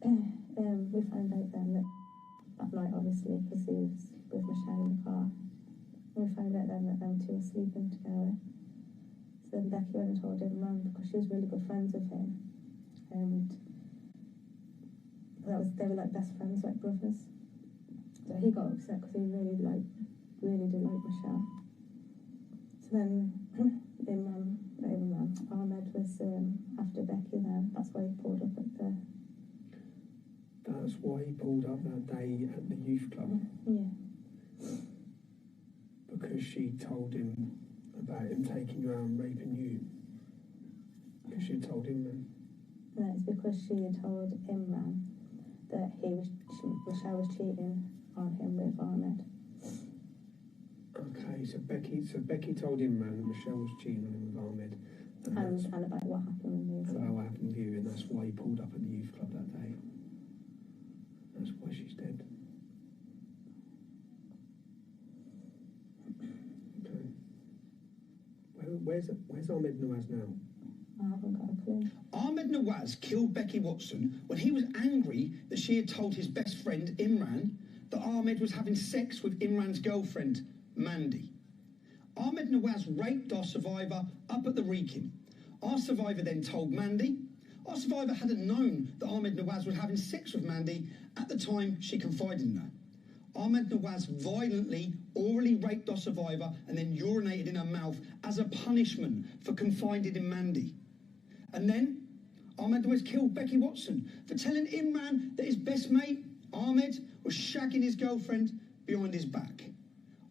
we found out then that night, obviously, because he was with Michelle in the car. We found out then that them two were sleeping together. So then Becky went and told Imran because she was really good friends with him. And they were like best friends, like brothers. So he got upset because he really did like Michelle. So then Ahmed was after Becky then. That's why he pulled up at the... That's why he pulled up that day at the youth club? Yeah. Because she told him about him taking you out and raping you? Because she told him then? No, it's because she had told Imran that Michelle was cheating on him with Ahmed. Okay, so Becky told Imran that Michelle was cheating on him with Ahmed. And about what happened with me. About what happened with you, and that's why he pulled up at the youth club that day. That's why she's dead. Okay. Where's Ahmed Nawaz now? I haven't got a clue. Ahmed Nawaz killed Becky Watson when he was angry that she had told his best friend Imran that Ahmed was having sex with Imran's girlfriend, Mandy. Ahmed Nawaz raped our survivor up at the Wrekin. Our survivor then told Mandy. Our survivor hadn't known that Ahmed Nawaz was having sex with Mandy at the time she confided in her. Ahmed Nawaz violently, orally raped our survivor and then urinated in her mouth as a punishment for confiding in Mandy. And then Ahmed Nawaz killed Becky Watson for telling Imran that his best mate, Ahmed, was shagging his girlfriend behind his back.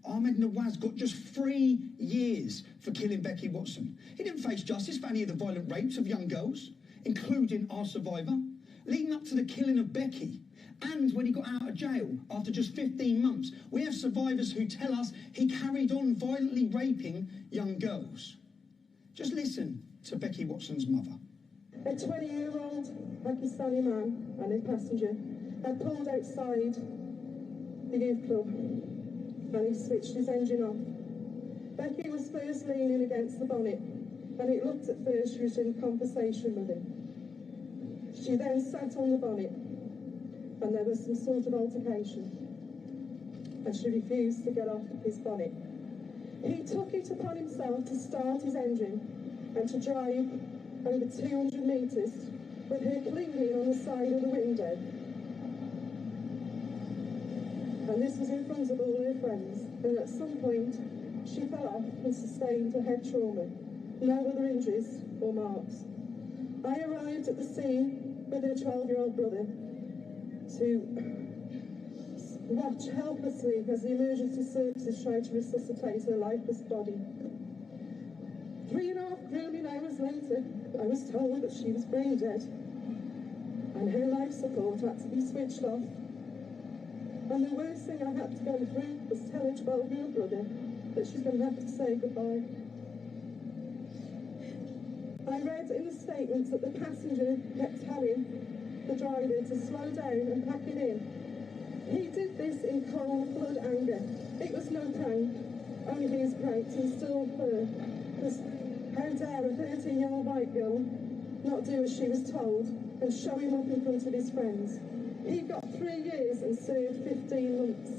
Ahmed Nawaz got just 3 years for killing Becky Watson. He didn't face justice for any of the violent rapes of young girls, including our survivor, leading up to the killing of Becky. And when he got out of jail after just 15 months, we have survivors who tell us he carried on violently raping young girls. Just listen to Becky Watson's mother. A 20-year-old Pakistani man and his passenger had pulled outside the youth club and he switched his engine off. Becky was first leaning against the bonnet and it looked at first she was in conversation with him. She then sat on the bonnet and there was some sort of altercation and she refused to get off his bonnet. He took it upon himself to start his engine and to drive over 200 metres with her clinging on the side of the window. And this was in front of all her friends, and at some point she fell off and sustained a head trauma. No other injuries or marks. I arrived at the scene with her 12-year-old brother to watch helplessly as the emergency services tried to resuscitate her lifeless body. 3.5 grueling hours later, I was told that she was brain dead and her life support had to be switched off. And the worst thing I had to go through was tell her 12-year-old brother that she's going to have to say goodbye. I read in the statements that the passenger kept telling the driver to slow down and pack it in. He did this in cold blood anger. It was no prank, only he was pranked and still her. Because how dare a 13-year-old white girl not do as she was told and show him up in front of his friends. He got 3 years and served 15 months.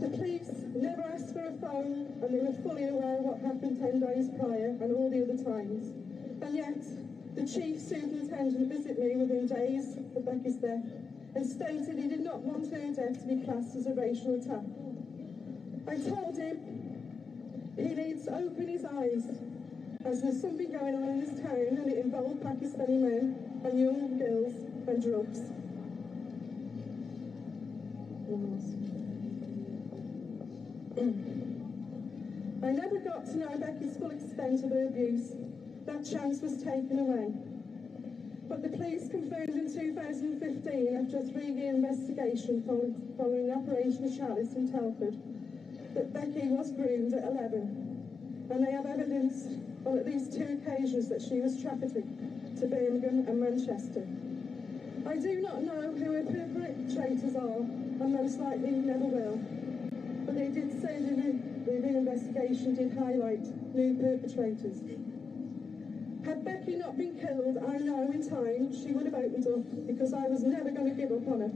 The police never asked for a phone and they were fully aware of what happened 10 days prior and all the other times. And yet, the chief superintendent visited me within days of Becky's death and stated he did not want her death to be classed as a racial attack. I told him he needs to open his eyes as there's something going on in this town and it involved Pakistani men and young girls and drugs. I never got to know Becky's full extent of her abuse. That chance was taken away. But the police confirmed in 2015, after a 3-year investigation following Operation Chalice in Telford, that Becky was groomed at 11, and they have evidence on at least 2 occasions that she was trafficked to Birmingham and Manchester. I do not know who her perpetrators are, and most likely never will, but they did say the investigation did highlight new perpetrators. Had Becky not been killed, I know in time she would have opened up, because I was never going to give up on her.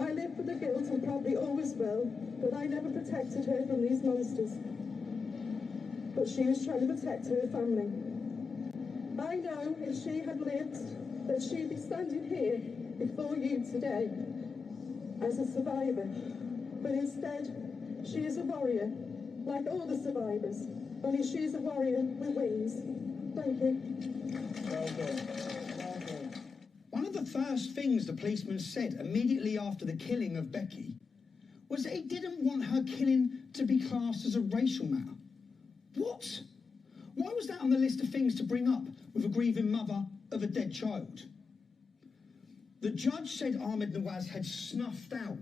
I live for the guilt and probably always will, but I never protected her from these monsters. But she was trying to protect her family. I know if she had lived, that she'd be standing here before you today as a survivor. But instead, she is a warrior, like all the survivors, only she is a warrior with wings. Thank you. Well done. Well done. One of the first things the policeman said immediately after the killing of Becky was that he didn't want her killing to be classed as a racial matter. What? Why was that on the list of things to bring up with a grieving mother of a dead child? The judge said Ahmed Nawaz had snuffed out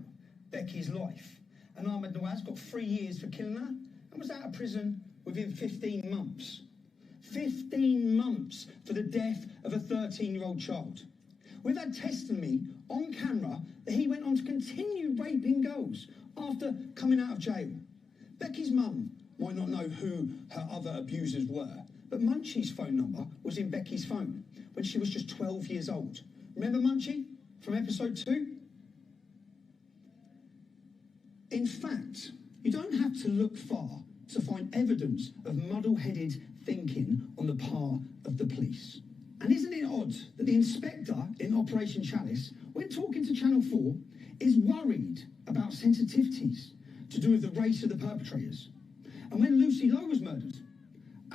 Becky's life, and Ahmed Nawaz got 3 years for killing her and was out of prison within 15 months. 15 months for the death of a 13-year-old child. We've had testimony on camera that he went on to continue raping girls after coming out of jail. Becky's mum might not know who her other abusers were, but Munchie's phone number was in Becky's phone when she was just 12 years old. Remember Munchie from episode 2? In fact, you don't have to look far to find evidence of muddle-headed thinking on the part of the police. And isn't it odd that the inspector in Operation Chalice, when talking to Channel 4, is worried about sensitivities to do with the race of the perpetrators? And when Lucy Lowe was murdered,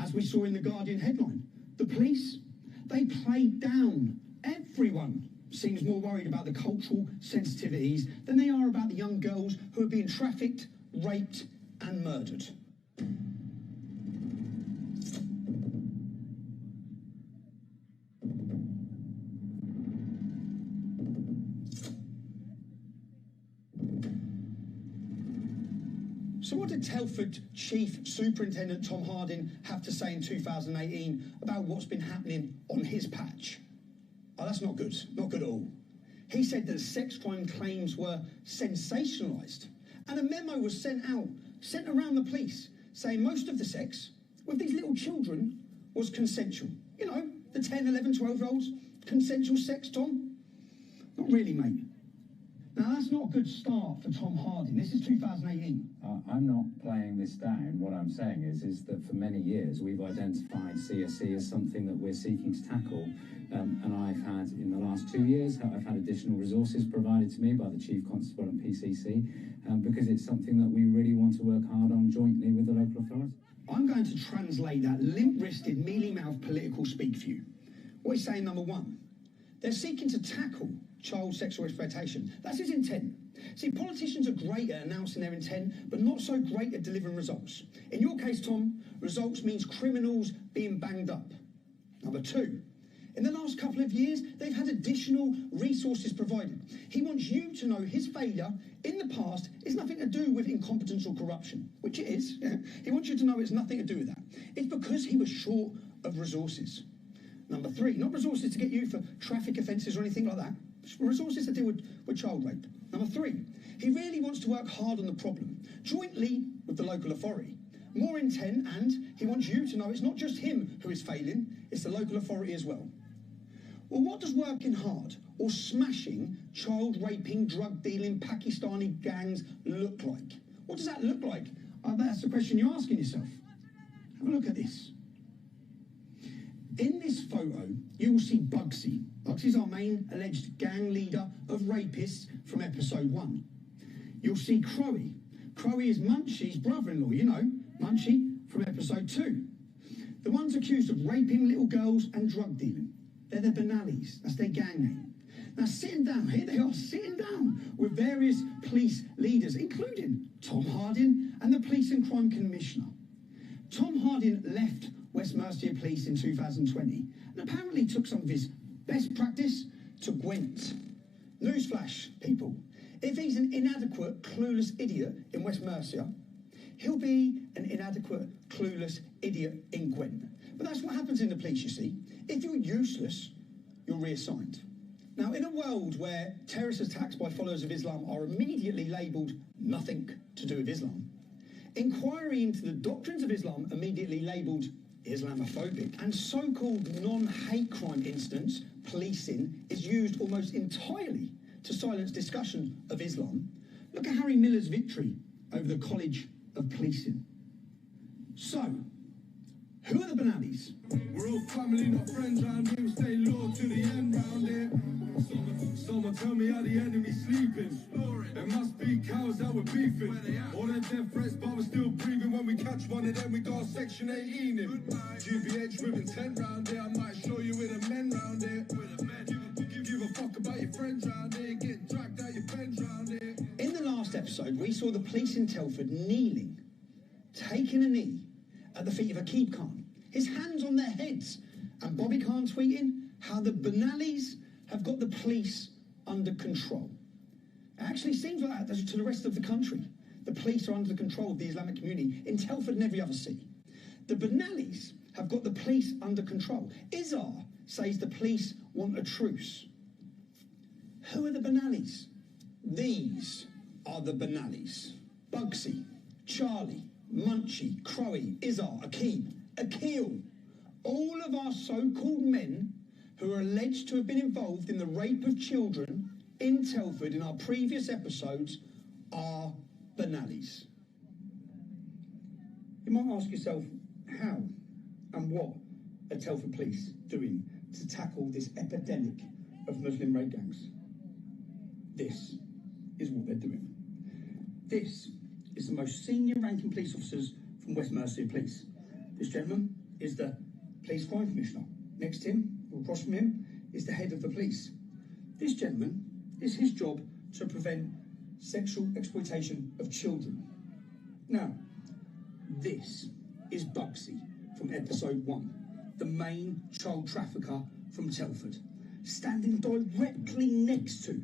as we saw in the Guardian headline, the police, they played down. Everyone seems more worried about the cultural sensitivities than they are about the young girls who are being trafficked, raped and murdered. So what did Telford Chief Superintendent Tom Harding have to say in 2018 about what's been happening on his patch? Oh, that's not good. Not good at all. He said that sex crime claims were sensationalised, and a memo was sent around the police, saying most of the sex with these little children was consensual. You know, the 10, 11, 12-year-olds. Consensual sex, Tom? Not really, mate. Now, that's not a good start for Tom Harding. This is 2018. I'm not playing this down. What I'm saying is that for many years we've identified CSE as something that we're seeking to tackle. And I've had, in the last 2 years, I've had additional resources provided to me by the Chief Constable and PCC, because it's something that we really want to work hard on jointly with the local authorities. I'm going to translate that limp-wristed, mealy-mouthed political speak for you. What he's saying, number one, they're seeking to tackle child sexual exploitation. That's his intent. See, politicians are great at announcing their intent, but not so great at delivering results. In your case, Tom, results means criminals being banged up. Number two, in the last couple of years, they've had additional resources provided. He wants you to know his failure in the past is nothing to do with incompetence or corruption, which it is. Yeah? He wants you to know it's nothing to do with that. It's because he was short of resources. Number three, not resources to get you for traffic offences or anything like that. Resources to deal with child rape. Number three, he really wants to work hard on the problem, jointly with the local authority. More intent, and he wants you to know it's not just him who is failing, it's the local authority as well. Well, what does working hard or smashing child raping, drug dealing, Pakistani gangs look like? What does that look like? That's the question you're asking yourself. Have a look at this. In this photo, you will see Bugsy. Bugsy's our main alleged gang leader of rapists from episode 1. You'll see Crowie. Crowie is Munchie's brother-in-law, you know, Munchie from episode 2. The ones accused of raping little girls and drug dealing. They're the Benallis. That's their gang name. Now, sitting down, here they are, sitting down with various police leaders, including Tom Harding and the Police and Crime Commissioner. Tom Harding left West Mercia Police in 2020 and apparently took some of his Best practice to Gwent. Newsflash, people. If he's an inadequate, clueless idiot in West Mercia, he'll be an inadequate, clueless idiot in Gwent. But that's what happens in the police, you see. If you're useless, you're reassigned. Now, in a world where terrorist attacks by followers of Islam are immediately labelled nothing to do with Islam, inquiry into the doctrines of Islam immediately labelled Islamophobic, and so-called non-hate crime incidents, policing, is used almost entirely to silence discussion of Islam. Look at Harry Miller's victory over the College of Policing. So, who are the Benallis? We're all family, not friends round here. We stay loyal to the end round here. Someone tell me how the enemy's sleeping. It must be cowards that we're beefing. All their death threats, but we're still breathing. When we catch one of them, we got Section 18 in. GBH with intent round here. I might show you with the men round here. Give a fuck about your friends round here. Get dragged out your pens round here. In the last episode, we saw the police in Telford kneeling, taking a knee at the feet of Akib Khan, his hands on their heads, and Bobby Khan tweeting how the Benallis have got the police under control. It actually seems like that to the rest of the country. The police are under the control of the Islamic community in Telford and every other city. The Benallis have got the police under control. Izar says the police want a truce. Who are the Benallis? These are the Benallis. Bugsy, Charlie, Munchie, Crowy, Izar, Akib, Akil. All of our so-called men who are alleged to have been involved in the rape of children in Telford in our previous episodes are Benallis. You might ask yourself, how and what are Telford police doing to tackle this epidemic of Muslim rape gangs? This is what they're doing. This is the most senior ranking police officers from West Mercia Police. This gentleman is the Police Crime Commissioner. Next to him, or across from him, is the head of the police. This gentleman, it's his job to prevent sexual exploitation of children. Now, this is Bugsy from episode 1, the main child trafficker from Telford, standing directly next to,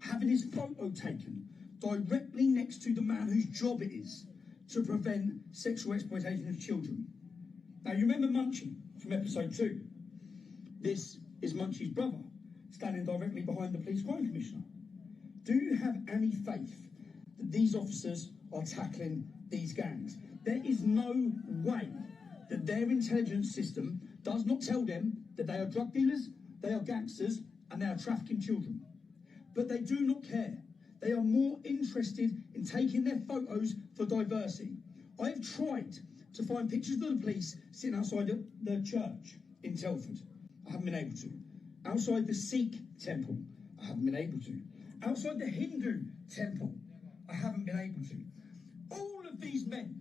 having his photo taken, directly next to the man whose job it is to prevent sexual exploitation of children. Now, you remember Munchie from episode 2? This is Munchie's brother, standing directly behind the Police Crime Commissioner. Do you have any faith that these officers are tackling these gangs? There is no way that their intelligence system does not tell them that they are drug dealers, they are gangsters, and they are trafficking children. But they do not care. They are more interested in taking their photos for diversity. I have tried to find pictures of the police sitting outside the church in Telford. I haven't been able to. Outside the Sikh temple, I haven't been able to. Outside the Hindu temple, I haven't been able to. All of these men,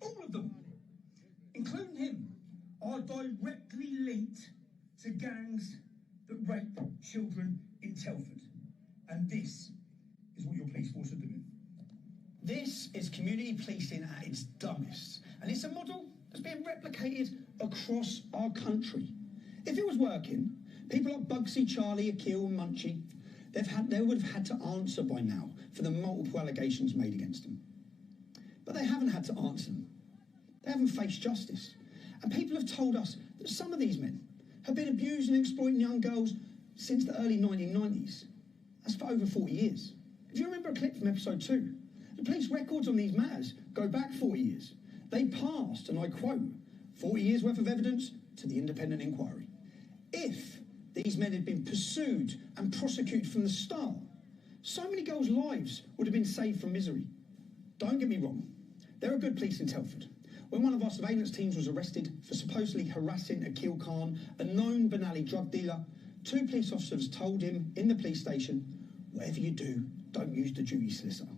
all of them, including him, are directly linked to gangs that rape children in Telford. And this is what your police force are doing. This is community policing at its dumbest. And it's a model that's being replicated across our country. If it was working, people like Bugsy, Charlie, Akil and Munchie, they would have had to answer by now for the multiple allegations made against them. But they haven't had to answer them. They haven't faced justice. And people have told us that some of these men have been abusing and exploiting young girls since the early 1990s. That's for over 40 years. If you remember a clip from episode 2, the police records on these matters go back 40 years. They passed, and I quote, 40 years worth of evidence to the independent inquiry. If these men had been pursued and prosecuted from the start, so many girls' lives would have been saved from misery. Don't get me wrong, there are good police in Telford. When one of our surveillance teams was arrested for supposedly harassing Akil Khan, a known Benali drug dealer, 2 police officers told him in the police station, whatever you do, don't use the duty solicitor.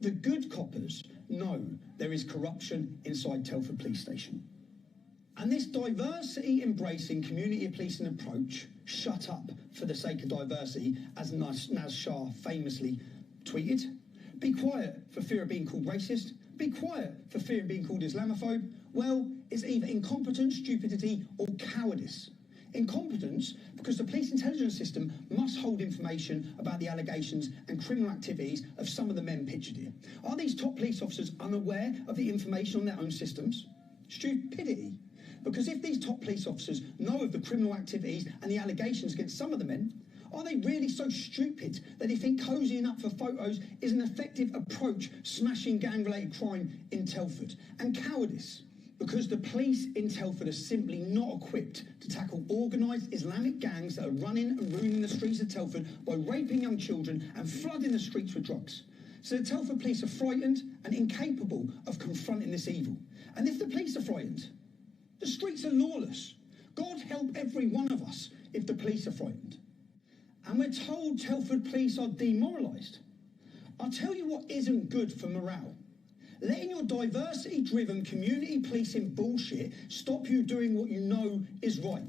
The good coppers know there is corruption inside Telford Police Station. And this diversity-embracing community policing approach, shut up for the sake of diversity, as Naz Shah famously tweeted, be quiet for fear of being called racist, be quiet for fear of being called Islamophobe, well, it's either incompetence, stupidity or cowardice. Incompetence because the police intelligence system must hold information about the allegations and criminal activities of some of the men pictured here. Are these top police officers unaware of the information on their own systems? Stupidity. Because if these top police officers know of the criminal activities and the allegations against some of the men, are they really so stupid that they think cozying up for photos is an effective approach smashing gang-related crime in Telford? And cowardice, because the police in Telford are simply not equipped to tackle organised Islamic gangs that are running and ruining the streets of Telford by raping young children and flooding the streets with drugs. So the Telford police are frightened and incapable of confronting this evil. And if the police are frightened, the streets are lawless. God help every one of us if the police are frightened. And we're told Telford police are demoralised. I'll tell you what isn't good for morale. Letting your diversity-driven community policing bullshit stop you doing what you know is right.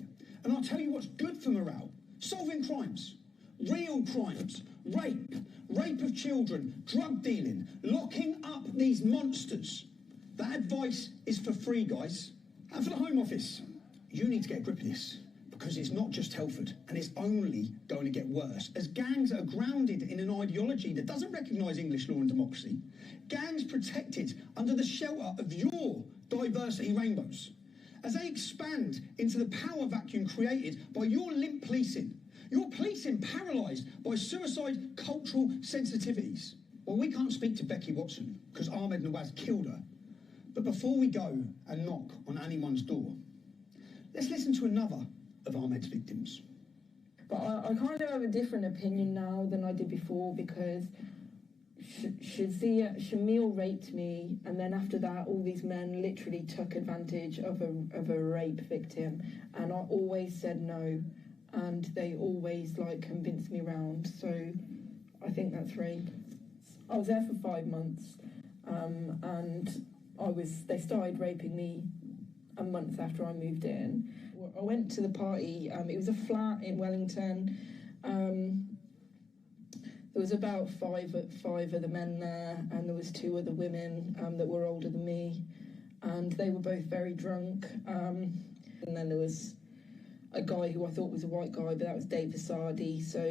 And I'll tell you what's good for morale. Solving crimes. Real crimes. Rape of children. Drug dealing. Locking up these monsters. That advice is for free, guys. And for the Home Office, you need to get a grip of this. Because it's not just Telford, and it's only going to get worse, as gangs are grounded in an ideology that doesn't recognise English law and democracy. Gangs protected under the shelter of your diversity rainbows, as they expand into the power vacuum created by your limp policing. Your policing paralysed by suicide cultural sensitivities. Well, we can't speak to Becky Watson, because Ahmed Nawaz killed her. But before we go and knock on anyone's door, let's listen to another of Ahmed's victims. But I kind of have a different opinion now than I did before, because Shamil raped me, and then after that all these men literally took advantage of a rape victim, and I always said no, and they always convinced me round, so I think that's rape. I was there for 5 months, and they started raping me a month after I moved in. I went to the party. It was a flat in Wellington. There was about five of the men there, and there was 2 other women that were older than me, and they were both very drunk. And then there was a guy who I thought was a white guy, but that was Dave Vasardi, so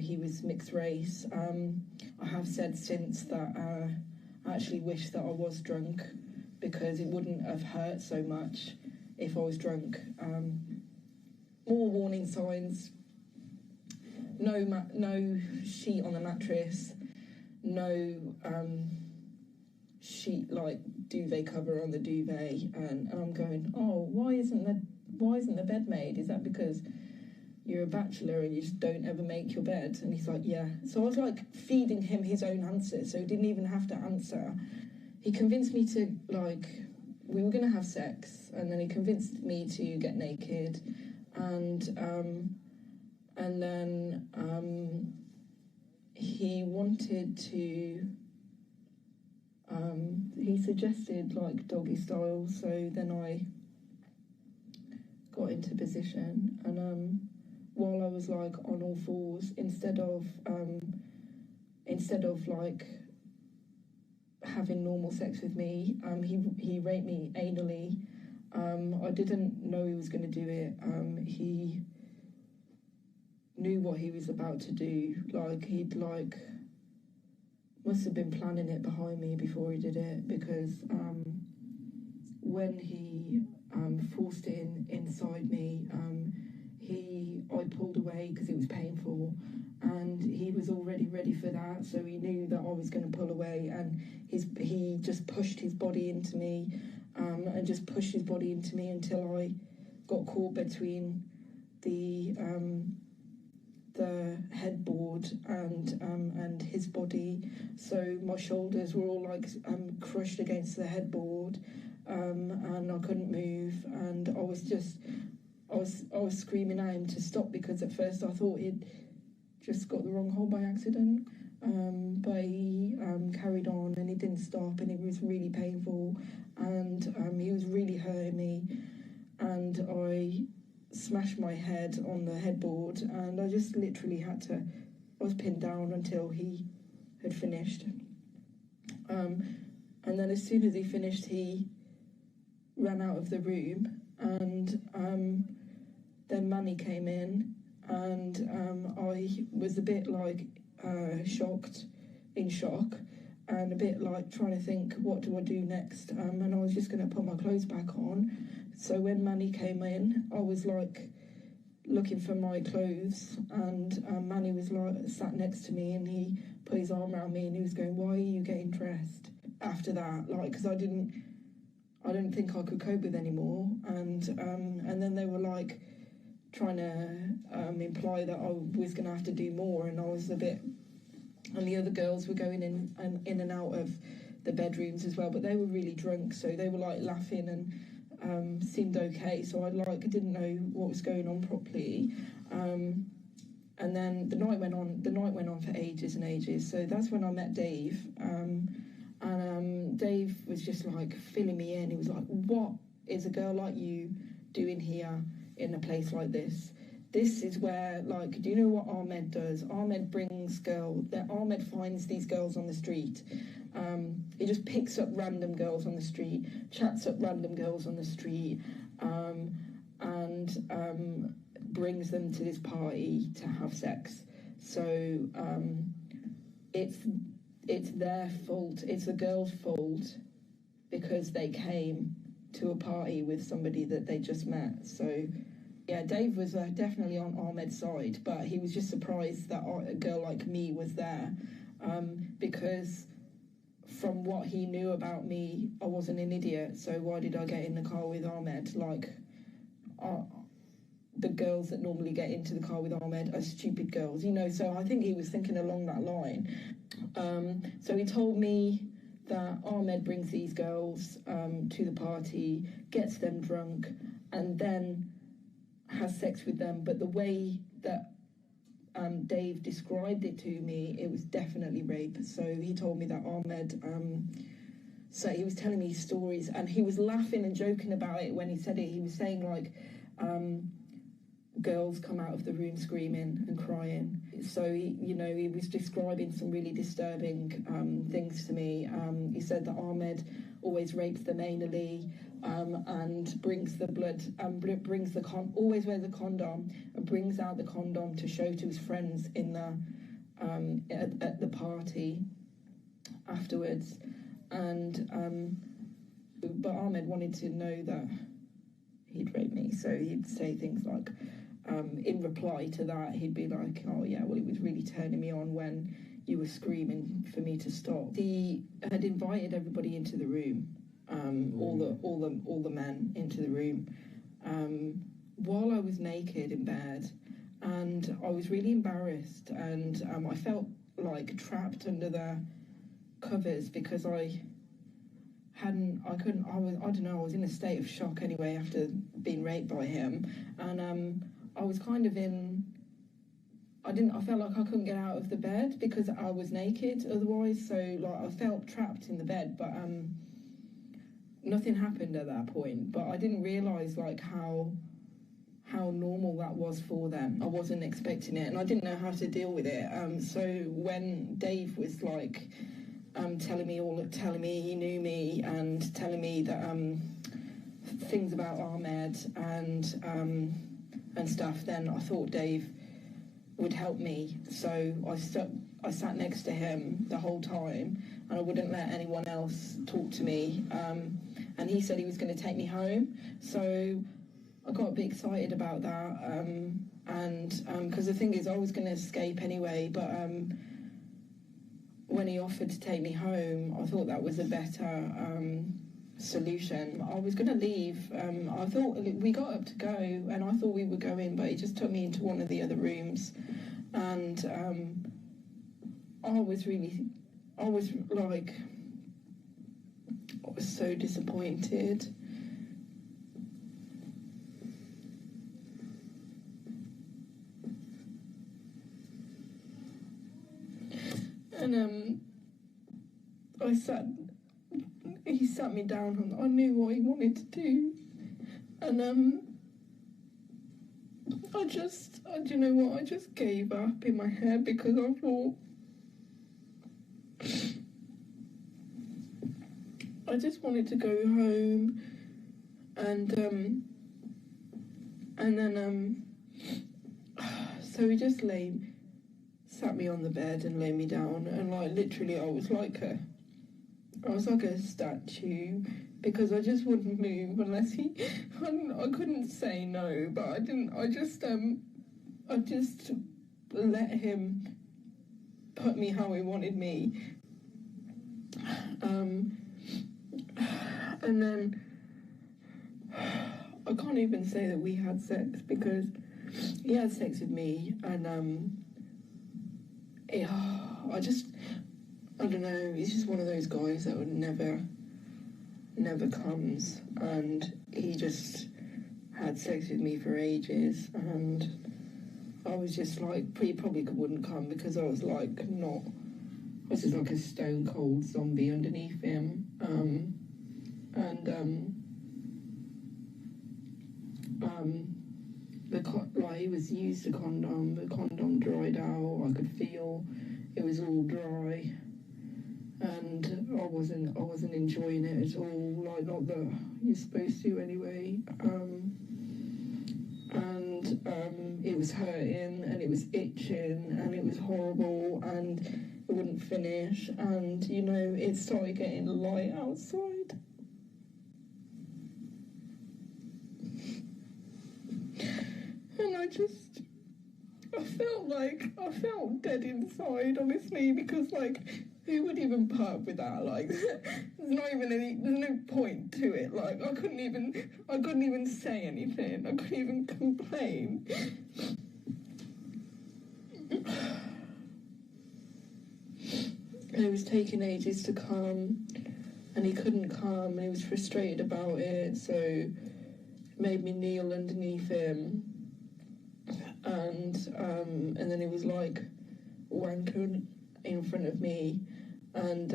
he was mixed race. I have said since that I actually wish that I was drunk, because it wouldn't have hurt so much if I was drunk. More warning signs. No sheet on the mattress. No sheet duvet cover on the duvet. And I'm going, oh, why isn't the bed made? Is that because you're a bachelor and you just don't ever make your bed? And he's like, yeah. So I was feeding him his own answers, so he didn't even have to answer. He convinced me to we were going to have sex, and then he convinced me to get naked, and then he wanted to, he suggested doggy style, so then I got into position, and while I was on all fours, instead of having normal sex with me, he raped me anally. I didn't know he was going to do it. He knew what he was about to do. He'd must have been planning it behind me before he did it, because when he forced it inside me, I pulled away because it was painful, and he was already ready for that, so he knew that I was going to pull away, and he just pushed his body into me, and just pushed his body into me until I got caught between the headboard and his body, so my shoulders were all crushed against the headboard, and I couldn't move, and I was screaming at him to stop, because at first I thought he'd just got the wrong hole by accident, but he carried on, and he didn't stop, and it was really painful, and he was really hurting me, and I smashed my head on the headboard, and I just literally I was pinned down until he had finished, and then as soon as he finished, he ran out of the room, and then Manny came in, and I was a bit like shocked, in shock, and a bit like trying to think, what do I do next? And I was just going to put my clothes back on. So when Manny came in, I was like looking for my clothes, and Manny was like sat next to me, and he put his arm around me, and he was going, "Why are you getting dressed?" After that, like, because I didn't think I could cope with anymore, and then they were like trying to imply that I was going to have to do more, and I was a bit. And the other girls were going in and out of the bedrooms as well, but they were really drunk, so they were like laughing and seemed okay. So I didn't know what was going on properly. And then the night went on for ages and ages. So that's when I met Dave. Dave was just like filling me in. He was like, "What is a girl like you doing here in a place like this? This is where, like, do you know what Ahmed does? Ahmed finds these girls on the street. He just picks up random girls on the street, chats up random girls on the street, and brings them to this party to have sex. So it's their fault. It's the girl's fault because they came to a party with somebody that they just met. So yeah, Dave was definitely on Ahmed's side, but he was just surprised that a girl like me was there, because from what he knew about me, I wasn't an idiot. So why did I get in the car with Ahmed? Like, the girls that normally get into the car with Ahmed are stupid girls, you know. So I think he was thinking along that line. So he told me that Ahmed brings these girls to the party, gets them drunk, and then has sex with them. But the way that Dave described it to me, it was definitely rape. So he told me that Ahmed, so he was telling me stories, and he was laughing and joking about it when he said it. He was saying, like, girls come out of the room screaming and crying. So he was describing some really disturbing things to me. He said that Ahmed always rapes them anally, and brings the blood, always wears a condom, and brings out the condom to show to his friends in the at the party afterwards. And but Ahmed wanted to know that he'd rape me, so he'd say things like, in reply to that, he'd be like, "Oh yeah, well, it was really turning me on when you were screaming for me to stop." He had invited everybody into the room, all the men into the room, while I was naked in bed, and I was really embarrassed, and I felt like trapped under the covers because I was in a state of shock anyway after being raped by him, and I was kind of I felt like I couldn't get out of the bed because I was naked otherwise, so like I felt trapped in the bed, but nothing happened at that point. But I didn't realise like how normal that was for them. I wasn't expecting it, and I didn't know how to deal with it. So when Dave was like telling me he knew me and telling me that things about Ahmed and stuff, then I thought Dave would help me. So I sat next to him the whole time, and I wouldn't let anyone else talk to me. And he said he was going to take me home. So I got a bit excited about that. And because the thing is, I was going to escape anyway, but when he offered to take me home, I thought that was a better solution. I was going to leave. I thought we got up to go, and I thought we were going, but he just took me into one of the other rooms, and I was so disappointed. And he sat me down, and I knew what he wanted to do, and do you know what, I just gave up in my head because I thought I just wanted to go home, and And then, so he just sat me on the bed and laid me down, and like literally I was like a statue, because I just wouldn't move unless I couldn't say no, but I just let him put me how he wanted me. And then I can't even say that we had sex, because he had sex with me, and I don't know, he's just one of those guys that would never comes, and he just had sex with me for ages, and I was just like, he probably wouldn't come, because I was like I was just like a stone cold zombie underneath him, he was used a condom. The condom dried out. I could feel it was all dry, and I wasn't enjoying it at all. Like, not that you're supposed to anyway. It was hurting, and it was itching, and it was horrible, and it wouldn't finish. And you know, it started getting light outside. And I felt dead inside, honestly, because like, who would even put up with that? Like, there's no point to it. Like, I couldn't even say anything. I couldn't even complain. And it was taking ages to come, and he couldn't come, and he was frustrated about it, so it made me kneel underneath him. And then he was like wanking in front of me, and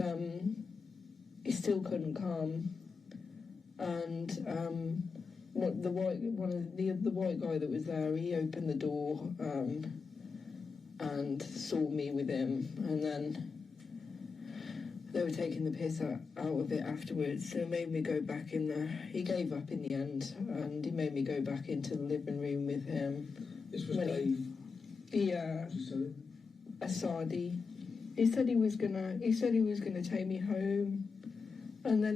he still couldn't come. And the white guy that was there, he opened the door and saw me with him, and then they were taking the piss out of it afterwards, so it made me go back in there. He gave up in the end, and he made me go back into the living room with him. This was Dave? Yeah. Asadi. He said he was gonna take me home, and then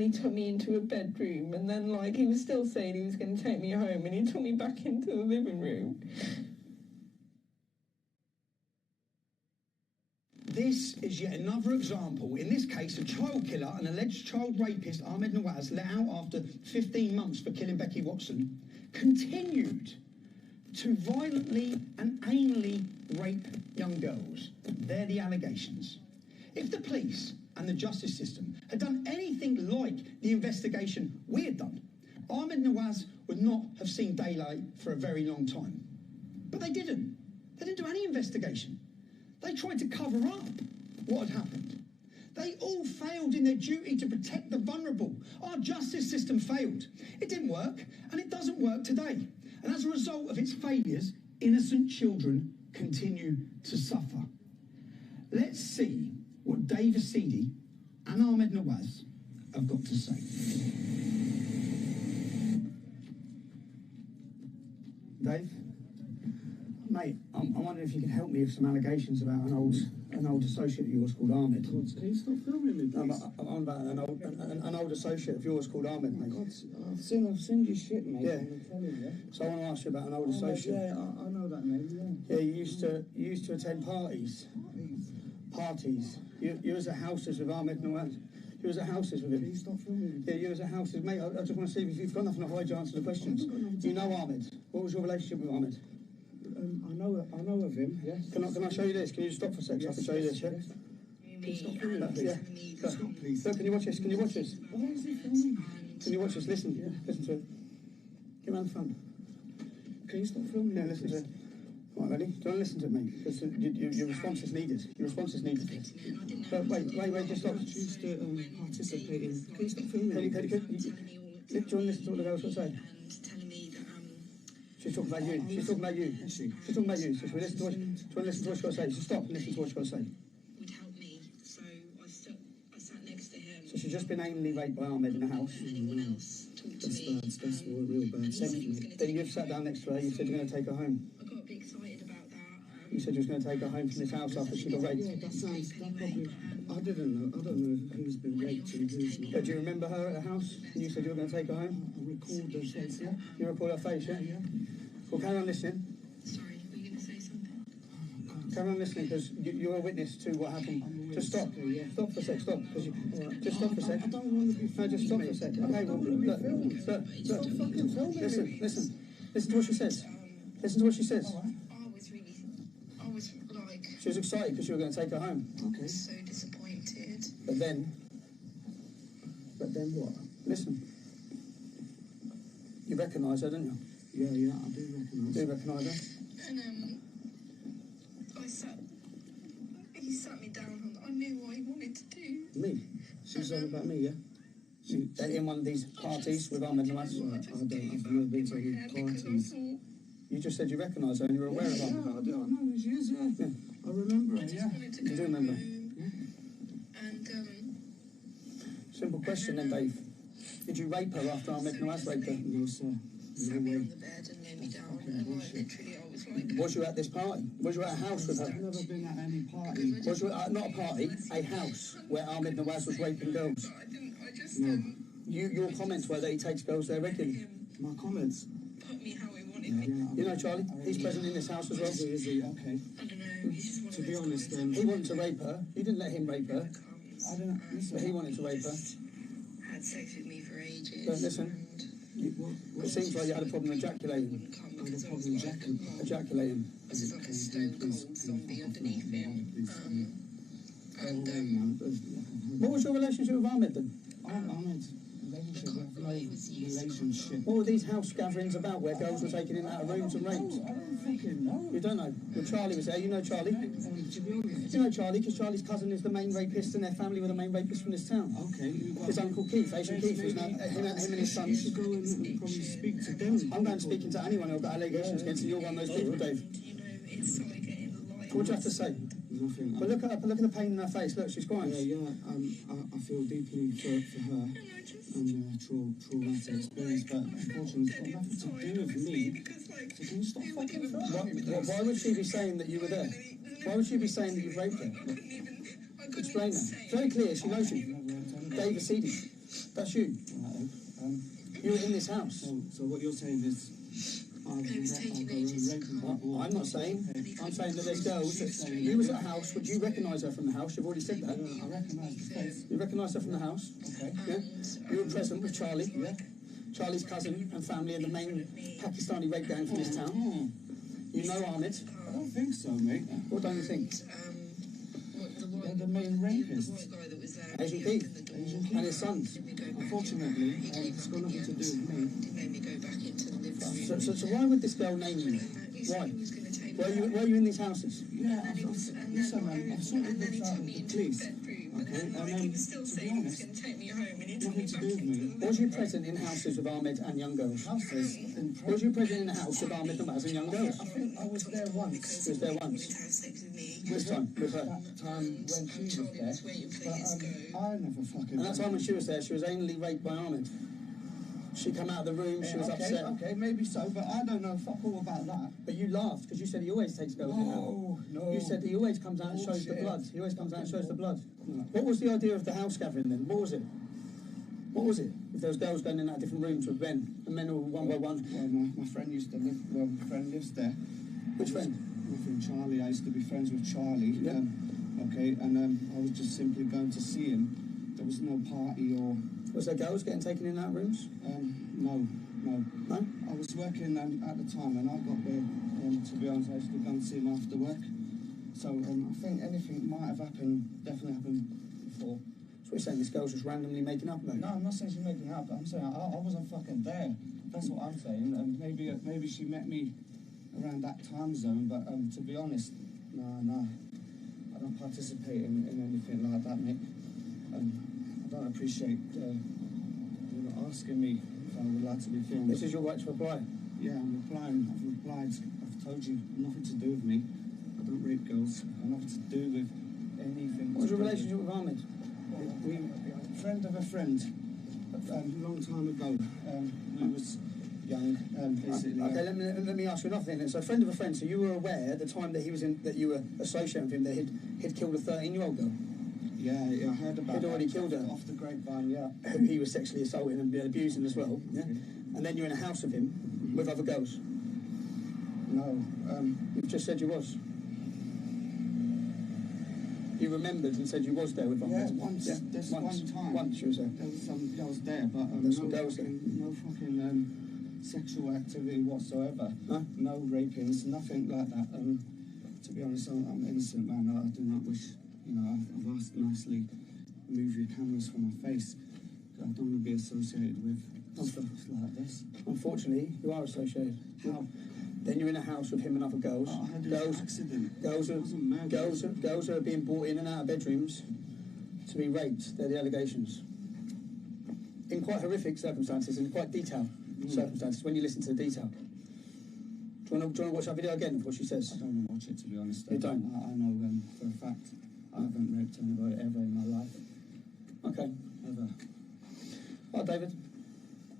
he took me into a bedroom, and then like he was still saying he was gonna take me home, and he took me back into the living room. This is yet another example, in this case, a child killer, an alleged child rapist, Ahmed Nawaz, let out after 15 months for killing Becky Watson, continued to violently and anally rape young girls. They're the allegations. If the police and the justice system had done anything like the investigation we had done, Ahmed Nawaz would not have seen daylight for a very long time. But they didn't. They didn't do any investigation. They tried to cover up what had happened. They all failed in their duty to protect the vulnerable. Our justice system failed. It didn't work, and it doesn't work today. And as a result of its failures, innocent children continue to suffer. Let's see what Dave Asidi and Ahmed Nawaz have got to say. Dave? Mate, I'm wondering if you can help me with some allegations about an old associate of yours called Ahmed. God, can you stop filming me, please? I'm about an old associate of yours called Ahmed, mate. God, I've seen your shit, mate. Yeah. So I want to ask you about an old associate. Yeah, I know that name. Yeah. Yeah, you used to attend parties. Parties. You was at houses with Ahmed Nawaz. You was at houses with him. Please stop filming me. Yeah, you was at houses, mate. I just want to see if you've got nothing to hide. You answer the questions. You know Ahmed. What was your relationship with Ahmed? I know of him, yes. Can I show you this? Can you just stop for a second? Yes, I can show you this, yeah? Please stop filming me. Yeah. Stop, please. Look, can you watch this? Can you watch this? Why is he filming? Can you watch this? Listen. Yeah. Listen to it. Get around the front. Can you stop filming me? Yeah, listen to it. Right, ready? Don't listen to it, mate. Your response is needed. Your response is needed. But wait, just stop. Choose to participate in. Can you stop filming me? Do you want to listen to what the girl's got to say? She's talking about you. She's talking about you. She's talking about you. So should we listen to what she's got to say? So stop and listen to what she's got to say. Would help me, so I sat next to him. So she's just been anally raped by Ahmed in the house. Anyone else talk to That's me. bad. That's real bad. And he said he was going to Then take you've sat down next to her. You said you're going to take her home. I got a bit excited about that. You said you was going to take her home from this house after she got raped. Yeah, that sounds. That probably. I didn't know. I don't know who's been raped and who's not. Do you remember her at the house? And you said you were going to take her home. I recall the face. Yeah. You recall her face, yeah? Yeah. Well, carry on listening. Sorry, were you going to say something? Carry on listening, because you're a witness to what happened. Just stop. Stop for a sec. Stop. Just stop for a sec. I don't want to be. No, just stop for a sec. Okay, well, look. Listen. Listen to what she says. Listen to what she says. I was like... She was excited because you were going to take her home. Okay. So disappointed. But then what? Listen. You recognise her, don't you? Yeah, I do recognise. Do you recognise her? And he sat me down and I knew what he wanted to do. Me? She's on about me, yeah? In one of these parties with Ahmed Nawaz? I've never been to any parties. You just said you recognise her and you're aware of her. Yeah, I do. I know who she is, yeah. I remember her, yeah. You do remember? And Simple question then, Dave. Did you rape her after Ahmed Nawaz raped her? No, sir. sat me on the bed and laid me down and like literally I was like... Was you at this party? Was you at a house with her? I've never been at any party. Was you at, not a party, a house where Ahmed Nawaz was raping girls? No. Your comments were that he takes girls there regularly. My comments? Put me how he wanted me. You know, Charlie, he's present in this house as well. Is he? Okay. I don't know, he's just one To be honest, he wanted to rape her. You didn't let him rape her. I don't know. But he wanted to rape her. Had sex with me for ages. But listen, it seems like you had a problem ejaculating. I had a problem Ejaculating. I was like a stone cold zombie underneath him. What was your relationship with Ahmed then? Ahmed, relationship. What were these house gatherings about where girls were taken in out of rooms and raped? I don't fucking know. You don't know? Well, Charlie was there. You know Charlie? To be honest. You know Charlie, because Charlie's cousin is the main rapist and their family were the main rapists from this town. Okay. His uncle Keith, Asian Keith, was now, him and his son. You should go and probably speak to them. I'm going speaking to anyone who's got allegations against you. You're one of those people, Dave. What do you have to say? Nothing. But look at the pain in her face. Look, she's crying. Yeah. I feel deeply for her and traumatic experience, but unfortunately, it's got nothing to do with me. So can you stop fucking filming? Why would she be saying that you were there? Why would she be saying that you've raped her? Explain that. It's very clear. She knows you. Dave Asidi. That's you. You were in this house. So what you're saying is. I'm not saying. I'm saying that there's girls. You was at a house. Would you recognise her from the house? You've already said that. I recognise the face. You recognise her from the house? Okay. Yeah. You were present with Charlie. Yeah. Charlie's cousin and family and the main Pakistani rape gang from this town. You know Ahmed. I don't think so, mate. What don't you think? They're the main rapists. Asian Keith and his sons. Unfortunately, it's got nothing to do with me. So why would this girl name you? Why? Were you in these houses? Yeah, listen, man, I've sorted this out with the police. Okay, and to be honest, nothing to do with me. Was you present in houses with Ahmed and young girls? Houses? Was you present in a house with Ahmed and young girls? I think I was there once. You was there once? Which time? With her? That time when she was there. But I never fucking... And that time when she was there, she was anally raped by Ahmed. She came out of the room, she was upset. Okay, maybe so, but I don't know fuck all about that. But you laughed, because you said he always takes girls in there. No. You said he always comes out and shows the blood. He always comes out and shows the blood. What was the idea of the house gathering then? What was it? What was it? If there was girls going in out of different rooms with men, and men all one by one? Well, my friend used to live, my friend lives there. Which friend? My friend Charlie. I used to be friends with Charlie. Yeah. Okay, and I was just simply going to see him. There was no party or... Was there girls getting taken in out rooms? No. I was working at the time, and I got there, to be honest, I used to go and see him after work. So I think anything might have happened, definitely happened before. So we're saying this girl's just randomly making up, mate? No, I'm not saying she's making up. I'm saying I wasn't fucking there. That's what I'm saying. And maybe she met me around that time zone, but to be honest, no. I don't participate in anything like that, mate. I don't appreciate you asking me if I would like to be filmed. This is your right to reply? Yeah, I'm replying. I've replied. I've told you, nothing to do with me. I don't rape girls. Nothing to do with anything. What was your relationship with Ahmed? We friend of a friend. long time ago. We was young, basically. Okay, let me ask you another thing then. So, a friend of a friend, so you were aware at the time that he was in, that you were associating with him, that he'd killed a 13-year-old girl? Yeah, I heard about He'd already killed her. Off the grapevine, yeah. Who he was sexually assaulting and abusing as well, yeah? And then you're in a house with him, with other girls? No. You've just said you was. You remembered and said you was there with one. Yeah, once. Yeah, There's once. one time. Once you was there. There was some girls there, but There's some girls there. no fucking sexual activity whatsoever. No? No rapings, nothing like that. To be honest, I'm an innocent man. I do not wish, I've asked nicely, move your cameras from my face. I don't want to be associated with stuff like this. Unfortunately, you are associated. How? Then you're in a house with him and other girls. I had an accident. Girls are being brought in and out of bedrooms to be raped. They're the allegations. In quite horrific circumstances, in quite detailed circumstances, when you listen to the detail. Do you want to watch that video again of what she says? I don't want to watch it, to be honest. You don't? I know for a fact I haven't raped anybody ever in my life. Okay. Ever. Oh, David.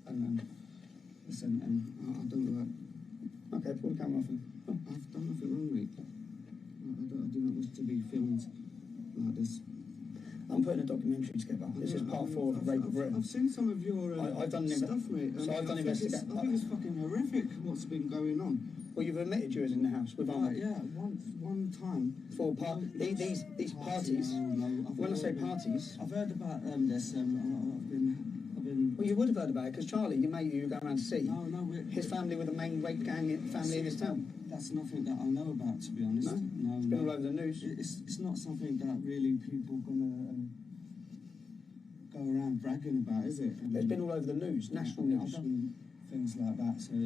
And listen, I don't like... Okay, pull the camera off him. Oh. I've done nothing wrong, mate. I do not wish to be filmed like this. I'm putting a documentary together. This is part 4 of Rape of Britain. I've seen some of your I've done stuff, mate. So I've done investigation. I think it's fucking horrific what's been going on. Well, you've admitted you was in the house with Ahmed. Yeah, one time. For these parties. No, when I say parties, I've heard about this. I've been. Well, you would have heard about it because Charlie, your mate, you go around to see. No, his family were the main rape gang family in this town. That's nothing that I know about, to be honest. No, it's been all over the news. It's not something that really people gonna go around bragging about, is it? It's been all over the news, national news. Things like that. So I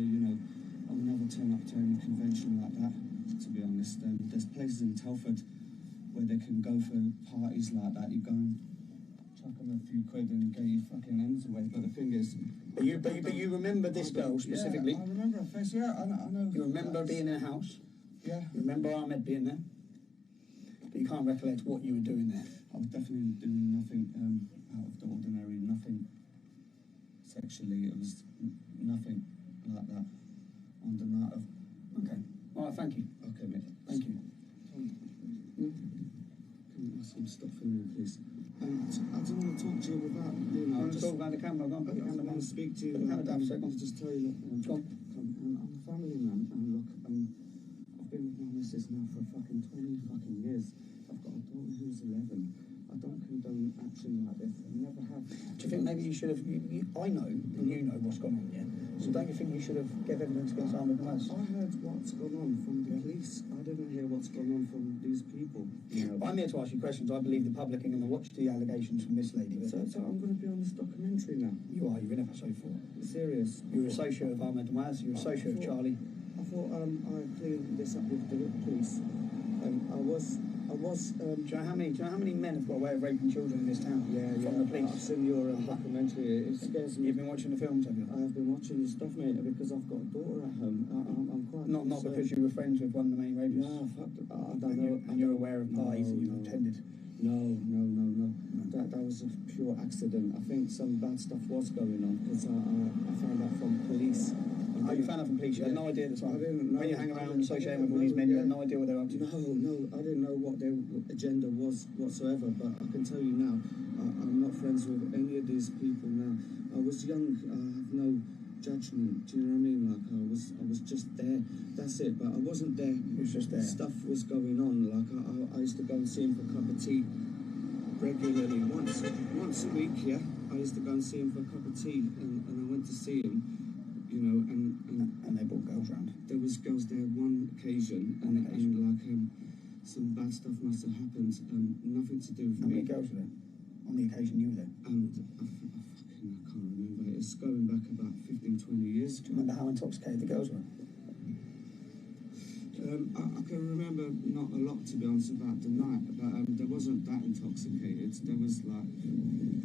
would never turn up to any convention like that. To be honest, there's places in Telford where they can go for parties like that. You go and chuck them a few quid and get your fucking ends away. But the thing is, but you remember this girl specifically? Yeah, I remember her face. Yeah, I know. You remember being in a house? Yeah. You remember Ahmed being there? But you can't recollect what you were doing there. I was definitely doing nothing out of the ordinary. Nothing sexually. It was nothing like that. On the night of. Okay. All right. Thank you. Okay, mate. Thank you. Can you ask him to stop filming, please? I don't want to talk to you without, I want to talk about the camera. Go on, put the camera down. I want to speak to you. Put the camera down for a second. Just tell you, look, I'm a family man, and look, I've been with my missus now for fucking 20 fucking years. I've got a daughter who's 11. I don't condone action like this. I never have. Do you think maybe you should have? I know that you know what's gone on, yeah. So don't you think you should have given evidence against Ahmed Nawaz? I heard what's gone on from the police. I didn't hear what's gone on from these people. I'm here to ask you questions. I believe the public are going to watch the allegations from this lady. So I'm going to be on this documentary now. You are. You're in episode 4. Serious? You're an associate of Ahmed Nawaz. You're an associate of Charlie. I thought I cleared this up with the police. Do you know how many men have got away with raping children in this town? From the police. I've seen your documentary. It scares me. You've been watching the films, have you? I have been watching your stuff, mate, because I've got a daughter at home. I'm quite not because you were friends with one of the main rapists. No, I don't know. And you're aware of parties that you've attended. No. That was a pure accident. I think some bad stuff was going on because I found out from police. Oh, you found out from police? You had no idea at the time? I didn't know. When you hang around associating with all these men, you had no idea what they were up to? No, I didn't know what their agenda was whatsoever, but I can tell you now, I'm not friends with any of these people now. I was young, I have no judgment, do you know what I mean? Like, I was just there, that's it, but I wasn't there. You was just there? Stuff was going on, like, I used to go and see him for a cup of tea regularly, once a week, yeah? I used to go and see him for a cup of tea, and I went to see him, and they brought girls round. There was girls there one occasion, and some bad stuff must have happened. Nothing to do with me. How many girls were there? On the occasion you were there? And I can't remember. It's going back about 15, 20 years. Do you remember how intoxicated the girls were? I can remember not a lot, to be honest, about the night, but there wasn't that intoxicated. There was like...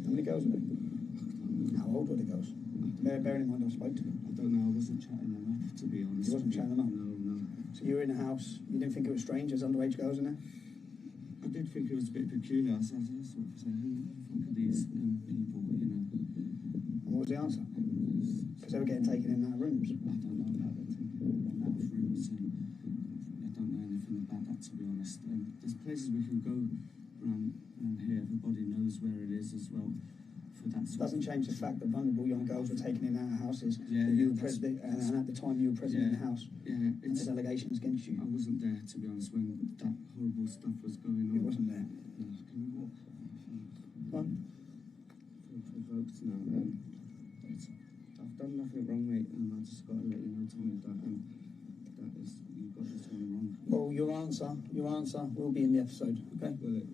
How many girls were there? How old were the girls? Bearing in mind I spoke to them. I don't know, I wasn't chatting them up, to be honest. You wasn't chatting them up? No. So you were in a house, you didn't think it was strange, there's underage girls in there? I did think it was a bit peculiar. I was sort of saying, who the fuck are these people, And what was the answer? Because they were getting taken in and out of rooms. I don't know about the taking in and out of rooms, and I don't know anything about that, to be honest. There's places we can go around here. Everybody knows where it is as well. For that sort Doesn't change the fact that vulnerable young girls were taken in and out of houses. Yeah, that you yeah, were present, and at the time you were present in the house. Yeah, and there's allegations against you. I wasn't there, to be honest, when that horrible stuff was going on. You wasn't there. No, can we walk? Fine. I feel provoked now. I've done nothing wrong, mate, and I just got to let you know, Tommy, that you got this one wrong. Well, your answer will be in the episode, okay? Will it?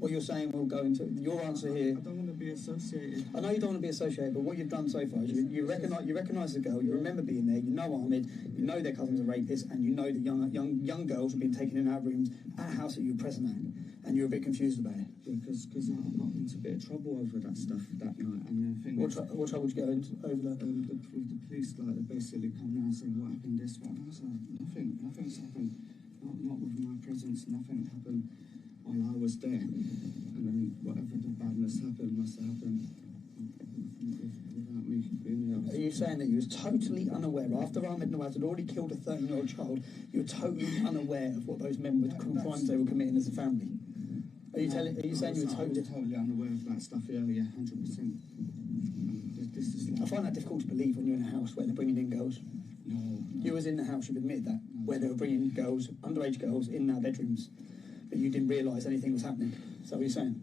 What you're saying will go into your answer here. I don't want to be associated. I know you don't want to be associated, but what you've done so far is you recognise the girl, you remember being there, you know Ahmed, you know their cousin's a rapist, and you know that young girls have been taken in and out of rooms at a house that you were present at, and you're a bit confused about it. Yeah, because I got into a bit of trouble over that stuff that night, and the thing What trouble did you get into over that? With the police, like, they basically come around saying, what happened this, what happened? I said, nothing's happened. Not with my presence, nothing happened while I was there. And then whatever the badness happened must have happened without me being there. Are you saying that you was totally unaware, after Ahmed Nawaz had already killed a 13-year-old child, you were totally unaware of what those men were, crimes they were committing as a family? Are you saying you were totally unaware of that stuff? Yeah, 100%. I find that difficult to believe when you're in a house where they're bringing in girls. No. You was in the house, you've admitted that, where they were bringing girls, underage girls, in their bedrooms, but you didn't realise anything was happening. Is that what you're saying?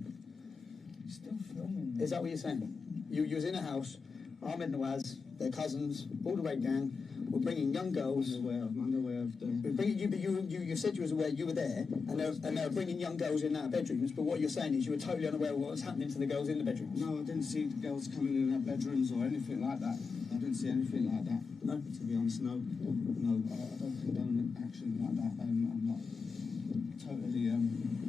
You're still filming. Is that what you're saying? You was in a house, Ahmed Nawaz, their cousins, all the rape gang, were bringing young girls. I'm unaware of them. You said you was aware you were there, and they were bringing young girls in and out of bedrooms, but what you're saying is you were totally unaware of what was happening to the girls in the bedrooms. No, I didn't see the girls coming in their bedrooms or anything like that. I didn't see anything like that. No? To be honest, no. I don't condone action like that. I'm not totally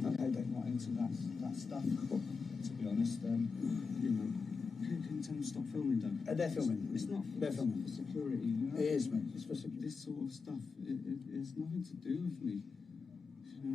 not into that stuff. To be honest, you know. Can you stop filming though? They're filming. It's not. They're filming. For security. You know? It is, mate. It's for security. This sort of stuff, it's nothing to do with me.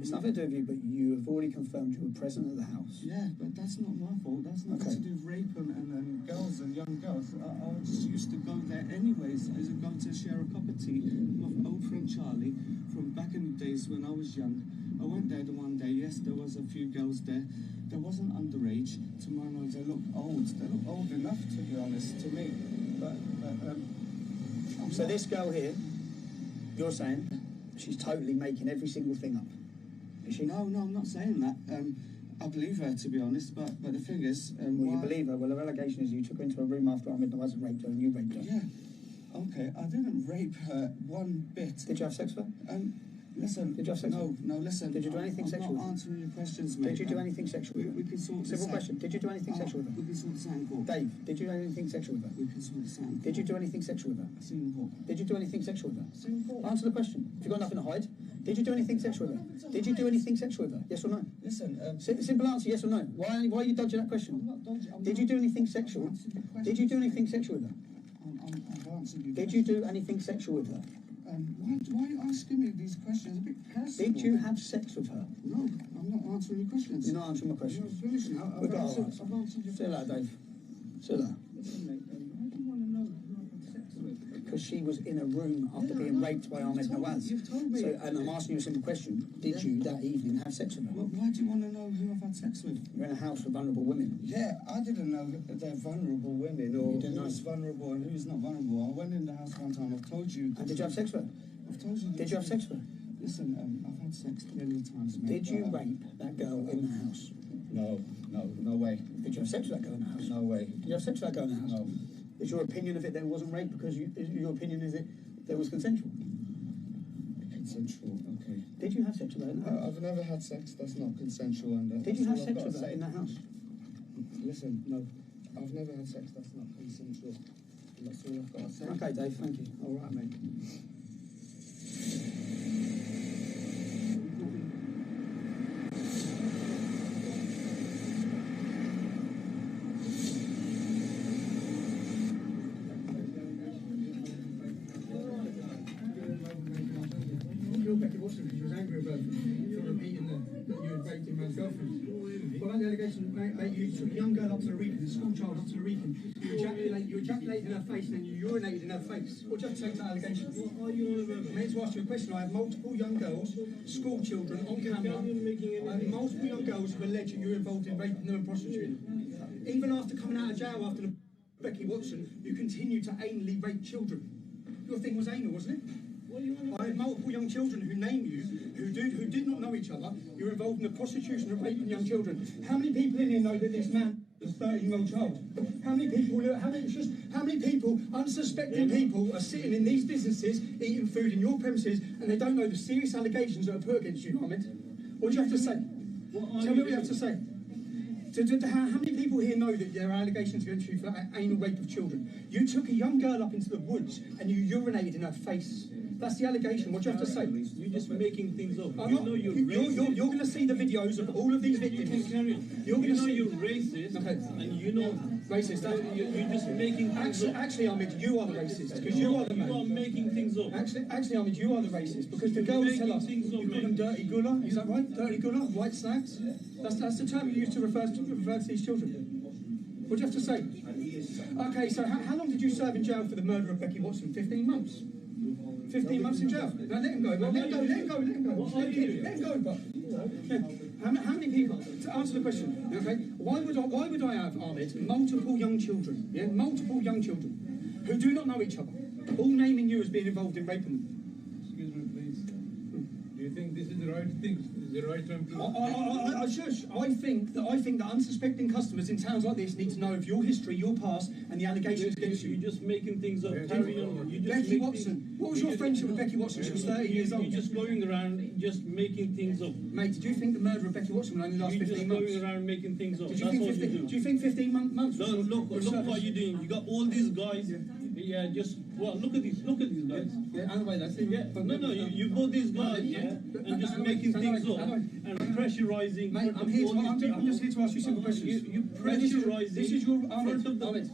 It's nothing to do with you, but you have already confirmed you were present at the house. Yeah, but that's not my fault. That's nothing to do with rape and girls and young girls. I just used to go there anyways. I used to go to share a cup of tea with my old friend Charlie from back in the days when I was young. I went there the one day. Yes, there was a few girls there. There wasn't underage. To my knowledge, they look old. They look old enough, to be honest, to me. So this girl here, you're saying, she's totally making every single thing up. Is she? No, I'm not saying that. I believe her, to be honest, but the thing is... well, you believe her. Well, her allegation is you took her into a room after Ahmed Nawaz had raped her and you raped her. Yeah. Okay, I didn't rape her one bit. Did you have sex with her? Listen. Did you have sex with her? No, listen. Did you do anything sexual? I'm not answering your questions, mate. Did you do anything sexual with her? We can sort this out. Simple question. Did you do anything sexual with her? We can sort this out in court. Dave, did you do anything sexual with her? We can sort this out in court. Did you do anything sexual with her? I've seen in court. Did you do anything sexual with her? I've seen in court. Answer the question. If you've got nothing to hide, did you do anything sexual with her? Did you do anything sexual with her? Yes or no? Listen, simple answer, yes or no. Why are you dodging that question? I'm not dodging. Did you do anything sexual? Did you do anything sexual with her? I've answered you. Did you do anything sexual with her? Why are you asking me these questions? A bit personal. Did you have sex with her? No, I'm not answering your questions. You're not answering my questions. You're finishing. I've answered your See you later, Dave. See you later. Listen, mate, why do you want to know who I've had sex with? Because she was in a room after being raped by Ahmed Nawaz. You've told me. So, and I'm asking you a simple question. Did you that evening have sex with her? Well, why do you want to know who I've had sex with? You're in a house with vulnerable women. Yeah, I didn't know that they're vulnerable women or who's vulnerable and who's not vulnerable. I went in the house one time. I've told you. And did you have sex with her? I've told you. Did you have sex with her? Listen, I've had sex plenty of times, mate. Did you rape that girl in the house? No way. Did you have sex with that girl in the house? No way. Did you have sex with that girl in the house? No. Is your opinion of it that it wasn't rape because your opinion is it there was consensual? Consensual, okay. Did you have sex with her in the house? I've never had sex that's not consensual. And did you have sex with her in that house? Listen, no. I've never had sex that's not consensual. That's all I've got to say. Okay, Dave, thank you. All right, mate. She was angry about for repeating that you had raped your man's girlfriend. Well, that allegation, mate, you took a young girl up to the Recon, a school child up to the Recon. You You ejaculated in her face and then you urinated in her face. What do you have to say to that allegation? I'm here to ask you a question. I have multiple young girls, school children on camera. I have multiple young girls who allege that you're involved in raping them and prostituting them. Even after coming out of jail after the Becky Watson, you continue to anally rape children. Your thing was anal, wasn't it? I have multiple young children who name you, who did not know each other. You're involved in the prostitution of raping young children. How many people in here know that this man is a 13-year-old child? How many people, unsuspecting people, are sitting in these businesses eating food in your premises and they don't know the serious allegations that are put against you, Ahmed? What do you have to say? Tell me what you have to say. How many people here know that there are allegations against you for anal rape of children? You took a young girl up into the woods and you urinated in her face. That's the allegation. What do you have to say? You're just making things up. You're going to see the videos of all of these victims. You're going to see you're racist, and you know racist. You're just making things up. Actually, Ahmed, you are the racist because you are the man. You are making things up. Actually, Ahmed, you are the racist because the girls tell us you call them dirty gullah. Is that right? Dirty gullah, white slags. That's the term you use to refer to these children. What do you have to say? Okay, so how long did you serve in jail for the murder of Becky Watson? 15 months. 15 months in jail. Now let him go, man. Let him go. Let him go, but how many people? To answer the question, okay? Why would I have, Ahmed, multiple young children, multiple young children who do not know each other, all naming you as being involved in raping them? Excuse me, please. Do you think this is the right thing? Is the right time to? I think that unsuspecting customers in towns like this need to know of your history, your past, and the allegations against you. You're just making things up. Carry on. Becky Watson. What was your friendship with Becky Watson? She was 13 years old. You're just going around just making things up. Mate, did you think the murder of Becky Watson will only last 15 months? You're just going around making things up. Do you think 15 months? No, look what you're doing. You got all these guys. Yeah, just look at these guys. Yeah, and the way that's it. Yeah, no, you bought these guys, and just making things up and pressurizing. Mate, I'm just here to ask you simple questions. You pressurizing. This is your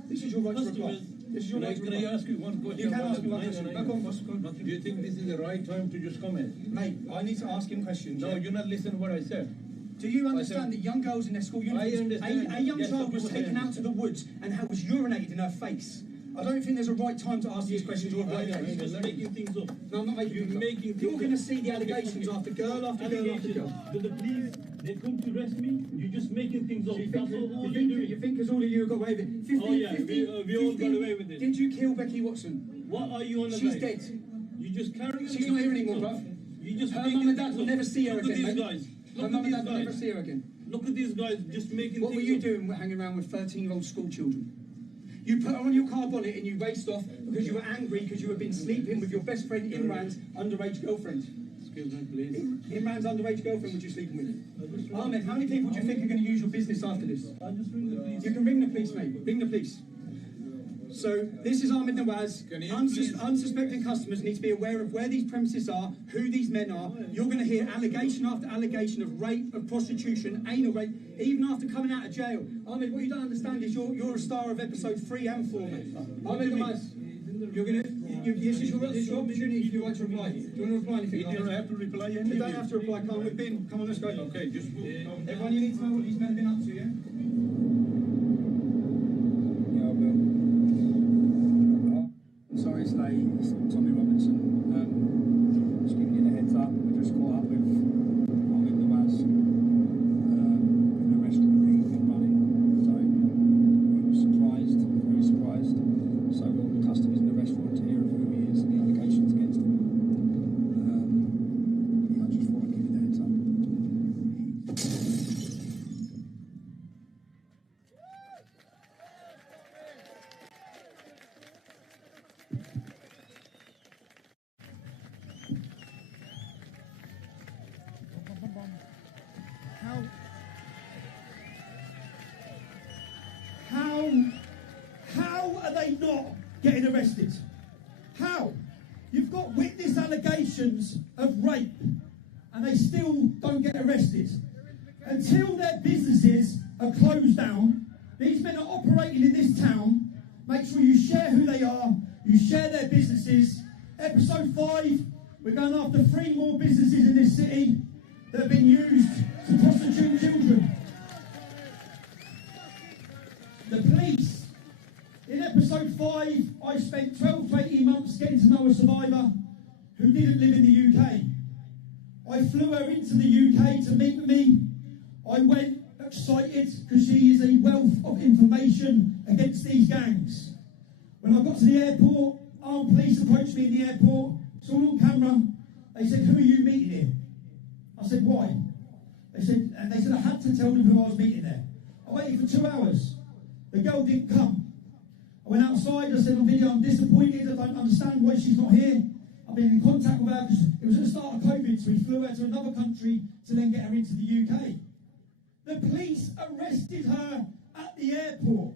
This is your right to reply. This is your right to reply. Can I ask you one question? You can ask me one question. No, go on. Do you think this is the right time to just comment? Mate, I need to ask him questions. No, you're not listening to what I said. Do you understand that young girls in their school uniforms, a young child was taken out to the woods and was urinated in her face? I don't think there's a right time to ask these questions or a right time. You're just making things up. No, I'm not making things up. You're going to see the allegations after girl after girl after girl. But the police, they come to arrest me. You're just making things up. That's all you're doing. You think because all of you got away with it? We all got away with it. Did you kill Becky Watson? What are you on about? She's dead. You just carry on. She's not here anymore, bruv. You just her mum and dad will never see her again, mate. Her mum and dad will never see her again. Look at these guys just making things up. What were you doing hanging around with 13-year-old school children? You put on your car bonnet and you raced off because you were angry because you had been sleeping with your best friend Imran's underage girlfriend. Excuse me, please. Imran's underage girlfriend was you sleeping with? Ahmed, how many people do you think are going to use your business after this? I'll just ring the police. You can ring the police, mate. Ring the police. So this is Ahmed Nawaz. Unsuspecting customers need to be aware of where these premises are, who these men are. You're going to hear allegation after allegation of rape, of prostitution, anal rape, even after coming out of jail. Ahmed, what you don't understand is you're a star of episode 3 and 4, mate. Ahmed Nawaz, you're going to. This is your opportunity if you want to reply. Do you want to reply anything? You don't have to reply anything. You don't have to reply. Come on, we've been. Come on, let's go. Okay, just everyone, you need to know what these men have been up to, yeah? Sorry it's late, it's Tommy Robinson. Just giving you the heads up. We just caught up with Ahmed Nawaz in a restaurant that he's been running. So we were surprised, very surprised. So all the customers in the restaurant to hear of who he is and the allegations against him. I just thought I'd give you the heads up. How are they not getting arrested? How? You've got witness allegations of rape and they still don't get arrested. Until their businesses are closed down, these men are operating in this town. Make sure you share who they are, you share their businesses. Episode 5, we're going after 3 more businesses in this city that have been used to prostitute children. The police, in episode 5, I spent 12 to 18 months getting to know a survivor who didn't live in the UK. I flew her into the UK to meet with me. I went excited because she is a wealth of information against these gangs. When I got to the airport, armed police approached me in the airport. It's all on camera. They said, "Who are you meeting here?" I said, "Why?" They said I had to tell them who I was meeting there. I waited for 2 hours. The girl didn't come. I went outside. I said on video, "I'm disappointed. I don't understand why she's not here." I've been in contact with her because it was at the start of COVID, so we flew her to another country to then get her into the UK. The police arrested her at the airport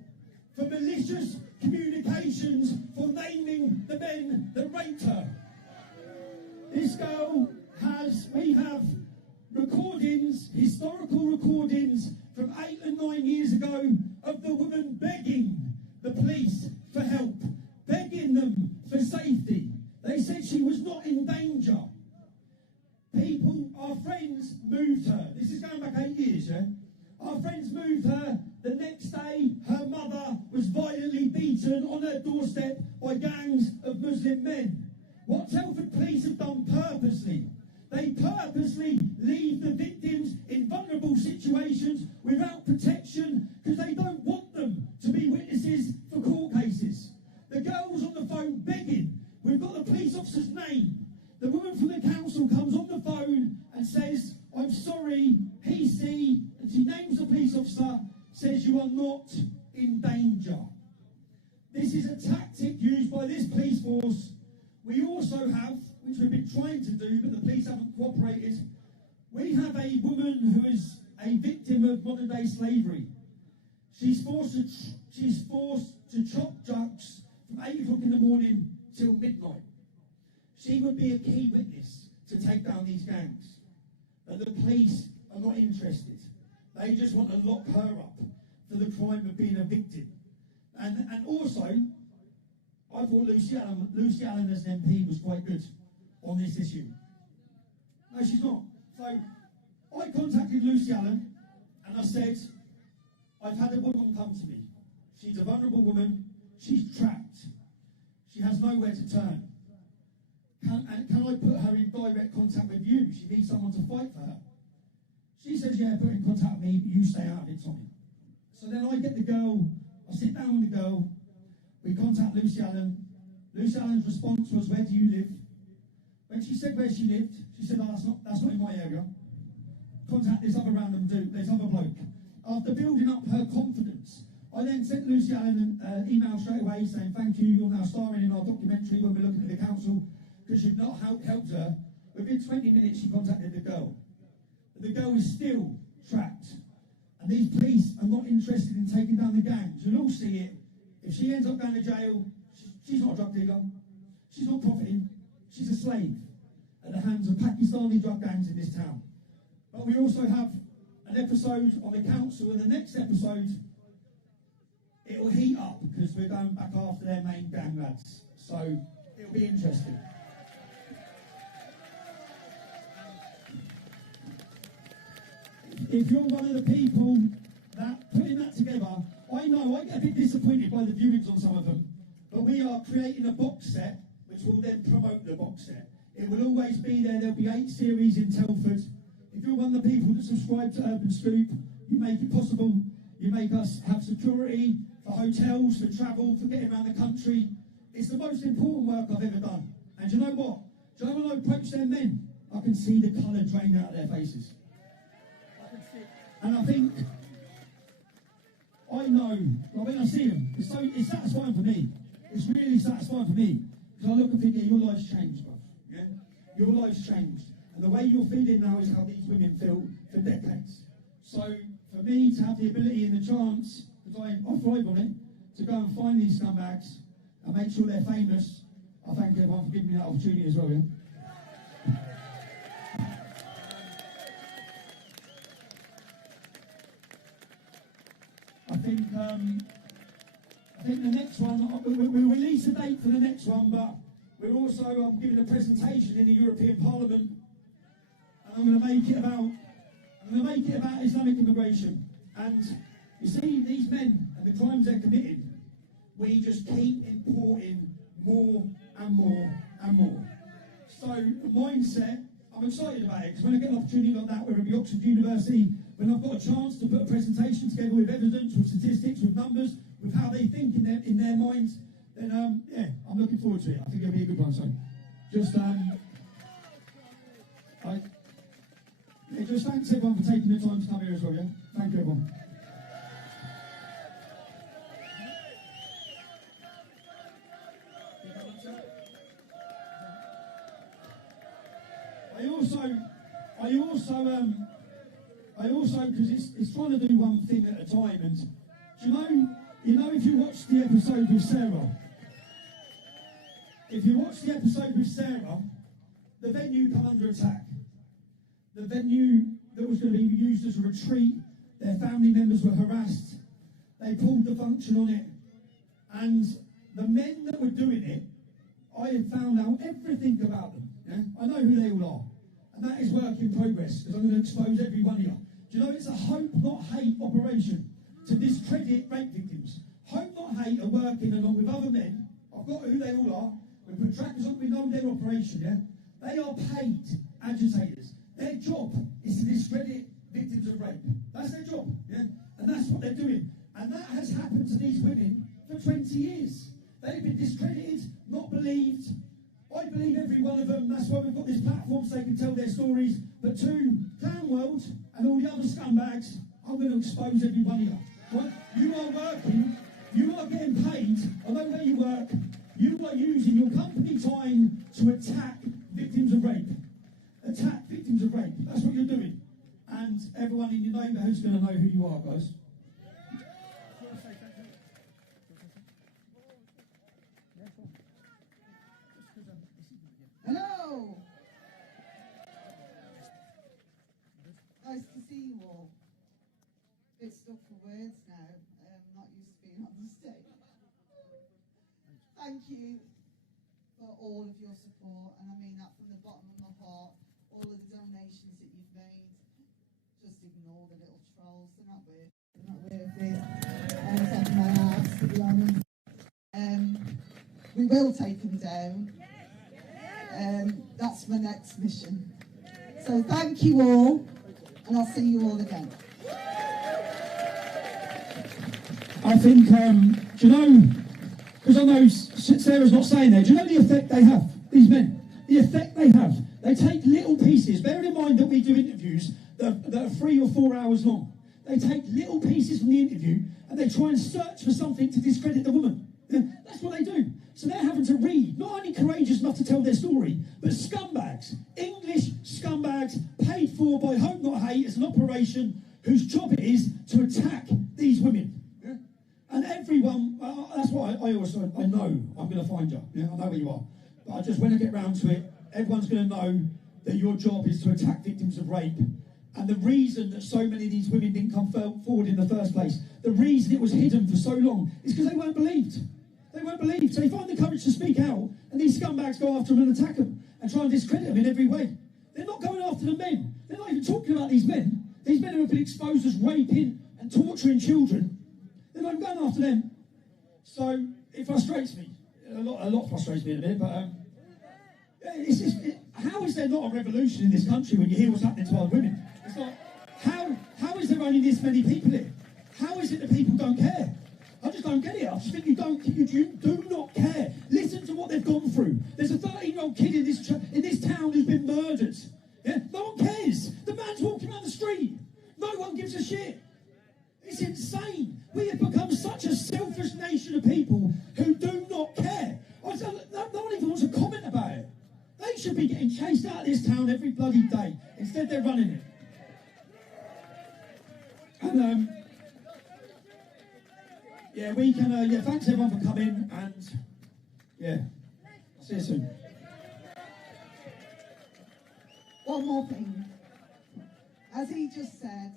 for malicious communications for naming the men that raped her. This girl we have recordings, historical recordings from 8 and 9 years ago of the woman begging the police for help, begging them for safety. They said she was not in danger. Our friends moved her. This is going back 8 years, yeah? Our friends moved her. The next day, her mother was violently beaten on her doorstep by gangs of Muslim men. What Telford police have done purposely, they purposely leave the victims in vulnerable situations without protection because they don't want them to be witnesses for court cases. The girl was on the phone begging. We've got the police officer's name. The woman from the council comes on the phone and says, "I'm sorry, PC," and she names the police officer, says, "You are not in danger." This is a tactic used by this police force. We also have, which we've been trying to do, but the police haven't cooperated, we have a woman who is a victim of modern day slavery. She's forced to chop jugs from 8 o'clock in the morning till midnight. She would be a key witness to take down these gangs. But the police are not interested. They just want to lock her up for the crime of being a victim. And also, I thought Lucy Allen as an MP was quite good on this issue. No, she's not. So I contacted Lucy Allen and I said, "I've had a woman come to me. She's a vulnerable woman. She's trapped. She has nowhere to turn. Can I put her in direct contact with you? She needs someone to fight for her." She says, "Yeah, put her in contact with me, but you stay out of it, Tommy." So then I get the girl, I sit down with the girl, we contact Lucy Allen. Lucy Allen's response was, "Where do you live?" When she said where she lived, she said, "Oh, that's not in my area. Contact this other random dude, this other bloke." After building up her confidence, I then sent Lucy Allen an email straight away saying, "Thank you, you're now starring in our documentary when we're looking at the council," because you've not helped her. Within 20 minutes, she contacted the girl. But the girl is still trapped. And these police are not interested in taking down the gangs. You'll all see it. If she ends up going to jail, she's not a drug dealer. She's not profiting. She's a slave at the hands of Pakistani drug gangs in this town. But we also have an episode on the council, and the next episode, it will heat up because we're going back after their main gang lads. So it'll be interesting. If you're one of the people that putting that together, I know I get a bit disappointed by the viewings on some of them, but we are creating a box set which will then promote the box set. It will always be there. There'll be 8 series in Telford. If you're one of the people that subscribe to Urban Scoop, you make it possible. You make us have security for hotels, for travel, for getting around the country. It's the most important work I've ever done. And do you know what? Do you know when I approach their men, I can see the colour drain out of their faces. And I think, I know, when I see them, it's satisfying for me. It's really satisfying for me. Because I look and think, yeah, your life's changed, bro. Yeah? Your life's changed. And the way you're feeling now is how these women feel for decades. So, for me to have the ability and the chance, because I thrive on it, to go and find these scumbags and make sure they're famous, I thank everyone for giving me that opportunity as well, yeah? I think the next one, we'll release a date for the next one, but we're also giving a presentation in the European Parliament, and I'm going to make it about Islamic immigration. And you see, these men and the crimes they're committing, we just keep importing more and more and more. So the mindset, I'm excited about it, because when I get an opportunity like that, whether it be Oxford University, when I've got a chance to put a presentation together with evidence, with statistics, with numbers, with how they think in their minds, then yeah, I'm looking forward to it. I think it'll be a good one. So just just thanks everyone for taking the time to come here as well. Yeah, thank you everyone. I also, because it's trying to do one thing at a time, and you know, if you watch the episode with Sarah, the venue come under attack. The venue that was going to be used as a retreat, their family members were harassed. They pulled the function on it, and the men that were doing it, I have found out everything about them. Yeah? I know who they all are. And that is work in progress, because I'm going to expose every one of you. Do you know it's a hope, not hate operation to discredit rape victims? Hope, not hate, are working along with other men. I've got who they all are. We put trackers on, we know their operation, yeah? They are paid agitators. Their job is to discredit victims of rape. That's their job, yeah? And that's what they're doing. And that has happened to these women for 20 years. They've been discredited, not believed. I believe every one of them. That's why we've got this platform so they can tell their stories. But to Clown World and all the other scumbags, I'm going to expose every one of you. Right? You are working, you are getting paid, I know where you work, you are using your company time to attack victims of rape. Attack victims of rape. That's what you're doing. And everyone in your neighbourhood's going to know who you are, guys. Hello! Nice to see you all. Bit stuck for words now. I'm not used to being on the stage. Thank you for all of your support, and I mean that from the bottom of my heart. All of the donations that you've made, just ignore the little trolls. They're not worth it. They're not worth it. I was having my ass, to be honest. We will take them down. That's my next mission. So thank you all, and I'll see you all again. I think, do you know, because I know Sarah's not saying there, do you know the effect they have, these men? The effect they have. They take little pieces, bearing in mind that we do interviews that are 3 or 4 hours long. They take little pieces from the interview and they try and search for something to discredit the woman. Yeah, that's what they do. So they're having to read, not only courageous enough to tell their story, but scumbags, English scumbags, paid for by Hope Not Hate as an operation whose job it is to attack these women. Yeah? And everyone, that's why I know I'm going to find you. Yeah, I know where you are. But I just, when I get round to it, everyone's going to know that your job is to attack victims of rape. And the reason that so many of these women didn't come forward in the first place, the reason it was hidden for so long, is because they weren't believed. They weren't believed. So they find the courage to speak out, and these scumbags go after them and attack them, and try and discredit them in every way. They're not going after the men. They're not even talking about these men. These men who have been exposed as raping and torturing children. They're not even going after them. So it frustrates me. A lot frustrates me in a bit, but how is there not a revolution in this country when you hear what's happening to our women? It's like, how is there only this many people here? How is it that people don't care? I just don't get it. I just think you do not care. Listen to what they've gone through. There's a 13-year-old kid in this town who's been murdered. Yeah? No one cares. The man's walking around the street. No one gives a shit. It's insane. We have become such a selfish nation of people who do not care. No one even wants to comment about it. They should be getting chased out of this town every bloody day. Instead, they're running it. And, yeah, we can, thanks everyone for coming, and, yeah, I'll see you soon. One more thing. As he just said,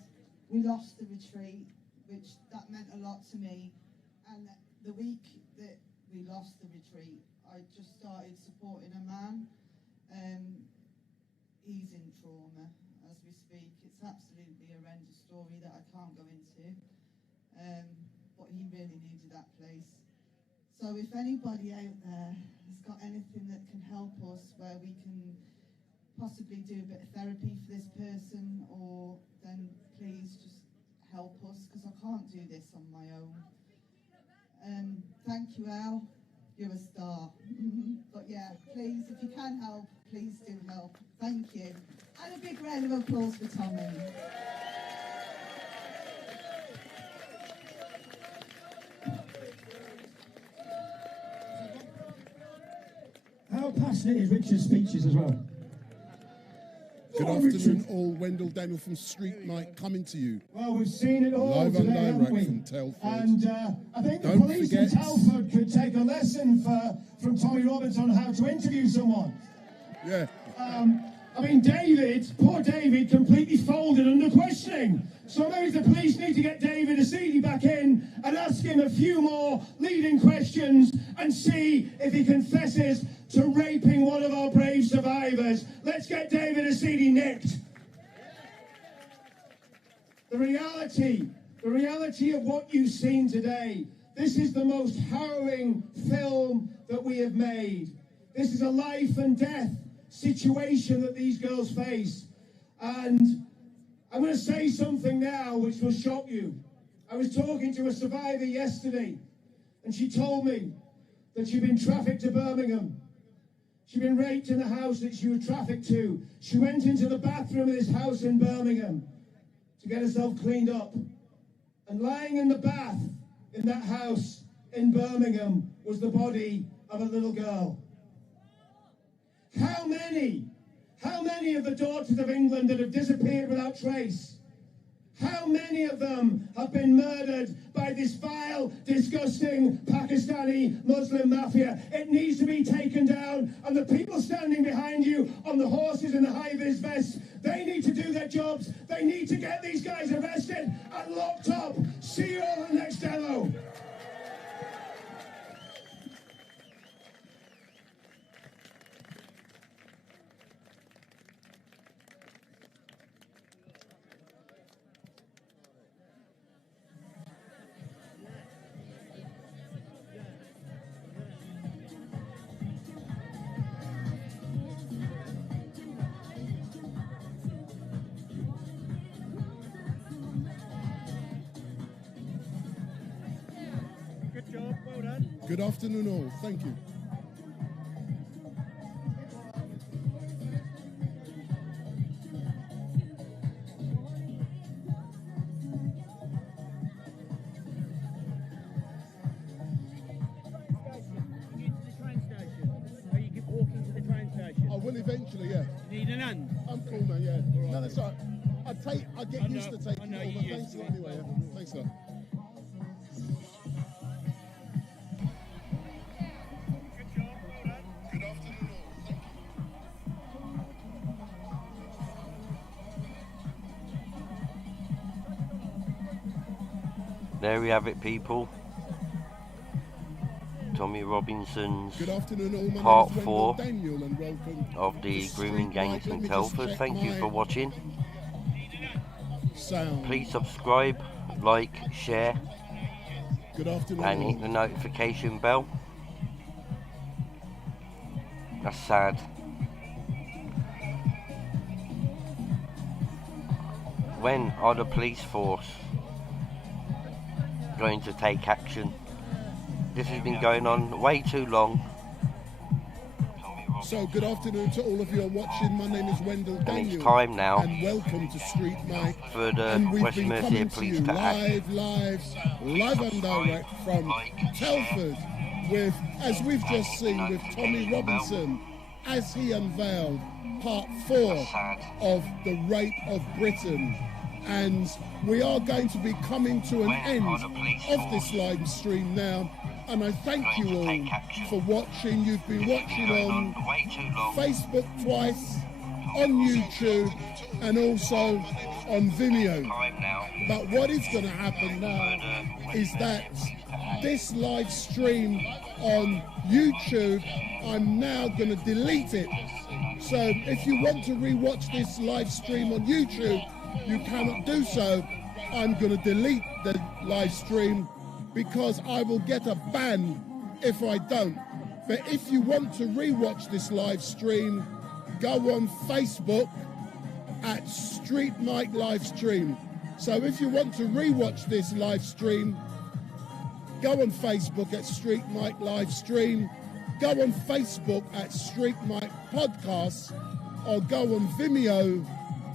we lost the retreat, which that meant a lot to me. And the week that we lost the retreat, I just started supporting a man. He's in trauma as we speak. It's absolutely a horrendous story that I can't go into. But he really needed that place. So if anybody out there has got anything that can help us, where we can possibly do a bit of therapy for this person, or then please just help us, because I can't do this on my own. Thank you, Al. You're a star. But yeah, please, if you can help, please do help. Thank you. And a big round of applause for Tommy. How passionate is Richard's speeches as well? Good afternoon, all. Wendell Daniel from Street Mike coming to you. Well, we've seen it all live today, and direct haven't we? from Telford. And I think the Don't police forget- in Telford could take a lesson from Tommy Robbins on how to interview someone. Yeah. I mean, poor David, completely folded under questioning. So maybe the police need to get David Asidi back in and ask him a few more leading questions and see if he confesses to raping one of our brave survivors. Let's get David Asidi nicked. The reality of what you've seen today, this is the most harrowing film that we have made. This is a life and death situation that these girls face. And I'm going to say something now which will shock you. I was talking to a survivor yesterday, and she told me that she'd been trafficked to Birmingham. She'd been raped in the house that she was trafficked to. She went into the bathroom of this house in Birmingham to get herself cleaned up. And lying in the bath in that house in Birmingham was the body of a little girl. How many of the daughters of England that have disappeared without trace? How many of them have been murdered by this vile, disgusting Pakistani Muslim mafia? It needs to be taken down, and the people standing behind you on the horses and the high-vis vests, they need to do their jobs. They need to get these guys arrested and locked up. See you all at the next demo. Good job, well done. Good afternoon all, thank you. I will eventually, yeah. Need an hand? I'm cool, man, yeah. No, that's all right. I get used to taking it, but thanks a lot anyway, yeah. Thanks a lot. There we have it, people. Tommy Robinson's part 4 of the grooming gangs in Telford. Thank you for watching. Please subscribe, like, share, and hit the notification bell. That's sad. When are the police force going to take action? This has been going on way too long. So good afternoon to all of you watching. My name is Wendell Daniel. And it's time now and welcome to Street Mike. For the West Mercia Police to act. Live and direct from Telford with, as we've just seen, with Tommy Robinson as he unveiled part 4 of The Rape of Britain. And we are going to be coming to an end of this live stream now. And I thank you all for watching. You've been watching on Facebook twice, on YouTube, and also on Vimeo. But what is going to happen now is that this live stream on YouTube, I'm now going to delete it. So if you want to rewatch this live stream on YouTube, you cannot do so. I'm going to delete the live stream because I will get a ban if I don't. But if you want to rewatch this live stream, go on Facebook at Street Mike Livestream. So if you want to rewatch this live stream, go on Facebook at Street Mike Livestream, go on Facebook at Street Mike Podcasts, or go on Vimeo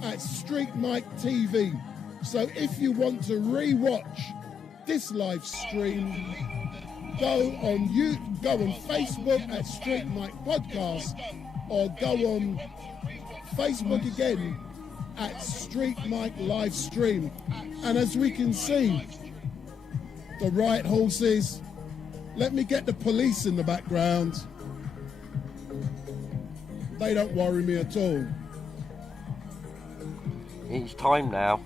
at Street Mike TV. So if you want to rewatch this live stream, go on Facebook at Street Mike Podcast, or go on Facebook again at Street Mike Live Stream. And as we can see, the riot horses, let me get the police in the background. They don't worry me at all. It's time now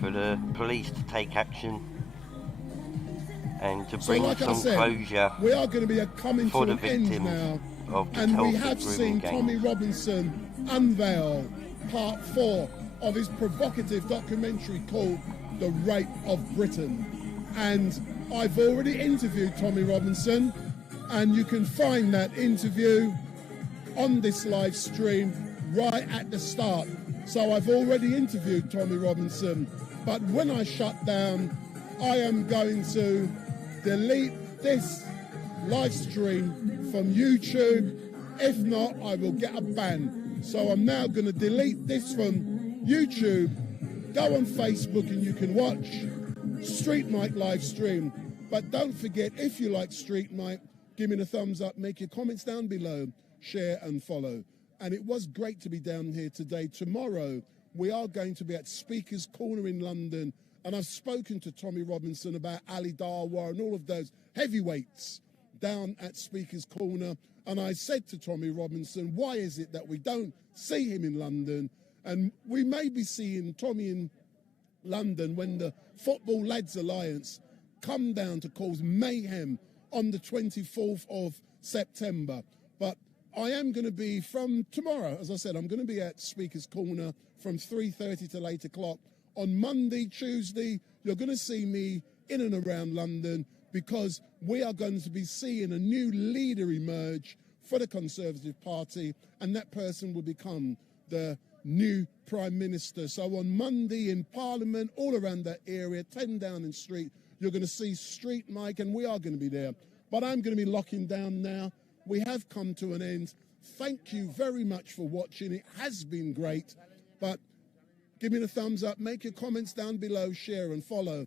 for the police to take action and to bring some closure we are going to be coming for to the an victims end now, of the and Telford we have grooming seen gang. Tommy Robinson unveil part 4 of his provocative documentary called The Rape of Britain. And I've already interviewed Tommy Robinson, and you can find that interview on this live stream right at the start. So I've already interviewed Tommy Robinson, but when I shut down, I am going to delete this live stream from YouTube. If not, I will get a ban. So I'm now going to delete this from YouTube. Go on Facebook and you can watch Street Mike live stream. But don't forget, if you like Street Mike, give me a thumbs up, make your comments down below, share and follow. And it was great to be down here today. Tomorrow, we are going to be at Speaker's Corner in London. And I've spoken to Tommy Robinson about Ali Darwar and all of those heavyweights down at Speaker's Corner. And I said to Tommy Robinson, why is it that we don't see him in London? And we may be seeing Tommy in London when the Football Lads Alliance come down to cause mayhem on the 24th of September. But I am going to be from tomorrow, as I said, I'm going to be at Speaker's Corner from 3:30 till 8 o'clock. On Monday, Tuesday, you're going to see me in and around London because we are going to be seeing a new leader emerge for the Conservative Party, and that person will become the new Prime Minister. So on Monday in Parliament, all around that area, 10 Downing Street, you're going to see Street Mike, and we are going to be there. But I'm going to be locking down now. We have come to an end. Thank you very much for watching. It has been great. But give me a thumbs up, make your comments down below, share and follow.